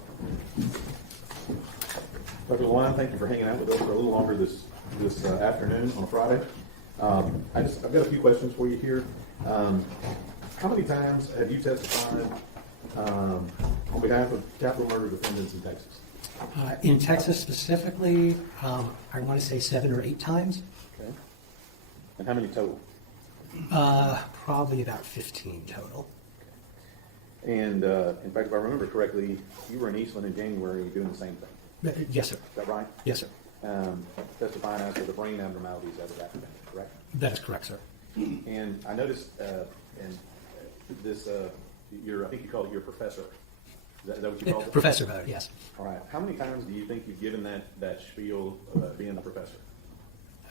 Dr. LeWine, thank you for hanging out with us for a little longer this afternoon on a Friday. I've got a few questions for you here. How many times have you testified on behalf of capital murder defendants in Texas? In Texas specifically, I want to say 7 or 8 times. Okay. And how many total? Probably about 15 total. And in fact, if I remember correctly, you were in Eastland in January doing the same thing. Yes, sir. Is that right? Yes, sir. Testifying as to the brain abnormalities that was apprehended, correct? That is correct, sir. And I noticed, and this, I think you called it your professor. Is that what you called it? Professor Vote, yes. All right. How many times do you think you've given that spiel being the professor?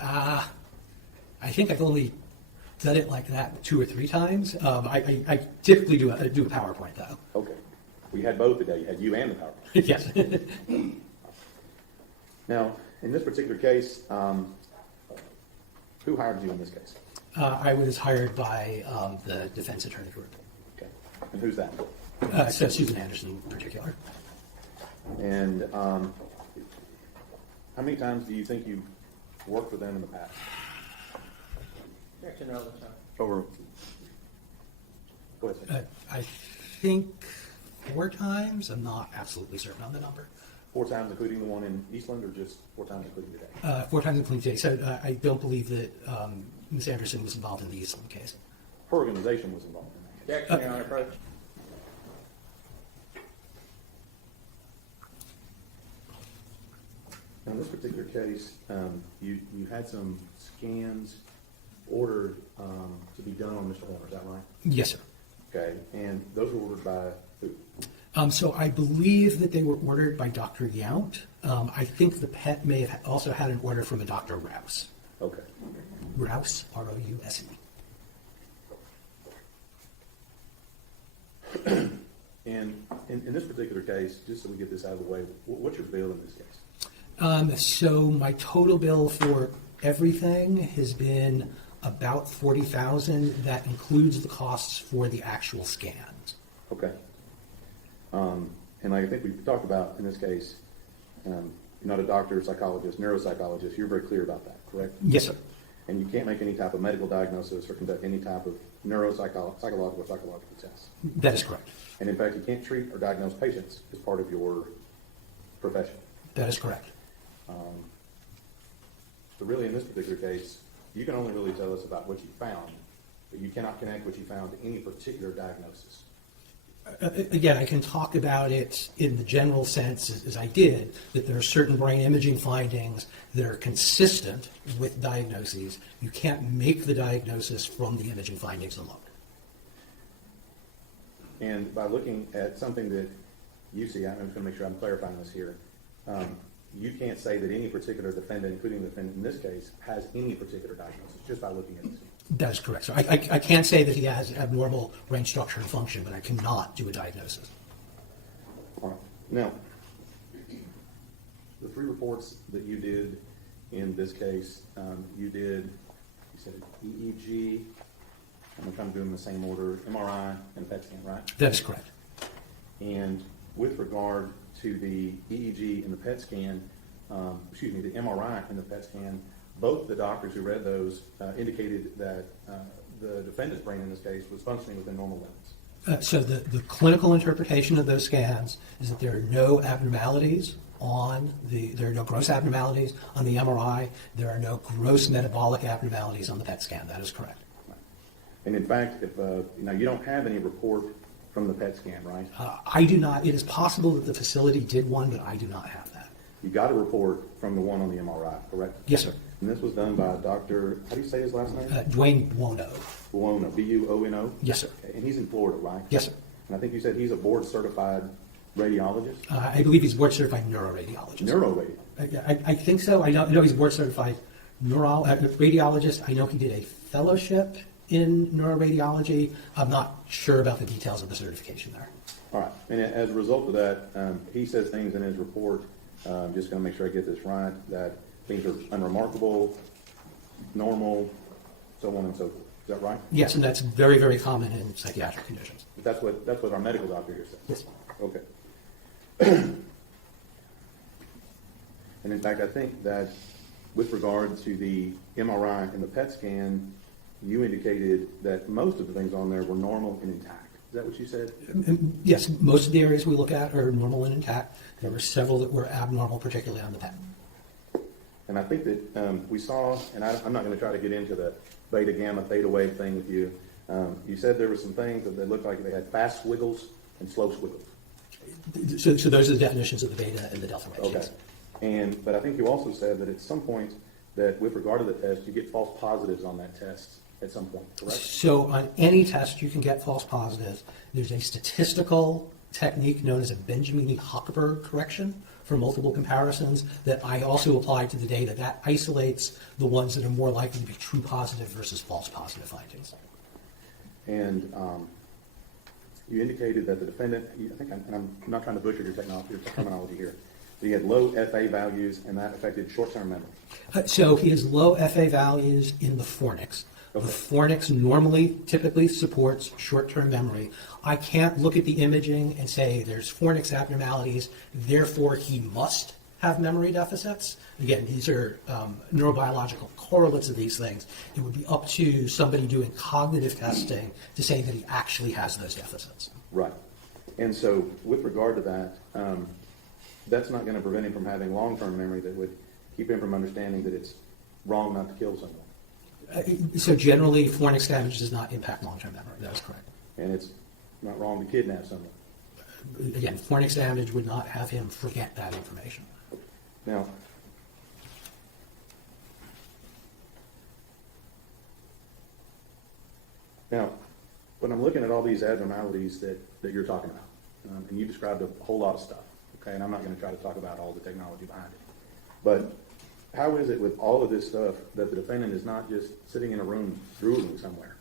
I think I've only done it like that 2 or 3 times. I typically do a PowerPoint, though. Okay. We had both today. You had you and the PowerPoint. Yes. Now, in this particular case, who hired you in this case? I was hired by the defense attorney group. Okay. And who's that? So Susan Anderson in particular. And how many times do you think you've worked with them in the past? Direction relevant, sir. Over. Go ahead, sir. I think 4 times. I'm not absolutely certain on the number. 4 times, including the one in Eastland, or just 4 times, including today? 4 times including today. So I don't believe that Ms. Anderson was involved in the Eastland case. Her organization was involved in that case. Direction, Your Honor, approach. Now, in this particular case, you had some scans ordered to be done on Mr. Horner, is that right? Yes, sir. Okay, and those were ordered by who? So I believe that they were ordered by Dr. Yount. I think the PET may have also had an order from a Dr. Rouse. Okay. Rouse, R-O-U-S-E. And in this particular case, just so we get this out of the way, what's your bill in this case? So my total bill for everything has been about $40,000. That includes the costs for the actual scans. Okay. And like I think we've talked about in this case, you're not a doctor, psychologist, neuropsychologist. You're very clear about that, correct? Yes, sir. And you can't make any type of medical diagnosis or conduct any type of psychological or psychological tests. That is correct. And in fact, you can't treat or diagnose patients as part of your profession. That is correct. So really, in this particular case, you can only really tell us about what you found, but you cannot connect what you found to any particular diagnosis. Again, I can talk about it in the general sense, as I did, that there are certain brain imaging findings that are consistent with diagnoses. You can't make the diagnosis from the imaging findings alone. And by looking at something that you see, I'm just going to make sure I'm clarifying this here. You can't say that any particular defendant, including the defendant in this case, has any particular diagnosis just by looking at this. That is correct. So I can't say that he has abnormal brain structure and function, but I cannot do a diagnosis. All right. Now, the 3 reports that you did in this case, you said EEG, I'm trying to do them in the same order, MRI and PET scan, right? That is correct. And with regard to the EEG and the PET scan, the MRI and the PET scan, both the doctors who read those indicated that the defendant's brain in this case was functioning within normal limits. So the clinical interpretation of those scans is that there are no abnormalities there are no gross abnormalities on the MRI. There are no gross metabolic abnormalities on the PET scan. That is correct. And in fact, if you don't have any report from the PET scan, right? I do not. It is possible that the facility did one, but I do not have that. You got a report from the one on the MRI, correct? Yes, sir. And this was done by Dr. How do you say his last name? Dwayne Buono. Buono, B-U-O-N-O? Yes, sir. Okay. And he's in Florida, right? Yes, sir. And I think you said he's a board-certified radiologist? I believe he's board certified neuroradiologist. Neuroradiologist. I think so. I know he's board certified radiologist. I know he did a fellowship in neuroradiology. I'm not sure about the details of the certification there. All right. And as a result of that, he says things in his report, just going to make sure I get this right, that things are unremarkable, normal, so on and so forth. Is that right? Yes, and that's very, very common in psychiatric conditions. But that's what our medical doctor here says. Yes. Okay. And in fact, I think that with regard to the MRI and the PET scan, you indicated that most of the things on there were normal and intact. Is that what you said? Yes, most of the areas we look at are normal and intact. There were several that were abnormal, particularly on the PET. And I think that we saw, and I'm not going to try to get into the beta, gamma, theta wave thing with you. You said there were some things that looked like they had fast squiggles and slow squiggles. So those are the definitions of the beta and the delta waves. Okay. Yes. But I think you also said that at some point that with regard to the test, you get false positives on that test at some point, correct? So on any test, you can get false positives. There's a statistical technique known as a Benjamini-Huckerberg correction for multiple comparisons that I also applied to the data. That isolates the ones that are more likely to be true positive versus false positive findings. And you indicated that the defendant, I think, and I'm not trying to butcher your terminology here, but he had low FA values and that affected short-term memory. So he has low FA values in the fornix. Okay. The fornix typically supports short-term memory. I can't look at the imaging and say there's fornix abnormalities, therefore he must have memory deficits. Again, these are neurobiological correlates of these things. It would be up to somebody doing cognitive testing to say that he actually has those deficits. Right. And so with regard to that, that's not going to prevent him from having long-term memory that would keep him from understanding that it's wrong not to kill someone. So generally, fornix damage does not impact long-term memory. That is correct. And it's not wrong to kidnap someone. Again, fornix damage would not have him forget that information. Now, when I'm looking at all these abnormalities that you're talking about, and you described a whole lot of stuff, okay, and I'm not going to try to talk about all the technology behind it, but how is it with all of this stuff that the defendant is not just sitting in a room drooling somewhere?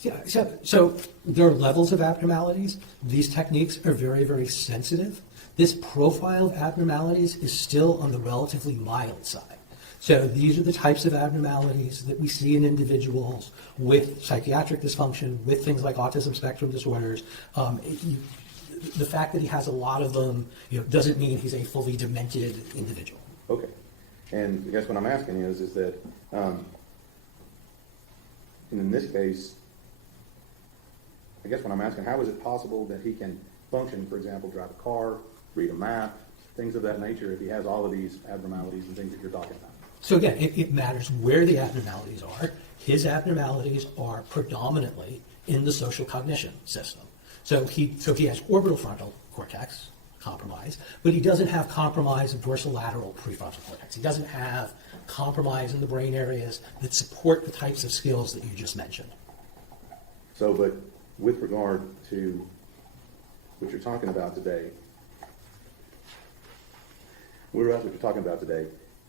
Yeah, so there are levels of abnormalities. These techniques are very, very sensitive. This profile of abnormalities is still on the relatively mild side. So these are the types of abnormalities that we see in individuals with psychiatric dysfunction, with things like autism spectrum disorders. The fact that he has a lot of them, doesn't mean he's a fully demented individual. Okay. And I guess what I'm asking is that, in this case, I guess what I'm asking, how is it possible that he can function, for example, drive a car, read a map, things of that nature, if he has all of these abnormalities and things that you're talking about? So again, it matters where the abnormalities are. His abnormalities are predominantly in the social cognition system. So he has orbital frontal cortex compromise, but he doesn't have compromise of dorsolateral prefrontal cortex. He doesn't have compromise in the brain areas that support the types of skills that you just mentioned. So, but with regard to what you're talking about today,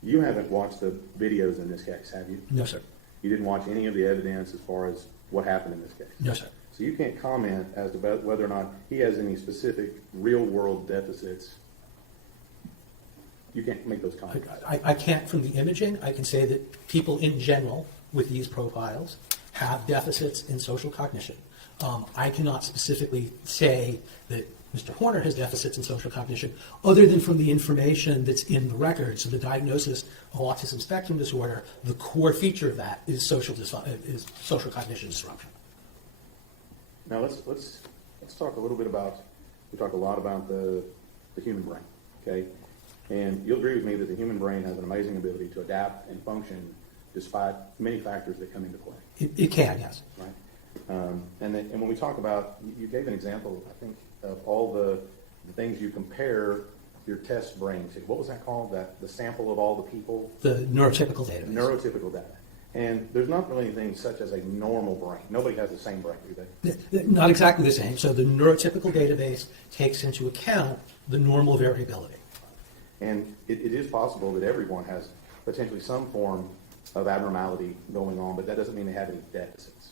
you haven't watched the videos in this case, have you? No, sir. You didn't watch any of the evidence as far as what happened in this case? No, sir. So you can't comment as to whether or not he has any specific real-world deficits. You can't make those comments. I can't from the imaging. I can say that people in general with these profiles have deficits in social cognition. I cannot specifically say that Mr. Horner has deficits in social cognition, other than from the information that's in the record. So the diagnosis of autism spectrum disorder, the core feature of that is social cognition disruption. Now let's talk a little bit about, we talk a lot about the human brain, okay? And you'll agree with me that the human brain has an amazing ability to adapt and function despite many factors that come into play. It can, yes. Right? And when we talk about, you gave an example, I think, of all the things you compare your test brain to. What was that called? The sample of all the people? The neurotypical database. Neurotypical data. And there's not really anything such as a normal brain. Nobody has the same brain, do they? Not exactly the same. So the neurotypical database takes into account the normal variability. And it is possible that everyone has potentially some form of abnormality going on, but that doesn't mean they have any deficits.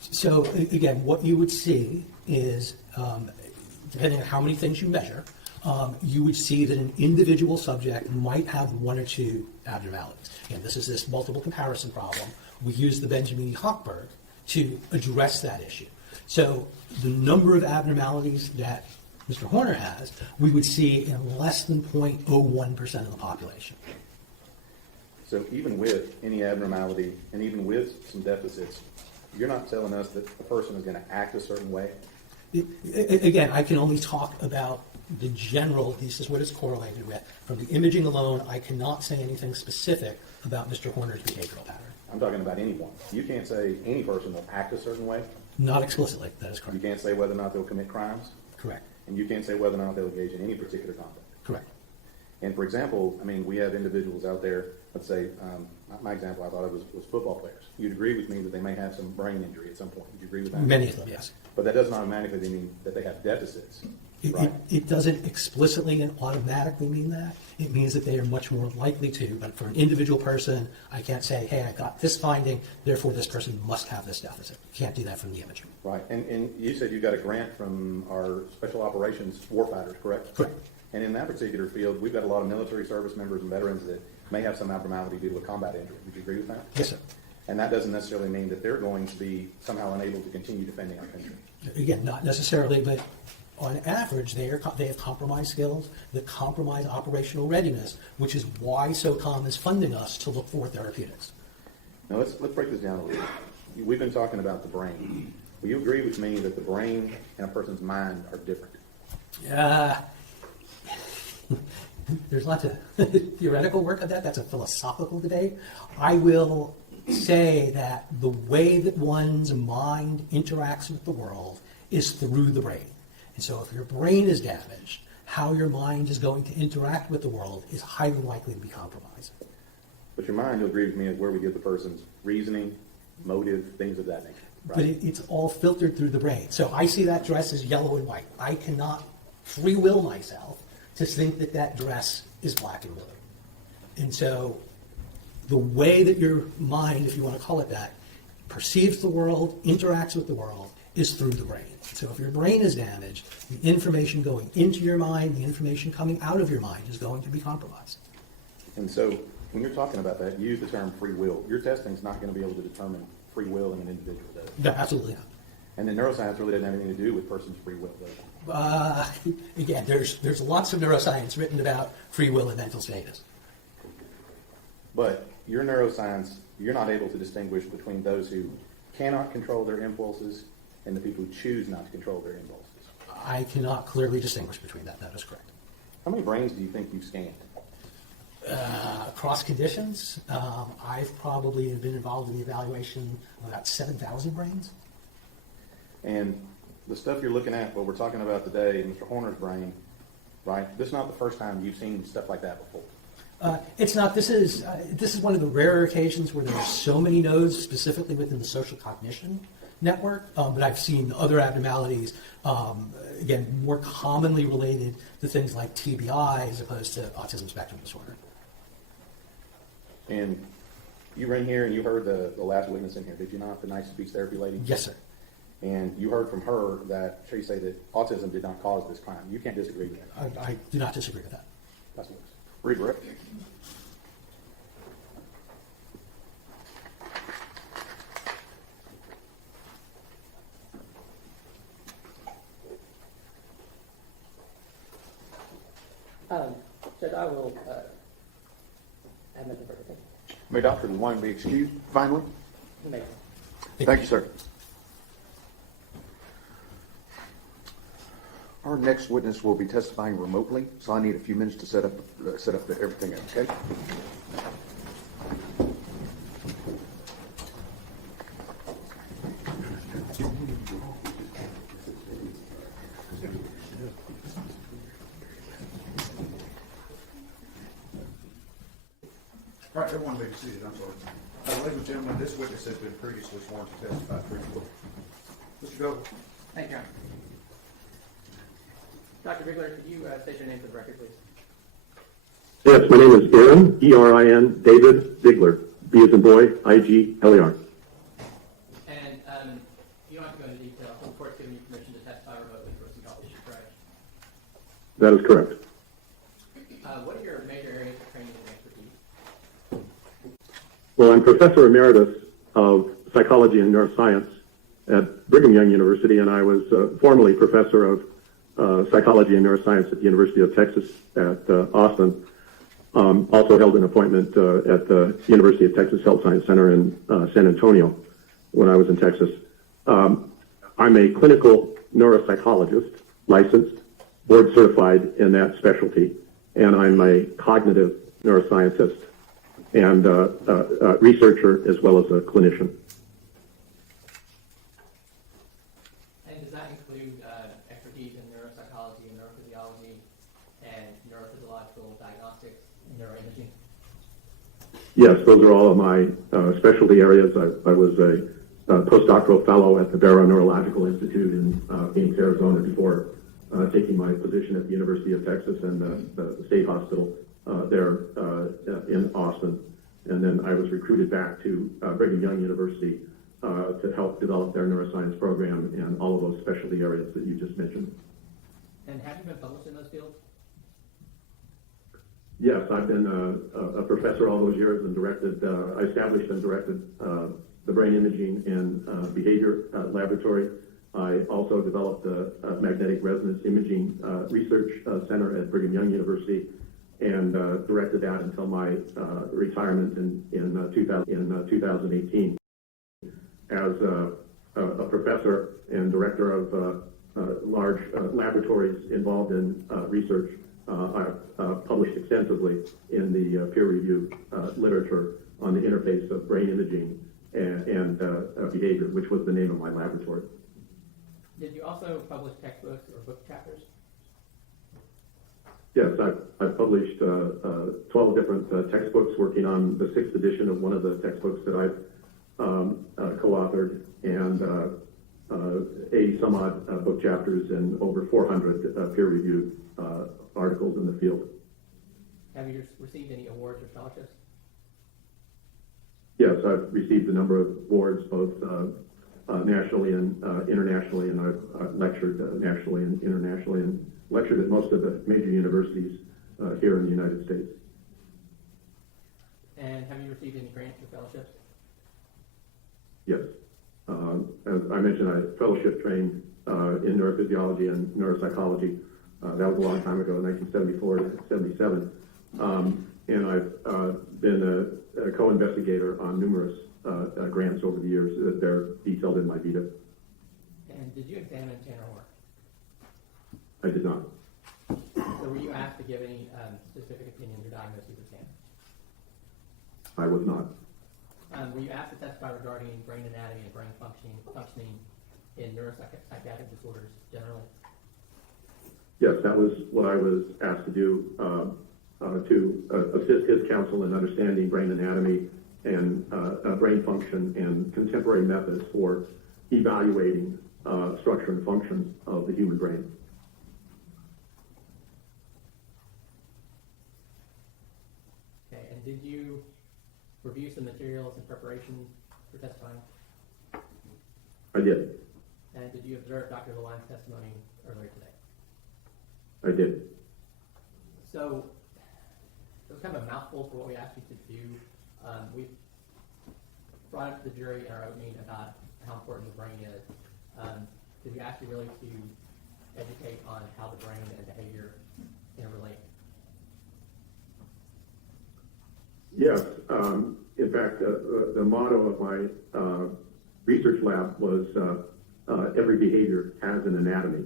So again, what you would see is, depending on how many things you measure, you would see that an individual subject might have one or two abnormalities. And this is this multiple comparison problem. We use the Benjamin-Hochberg to address that issue. So the number of abnormalities that Mr. Horner has, we would see in less than 0.01% of the population. So even with any abnormality and even with some deficits, you're not telling us that a person is going to act a certain way? Again, I can only talk about the general, this is what it's correlated with. From the imaging alone, I cannot say anything specific about Mr. Horner's behavioral pattern. I'm talking about anyone. You can't say any person will act a certain way. Not explicitly, that is You correct. can't say whether or not they'll commit crimes. Correct. And you can't say whether or not they'll engage in any particular conduct. Correct. And for example, I mean, we have individuals out there, let's say, my example I thought of was football players. You'd agree with me that they may have some brain injury at some point. Would you agree with that? Many of them, yes. But that doesn't automatically mean that they have deficits, right? It doesn't explicitly and automatically mean that. It means that they are much more likely to. But for an individual person, I can't say, hey, I got this finding, therefore this person must have this deficit. You can't do that from the imaging. Right. And you said you got a grant from our special operations warfighters, correct? Correct. And in that particular field, we've got a lot of military service members and veterans that may have some abnormality due to a combat injury. Would you agree with that? Yes, sir. And that doesn't necessarily mean that they're going to be somehow unable to continue defending our country. Again, not necessarily, but on average, they have compromised skills that compromise operational readiness, which is why SOCOM is funding us to look for therapeutics. Now let's break this down a little bit. We've been talking about the brain. Will you agree with me that the brain and a person's mind are different? There's lots of theoretical work on that. That's a philosophical debate. I will say that the way that one's mind interacts with the world is through the brain. And so if your brain is damaged, how your mind is going to interact with the world is highly likely to be compromised. But your mind, you'll agree with me, is where we get the person's reasoning, motive, things of that nature. Right? But it's all filtered through the brain. So I see that dress as yellow and white. I cannot free will myself to think that that dress is black and blue. And so the way that your mind, if you want to call it that, perceives the world, interacts with the world, is through the brain. So if your brain is damaged, the information going into your mind, the information coming out of your mind is going to be compromised. And so when you're talking about that, you use the term free will. Your testing's not going to be able to determine free will in an individual, does it? No, absolutely not. And then neuroscience really doesn't have anything to do with person's free will, does it? Again, there's lots of neuroscience written about free will and mental status. But your neuroscience, you're not able to distinguish between those who cannot control their impulses and the people who choose not to control their impulses. I cannot clearly distinguish between that. That is correct. How many brains do you think you've scanned? Across conditions, I've probably been involved in the evaluation of about 7,000 brains. And the stuff you're looking at, what we're talking about today, Mr. Horner's brain, right? This is not the first time you've seen stuff like that before. It's not. This is one of the rarer occasions where there are so many nodes specifically within the social cognition network. But I've seen other abnormalities, again, more commonly related to things like TBI as opposed to autism spectrum disorder. And you were in here and you heard the last witness in here, did you not? The nice speech therapy lady? Yes, sir. And you heard from her that she say that autism did not cause this crime. You can't disagree with that. I do not disagree with that. That's what it is. Read it. Judge, I will admit to everything. May Dr. DeWine be excused finally? May. Thank you, sir. Our next witness will be testifying remotely, so I need a few minutes to set up everything up, okay? All right, everyone may be seated, I'm sorry. Ladies and gentlemen, this witness has been previously sworn to testify truthfully. Mr. Goble. Thank you, Your Honor. Dr. Bigler, could you state your name for the record, please? Yes, my name is Aaron, E-R-I-N, David Bigler, B as in boy, I-G-L-E-R. And you don't have to go into detail. The court's given you permission to testify remotely for some health issues, correct? That is correct. What are your major areas of training and expertise? Well, I'm Professor Emeritus of Psychology and Neuroscience at Brigham Young University, and I was formerly Professor of Psychology and Neuroscience at the University of Texas at Austin. Also held an appointment at the University of Texas Health Science Center in San Antonio when I was in Texas. I'm a clinical neuropsychologist, licensed, board certified in that specialty, and I'm a cognitive neuroscientist and researcher as well as a clinician. And does that include expertise in neuropsychology and neurophysiology and neurophysiological diagnostics and neuroimaging? Yes, those are all of my specialty areas. I was a postdoctoral fellow at the Barrow Neurological Institute in Phoenix, Arizona, before taking my position at the University of Texas and the State Hospital there in Austin. And then I was recruited back to Brigham Young University to help develop their neuroscience program in all of those specialty areas that you just mentioned. And have you been published in those fields? Yes, I've been a professor all those years and directed, I established and directed the brain imaging and behavior laboratory. I also developed the magnetic resonance imaging research center at Brigham Young University and directed that until my retirement in 2018. As a professor and director of large laboratories involved in research, I've published extensively in the peer-reviewed literature on the interface of brain imaging and behavior, which was the name of my laboratory. Did you also publish textbooks or book chapters? Yes, I've published 12 different textbooks, working on the 6th edition of one of the textbooks that I've co-authored, and 80 some odd book chapters and over 400 peer-reviewed articles in the field. Have you received any awards or scholarships? Yes, I've received a number of awards, both nationally and internationally, and I've lectured nationally and internationally, and lectured at most of the major universities here in the United States. And have you received any grants or fellowships? Yes. As I mentioned, I fellowship trained in neurophysiology and neuropsychology. That was a long time ago, 1974 to 77. And I've been a co-investigator on numerous grants over the years. They're detailed in my vita. And did you examine Tanner Moore? I did not. So were you asked to give any specific opinions or diagnoses of Tanner? I was not. Were you asked to testify regarding brain anatomy and brain functioning in neuropsychiatric disorders generally? Yes, that was what I was asked to do, to assist his counsel in understanding brain anatomy and brain function and contemporary methods for evaluating structure and function of the human brain. Okay, and did you review some materials in preparation for testifying? I did. And did you observe Dr. Lewine's testimony earlier today? I did. So, it was kind of a mouthful for what we asked you to do. We brought up to the jury in our opening about how important the brain is. Did you ask you really to educate on how the brain and behavior interrelate? Yes. In fact, the motto of my research lab was every behavior has an anatomy.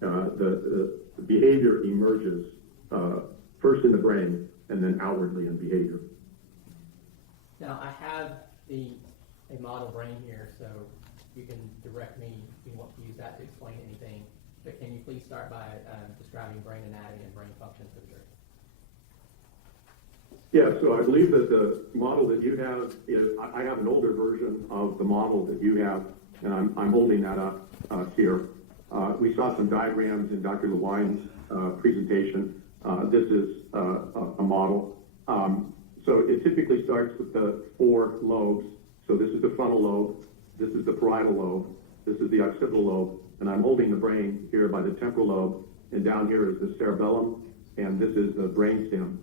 The behavior emerges first in the brain and then outwardly in behavior. Now, I have a model brain here, so you can direct me if you want to use that to explain anything. But can you please start by describing brain anatomy and brain function for the jury? Yeah, so I believe that the model that you have is, I have an older version of the model that you have, and I'm holding that up here. We saw some diagrams in Dr. Lewine's presentation. This is a model. So it typically starts with the 4 lobes. So this is the frontal lobe, this is the parietal lobe, this is the occipital lobe, and I'm holding the brain here by the temporal lobe, and down here is the cerebellum, and this is the brainstem.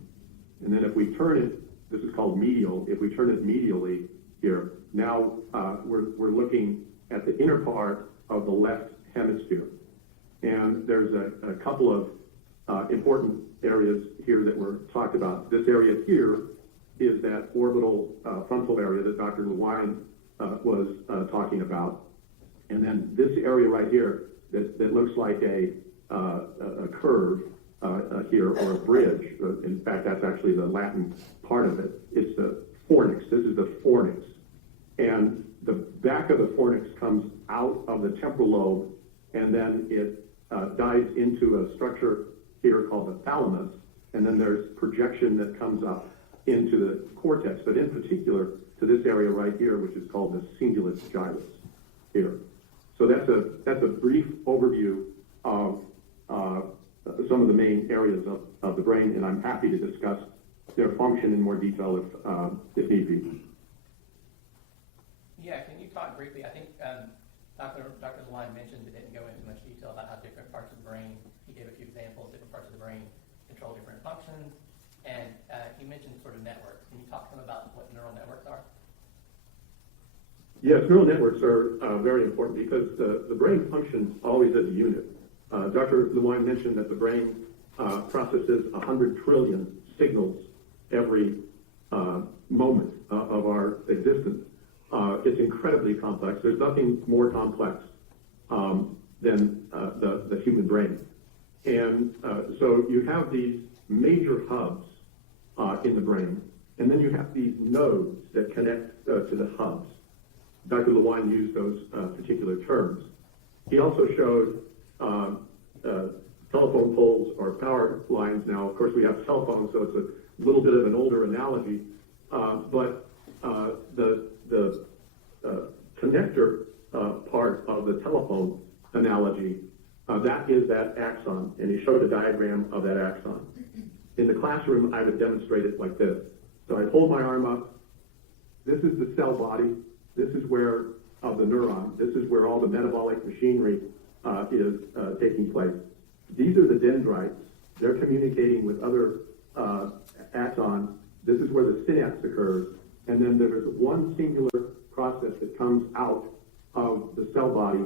And then if we turn it, this is called medial, if we turn it medially here, now we're looking at the inner part of the left hemisphere. And there's a couple of important areas here that were talked about. This area here is that orbital frontal area that Dr. Lewine was talking about. And then this area right here that looks like a curve here, or a bridge. In fact, that's actually the Latin part of it. It's the fornix. This is the fornix. And the back of the fornix comes out of the temporal lobe, and then it dives into a structure here called the thalamus, and then there's projection that comes up into the cortex, but in particular to this area right here, which is called the cingulus gyrus here. So that's a brief overview of some of the main areas of the brain, and I'm happy to discuss their function in more detail if need be. Yeah, can you talk briefly? I think Dr. Lewine mentioned, but didn't go into much detail about how different parts of the brain, he gave a few examples, different parts of the brain control different functions, and he mentioned sort of networks. Can you talk to him about what neural networks are? Yes, neural networks are very important because the brain functions always as a unit. Dr. Lewine mentioned that the brain processes 100 trillion signals every moment of our existence. It's incredibly complex. There's nothing more complex than the human brain. And so you have these major hubs in the brain, and then you have these nodes that connect to the hubs. Dr. Lewine used those particular terms. He also showed telephone poles or power lines. Now, of course, we have cell phones, so it's a little bit of an older analogy, but the connector part of the telephone analogy, that is that axon, and he showed a diagram of that axon. In the classroom, I would demonstrate it like this. So I'd hold my arm up. This is the cell body. This is where the neuron. This is where all the metabolic machinery is taking place. These are the dendrites. They're communicating with other axons This is where the synapse occurs, and then there is one singular process that comes out of the cell body.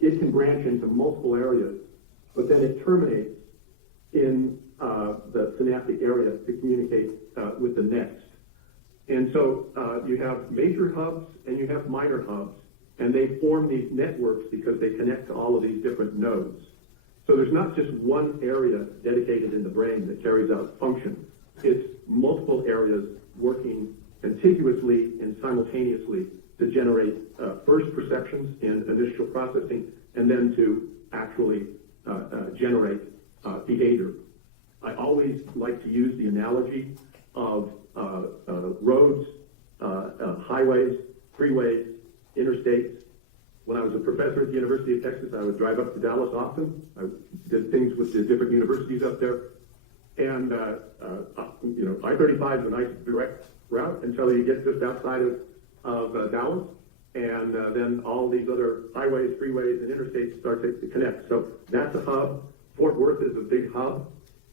It can branch into multiple areas, but then it terminates in the synaptic area to communicate with the next. And so you have major hubs and you have minor hubs, and they form these networks because they connect to all of these different nodes. So there's not just one area dedicated in the brain that carries out function. It's multiple areas working contiguously and simultaneously to generate first perceptions in initial processing, and then to actually generate behavior. I always like to use the analogy of roads, highways, freeways, interstates. When I was a professor at the University of Texas, I would drive up to Dallas often. I did things with the different universities up there. And, I-35 is a nice direct route until you get just outside of Dallas. And then all these other highways, freeways, and interstates start to connect. So that's a hub. Fort Worth is a big hub.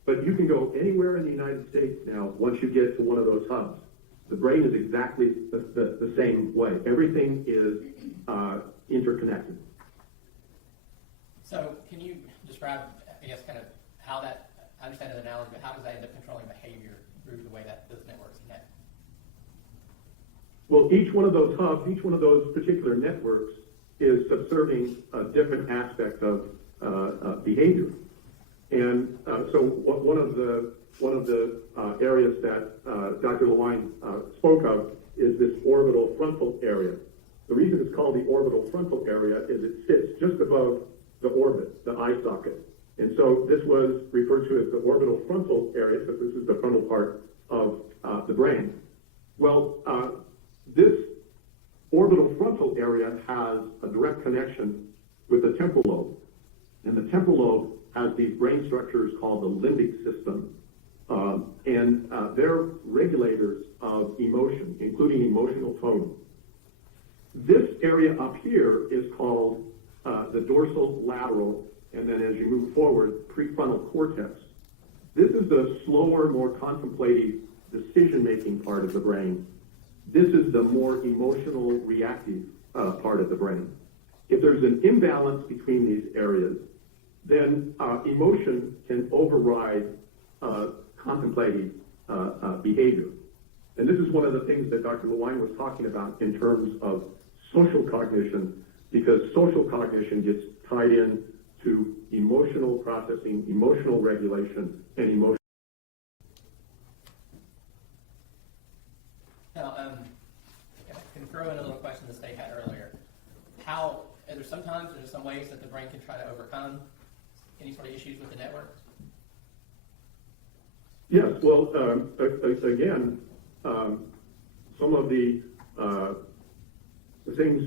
But you can go anywhere in the United States now once you get to one of those hubs. The brain is exactly the same way. Everything is interconnected. So can you describe, I guess, kind of how that, I understand the analogy, but how does that end up controlling behavior through the way that those networks connect? Well, each one of those hubs, each one of those particular networks is subserving different aspects of behavior. And so one of the areas that Dr. Lewine spoke of is this orbital frontal area. The reason it's called the orbital frontal area is it sits just above the orbit, the eye socket. And so this was referred to as the orbital frontal area, because this is the frontal part of the brain. Well, this orbital frontal area has a direct connection with the temporal lobe. And the temporal lobe has these brain structures called the limbic system. And they're regulators of emotion, including emotional tone. This area up here is called the dorsal lateral, and then as you move forward, prefrontal cortex. This is the slower, more contemplative, decision-making part of the brain. This is the more emotional, reactive part of the brain. If there's an imbalance between these areas, then emotion can override contemplative behavior. And this is one of the things that Dr. Lewine was talking about in terms of social cognition, because social cognition gets tied in to emotional processing, emotional regulation, and emotional. Now, I can throw in a little question that State had earlier. Are there some ways that the brain can try to overcome any sort of issues with the network? Yes, well, again, some of the things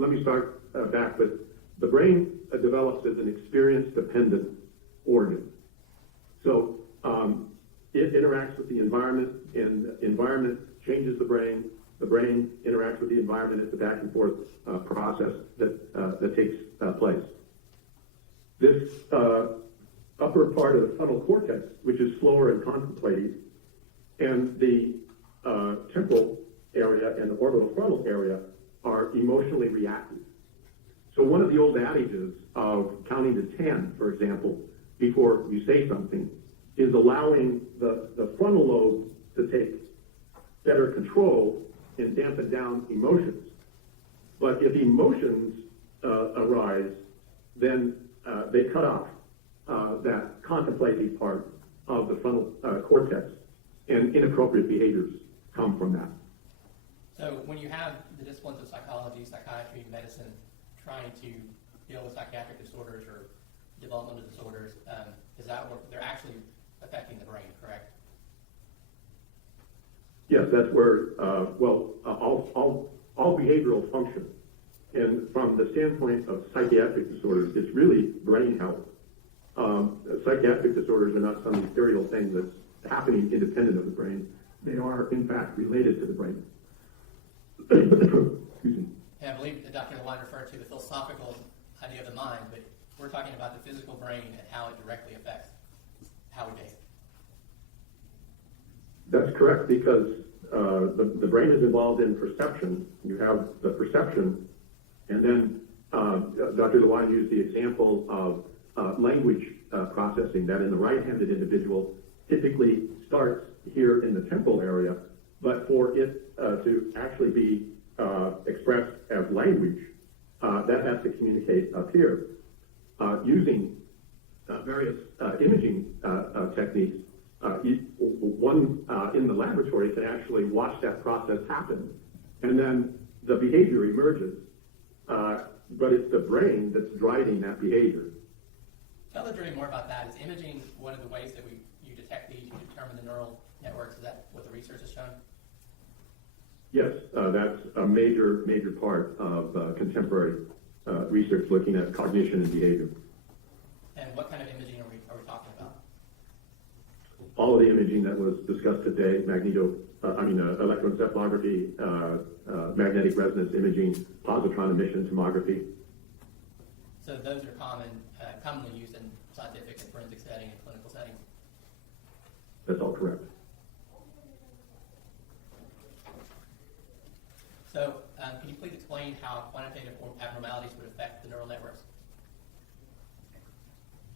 let me start back with the brain develops as an experience-dependent organ. So it interacts with the environment, and the environment changes the brain. The brain interacts with the environment. It's a back and forth process that takes place. This upper part of the frontal cortex, which is slower and contemplative, and the temporal area and the orbital frontal area are emotionally reactive. So one of the old adages of counting to 10, for example, before you say something, is allowing the frontal lobe to take better control and dampen down emotions. But if emotions arise, then they cut off that contemplative part of the frontal cortex, and inappropriate behaviors come from that. So when you have the disciplines of psychology, psychiatry, medicine trying to deal with psychiatric disorders or developmental disorders, is that what they're actually affecting the brain, correct? Yes, that's where, all behavioral function. And from the standpoint of psychiatric disorders, it's really brain health. Psychiatric disorders are not some ethereal thing that's happening independent of the brain. They are, in fact, related to the brain. Excuse me. And I believe that Dr. Lewine referred to the philosophical idea of the mind, but we're talking about the physical brain and how it directly affects how we behave. correct, because the brain is involved in perception. You have the perception, and then Dr. Lewine used the example of language processing, that in the right-handed individual typically starts here in the temporal area, but for it to actually be expressed as language, that has to communicate up here. Using various imaging techniques, one in the laboratory can actually watch that process happen, and then the behavior emerges, but it's the brain that's driving that behavior. Tell the jury more about that. Is imaging one of the ways that you detect these, you determine the neural networks? Is that what the research has shown? Yes, that's a major part of contemporary research looking at cognition and behavior. And what kind of imaging are we talking about? All of the imaging that was discussed today, electroencephalography, magnetic resonance imaging, positron emission tomography. So those are commonly used in scientific and forensic setting and clinical settings. That's all correct. So can you please explain how quantitative abnormalities would affect the neural networks?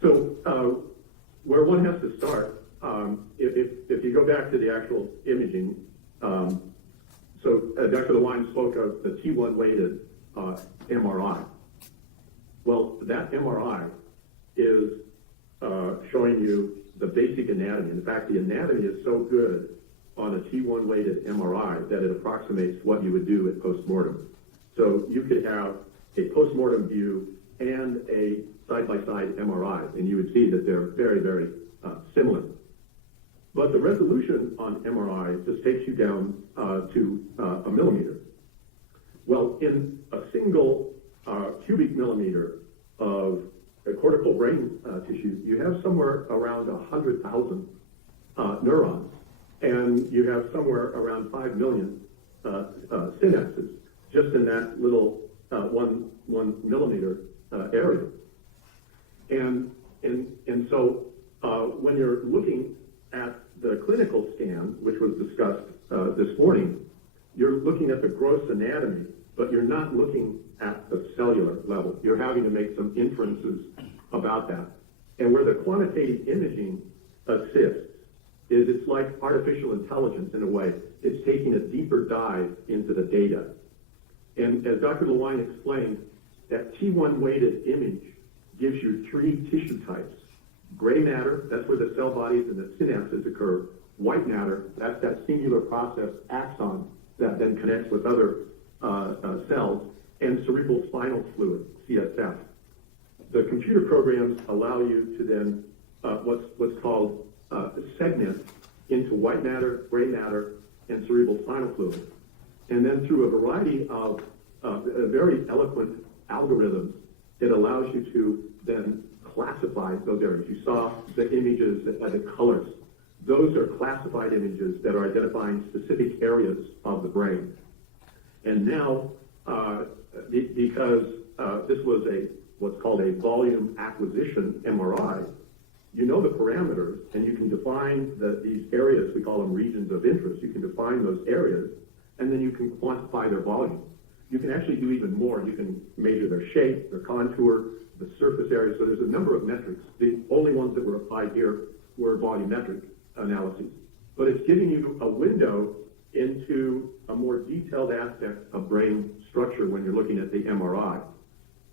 So where one has to start, if you go back to the actual imaging, Dr. Lewine spoke of the T1 weighted MRI. Well, that MRI is showing you the basic anatomy. In fact, the anatomy is so good on a T1 weighted MRI that it approximates what you would do at postmortem. So you could have a postmortem view and a side-by-side MRI, and you would see that they're very, very similar. But the resolution on MRI just takes you down to a millimeter. Well, in a single cubic millimeter of cortical brain tissue, you have somewhere around 100,000 neurons, and you have somewhere around 5 million synapses just in that little 1 millimeter area. And so when you're looking at the clinical scan, which was discussed this morning, you're looking at the gross anatomy, but you're not looking at the cellular level. You're having to make some inferences about that. And where the quantitative imaging assists is it's like artificial intelligence in a way. It's taking a deeper dive into the data. And as Dr. Lewine explained, that T1 weighted image gives you 3 tissue types. Gray matter, that's where the cell bodies and the synapses occur. White matter, that's that singular process axon that then connects with other cells. And cerebral spinal fluid, CSF. The computer programs allow you to then what's called segment into white matter, gray matter, and cerebral spinal fluid. And then through a variety of very eloquent algorithms, it allows you to then classify those areas. You saw the images that had the colors. Those are classified images that are identifying specific areas of the brain. And now, because this was what's called a volume acquisition MRI, you know the parameters, and you can define these areas, we call them regions of interest. You can define those areas, and then you can quantify their volume. You can actually do even more. You can measure their shape, their contour, the surface area. So there's a number of metrics. The only ones that were applied here were volumetric analyses. But it's giving you a window into a more detailed aspect of brain structure when you're looking at the MRI.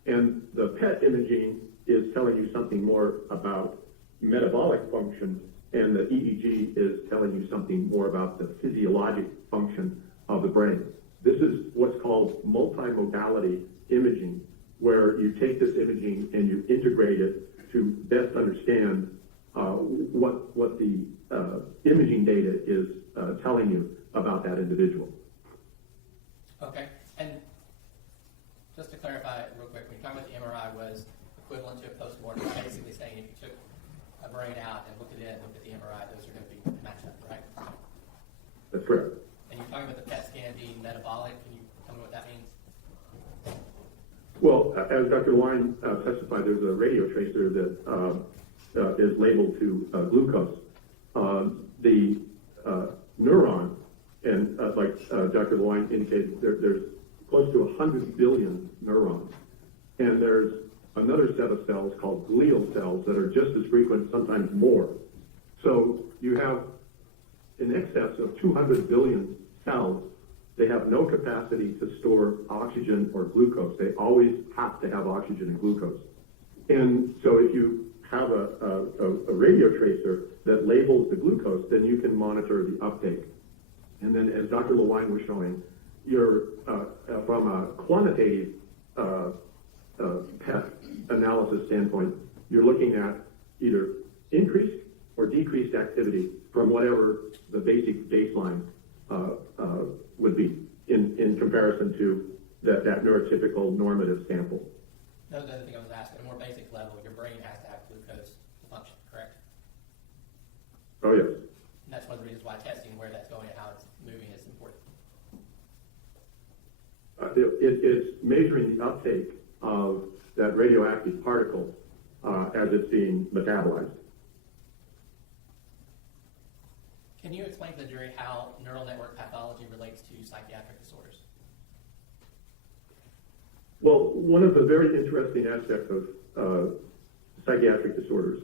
And the PET imaging is telling you something more about metabolic function, and the EEG is telling you something more about the physiologic function of the brain. This is what's called multimodality imaging, where you take this imaging and you integrate it to best understand what the imaging data is telling you about that individual. Okay, and just to clarify real quick, when you're talking about the MRI was equivalent to a postmortem, basically saying if you took a brain out and looked at it and looked at the MRI, those are going to be matched up, right? That's correct. And you're talking about the PET scan being metabolic. Can you tell me what that means? Well, as Dr. Lewine testified, there's a radio tracer that is labeled to glucose. The neuron Dr. Lewine indicated, there's close to 100 billion neurons. And there's another set of cells called glial cells that are just as frequent, sometimes more. So you have in excess of 200 billion cells. They have no capacity to store oxygen or glucose. They always have to have oxygen and glucose. And so if you have a radio tracer that labels the glucose, then you can monitor the uptake. And then, as Dr. Lewine was showing, you're from a quantitative PET analysis standpoint, you're looking at either increased or decreased activity from whatever the basic baseline would be in comparison to that neurotypical normative sample. That was the other thing I was asking. At a more basic level, your brain has to have glucose to function, correct? Oh, yes. And that's one of the reasons why testing where that's going and how it's moving is important. It's measuring the uptake of that radioactive particle as it's being metabolized. Can you explain to the jury how neural network pathology relates to psychiatric disorders? Well, one of the very interesting aspects of psychiatric disorders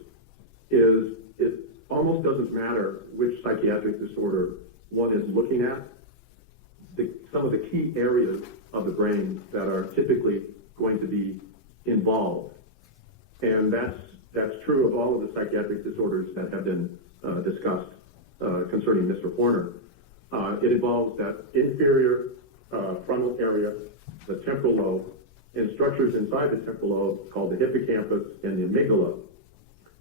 is it almost doesn't matter which psychiatric disorder one is looking at. Some of the key areas of the brain that are typically going to be involved, and that's true of all of the psychiatric disorders that have been discussed concerning Mr. Horner. It involves that inferior frontal area, the temporal lobe, and structures inside the temporal lobe called the hippocampus and the amygdala.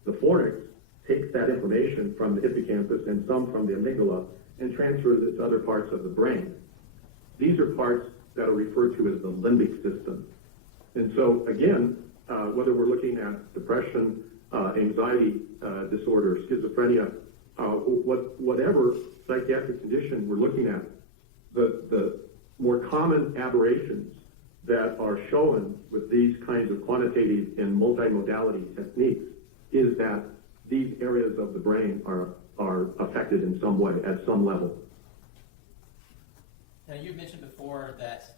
The fornix takes that information from the hippocampus and some from the amygdala and transfers it to other parts of the brain. These are parts that are referred to as the limbic system. And so, again, whether we're looking at depression, anxiety disorder, schizophrenia, whatever psychiatric condition we're looking at, the more common aberrations that are shown with these kinds of quantitative and multimodality techniques is that these areas of the brain are affected in some way, at some level. Now, you mentioned before that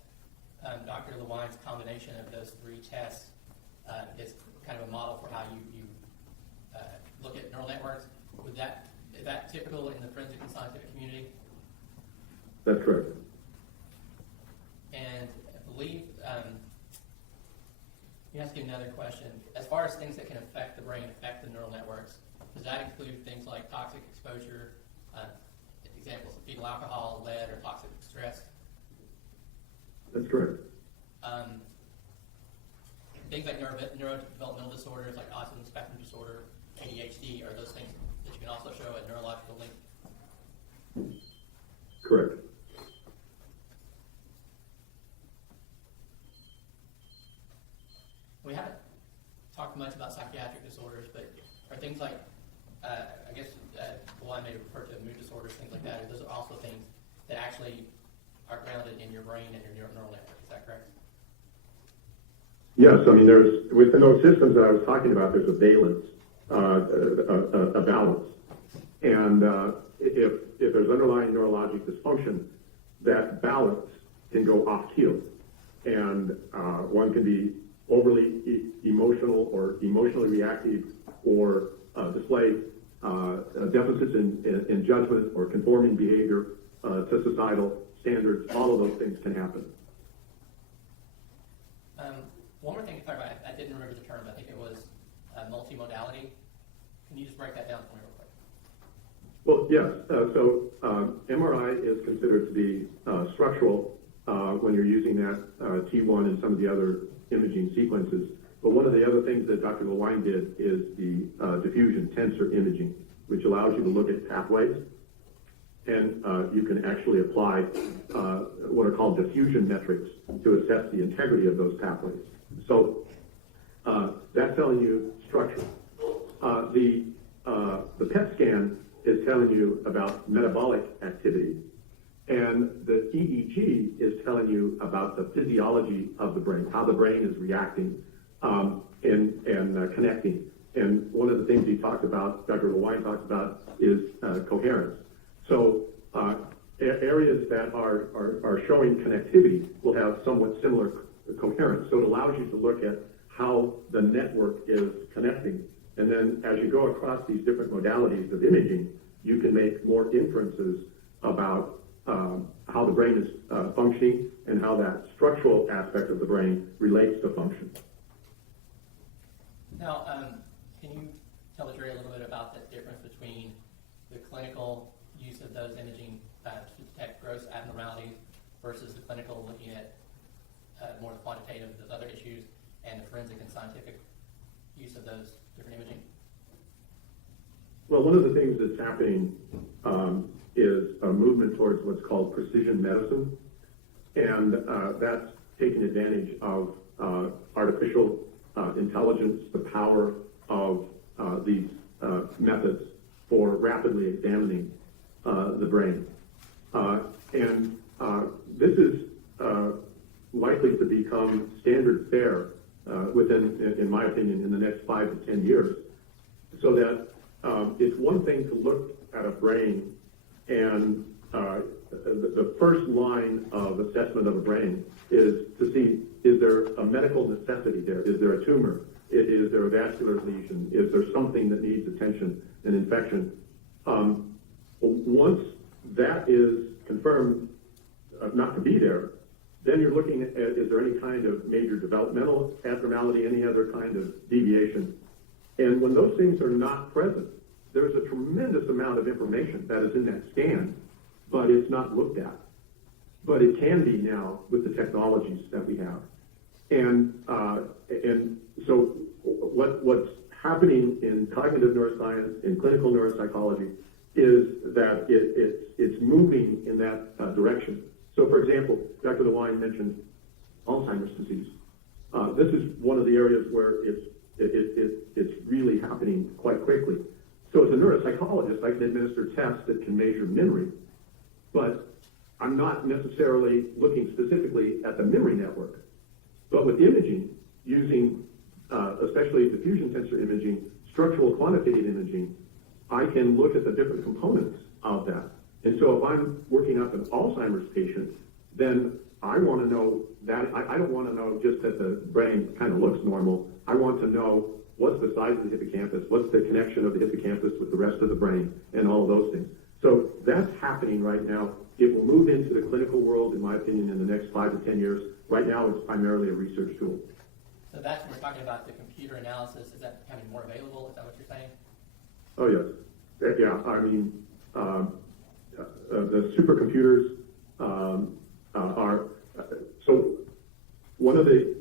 Dr. Lewine's combination of those three tests is kind of a model for how you look at neural networks. Is that typical in the forensic and scientific community? That's correct. And I believe, you ask you another question. As far as things that can affect the brain, affect the neural networks, does that include things like toxic exposure, examples of fetal alcohol, lead, or toxic stress? That's correct. Things like neurodevelopmental disorders like autism spectrum disorder, ADHD, are those things that you can also show a neurological link? Correct. We haven't talked much about psychiatric disorders, but are things like, I guess, one may refer to mood disorders, things like that, or those are also things that actually are grounded in your brain and your neural network. Is that correct? Yes, I mean, within those systems that I was talking about, there's a valence, a balance. And if there's underlying neurologic dysfunction, that balance can go off keel. And one can be overly emotional or emotionally reactive or display deficits in judgment or conforming behavior to societal standards. All of those things can happen. One more thing to talk about, I didn't remember the term, I think it was multimodality. Can you just break that down for me real quick? Well, yes. So MRI is considered to be structural when you're using that T1 and some of the other imaging sequences. But one of the other things that Dr. Lewine did is the diffusion tensor imaging, which allows you to look at pathways. And you can actually apply what are called diffusion metrics to assess the integrity of those pathways. So that's telling you structure. The PET scan is telling you about metabolic activity, and the EEG is telling you about the physiology of the brain, how the brain is reacting and connecting. And one of the things he talked about, Dr. Lewine talks about, is coherence. So areas that are showing connectivity will have somewhat similar coherence. So it allows you to look at how the network is connecting. And then as you go across these different modalities of imaging, you can make more inferences about how the brain is functioning and how that structural aspect of the brain relates to function. Now, can you tell the jury a little bit about the difference between the clinical use of those imaging to detect gross abnormalities versus the clinical looking at more quantitative, those other issues, and the forensic and scientific use of those different imaging? Well, one of the things that's happening is a movement towards what's called precision medicine, and that's taking advantage of artificial intelligence, the power of these methods for rapidly examining the brain. And this is likely to become standard fare within, in my opinion, in the next 5 to 10 years. So that it's one thing to look at a brain and the first line of assessment of a brain is to see, is there a medical necessity there? Is there a tumor? Is there a vascular lesion? Is there something that needs attention, an infection? Once that is confirmed not to be there, then you're looking at, is there any kind of major developmental abnormality, any other kind of deviation? And when those things are not present, there's a tremendous amount of information that is in that scan, but it's not looked at. But it can be now with the technologies that we have. And so what's happening in cognitive neuroscience, in clinical neuropsychology, is that it's moving in that direction. So, for example, Dr. DeWine mentioned Alzheimer's disease. This is one of the areas where it's really happening quite quickly. So as a neuropsychologist, I can administer tests that can measure memory, but I'm not necessarily looking specifically at the memory network. But with imaging, using especially diffusion sensor imaging, structural quantitative imaging, I can look at the different components of that. And so if I'm working up an Alzheimer's patient, then I want to know that, I don't want to know just that the brain kind of looks normal. I want to know what's the size of the hippocampus, what's the connection of the hippocampus with the rest of the brain, and all of those things. So that's happening right now. It will move into the clinical world, in my opinion, in the next 5 to 10 years. Right now, it's primarily a research tool. So that's when we're talking about the computer analysis. Is that becoming more available? Is that what you're saying? Oh, yes. Yeah, I mean, the supercomputers are, so one of the,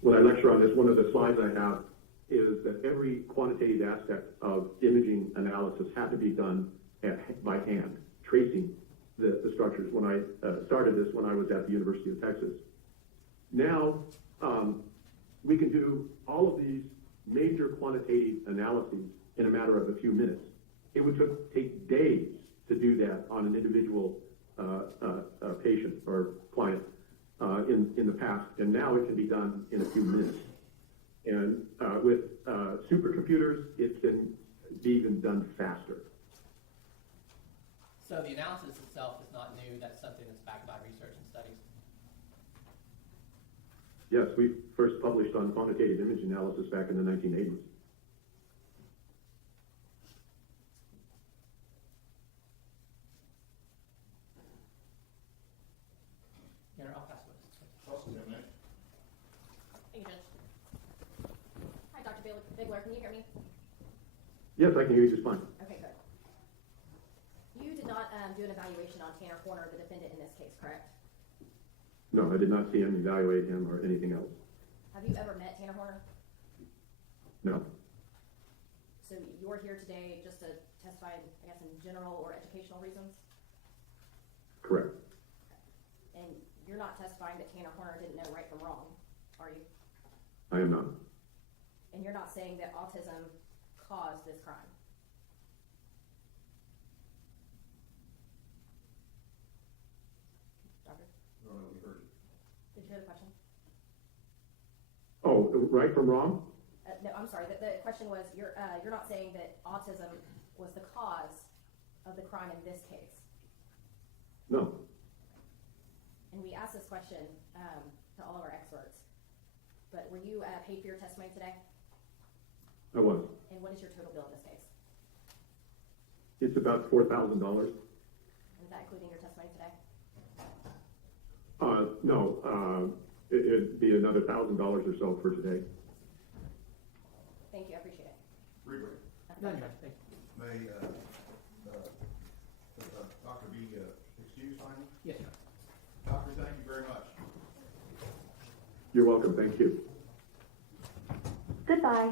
when I lecture on this, one of the slides I have is that every quantitative aspect of imaging analysis had to be done by hand, tracing the structures. When I started this when I was at the University of Texas. Now, we can do all of these major quantitative analyses in a matter of a few minutes. It would take days to do that on an individual patient or client in the past, and now it can be done in a few minutes. And with supercomputers, it can be even done faster. So the analysis itself is not new. That's something that's backed by research and studies. Yes, we first published on quantitative image analysis back in the 1980s. Here, I'll pass this. Thank you, Judge. Hi, Dr. Bigler. Can you hear me? Yes, I can hear you just fine. Okay, good. You did not do an evaluation on Tanner Horner, the defendant in this case, correct? No, I did not see him evaluate him or anything else. Have you ever met Tanner Horner? No. So you're here today just to testify, I guess, in general or educational reasons? Correct. And you're not testifying that Tanner Horner didn't know right from wrong, are you? I am not. And you're not saying that autism caused this crime? Doctor? No, we heard it. Did you hear the question? Oh, right from wrong? No, I'm sorry. The question was, you're not saying that autism was the cause of the crime in this case? No. And we asked this question to all of our experts, but were you paid for your testimony today? I was. And what is your total bill in this case? It's about $4,000. Is that including your testimony today? No, it'd be another $1,000 or so for today. Thank you, I appreciate it. Reader, No, no, thank you. may, Dr. be excused finally? Yes, sir. Doctor, thank you very much. You're welcome. Thank you. Goodbye.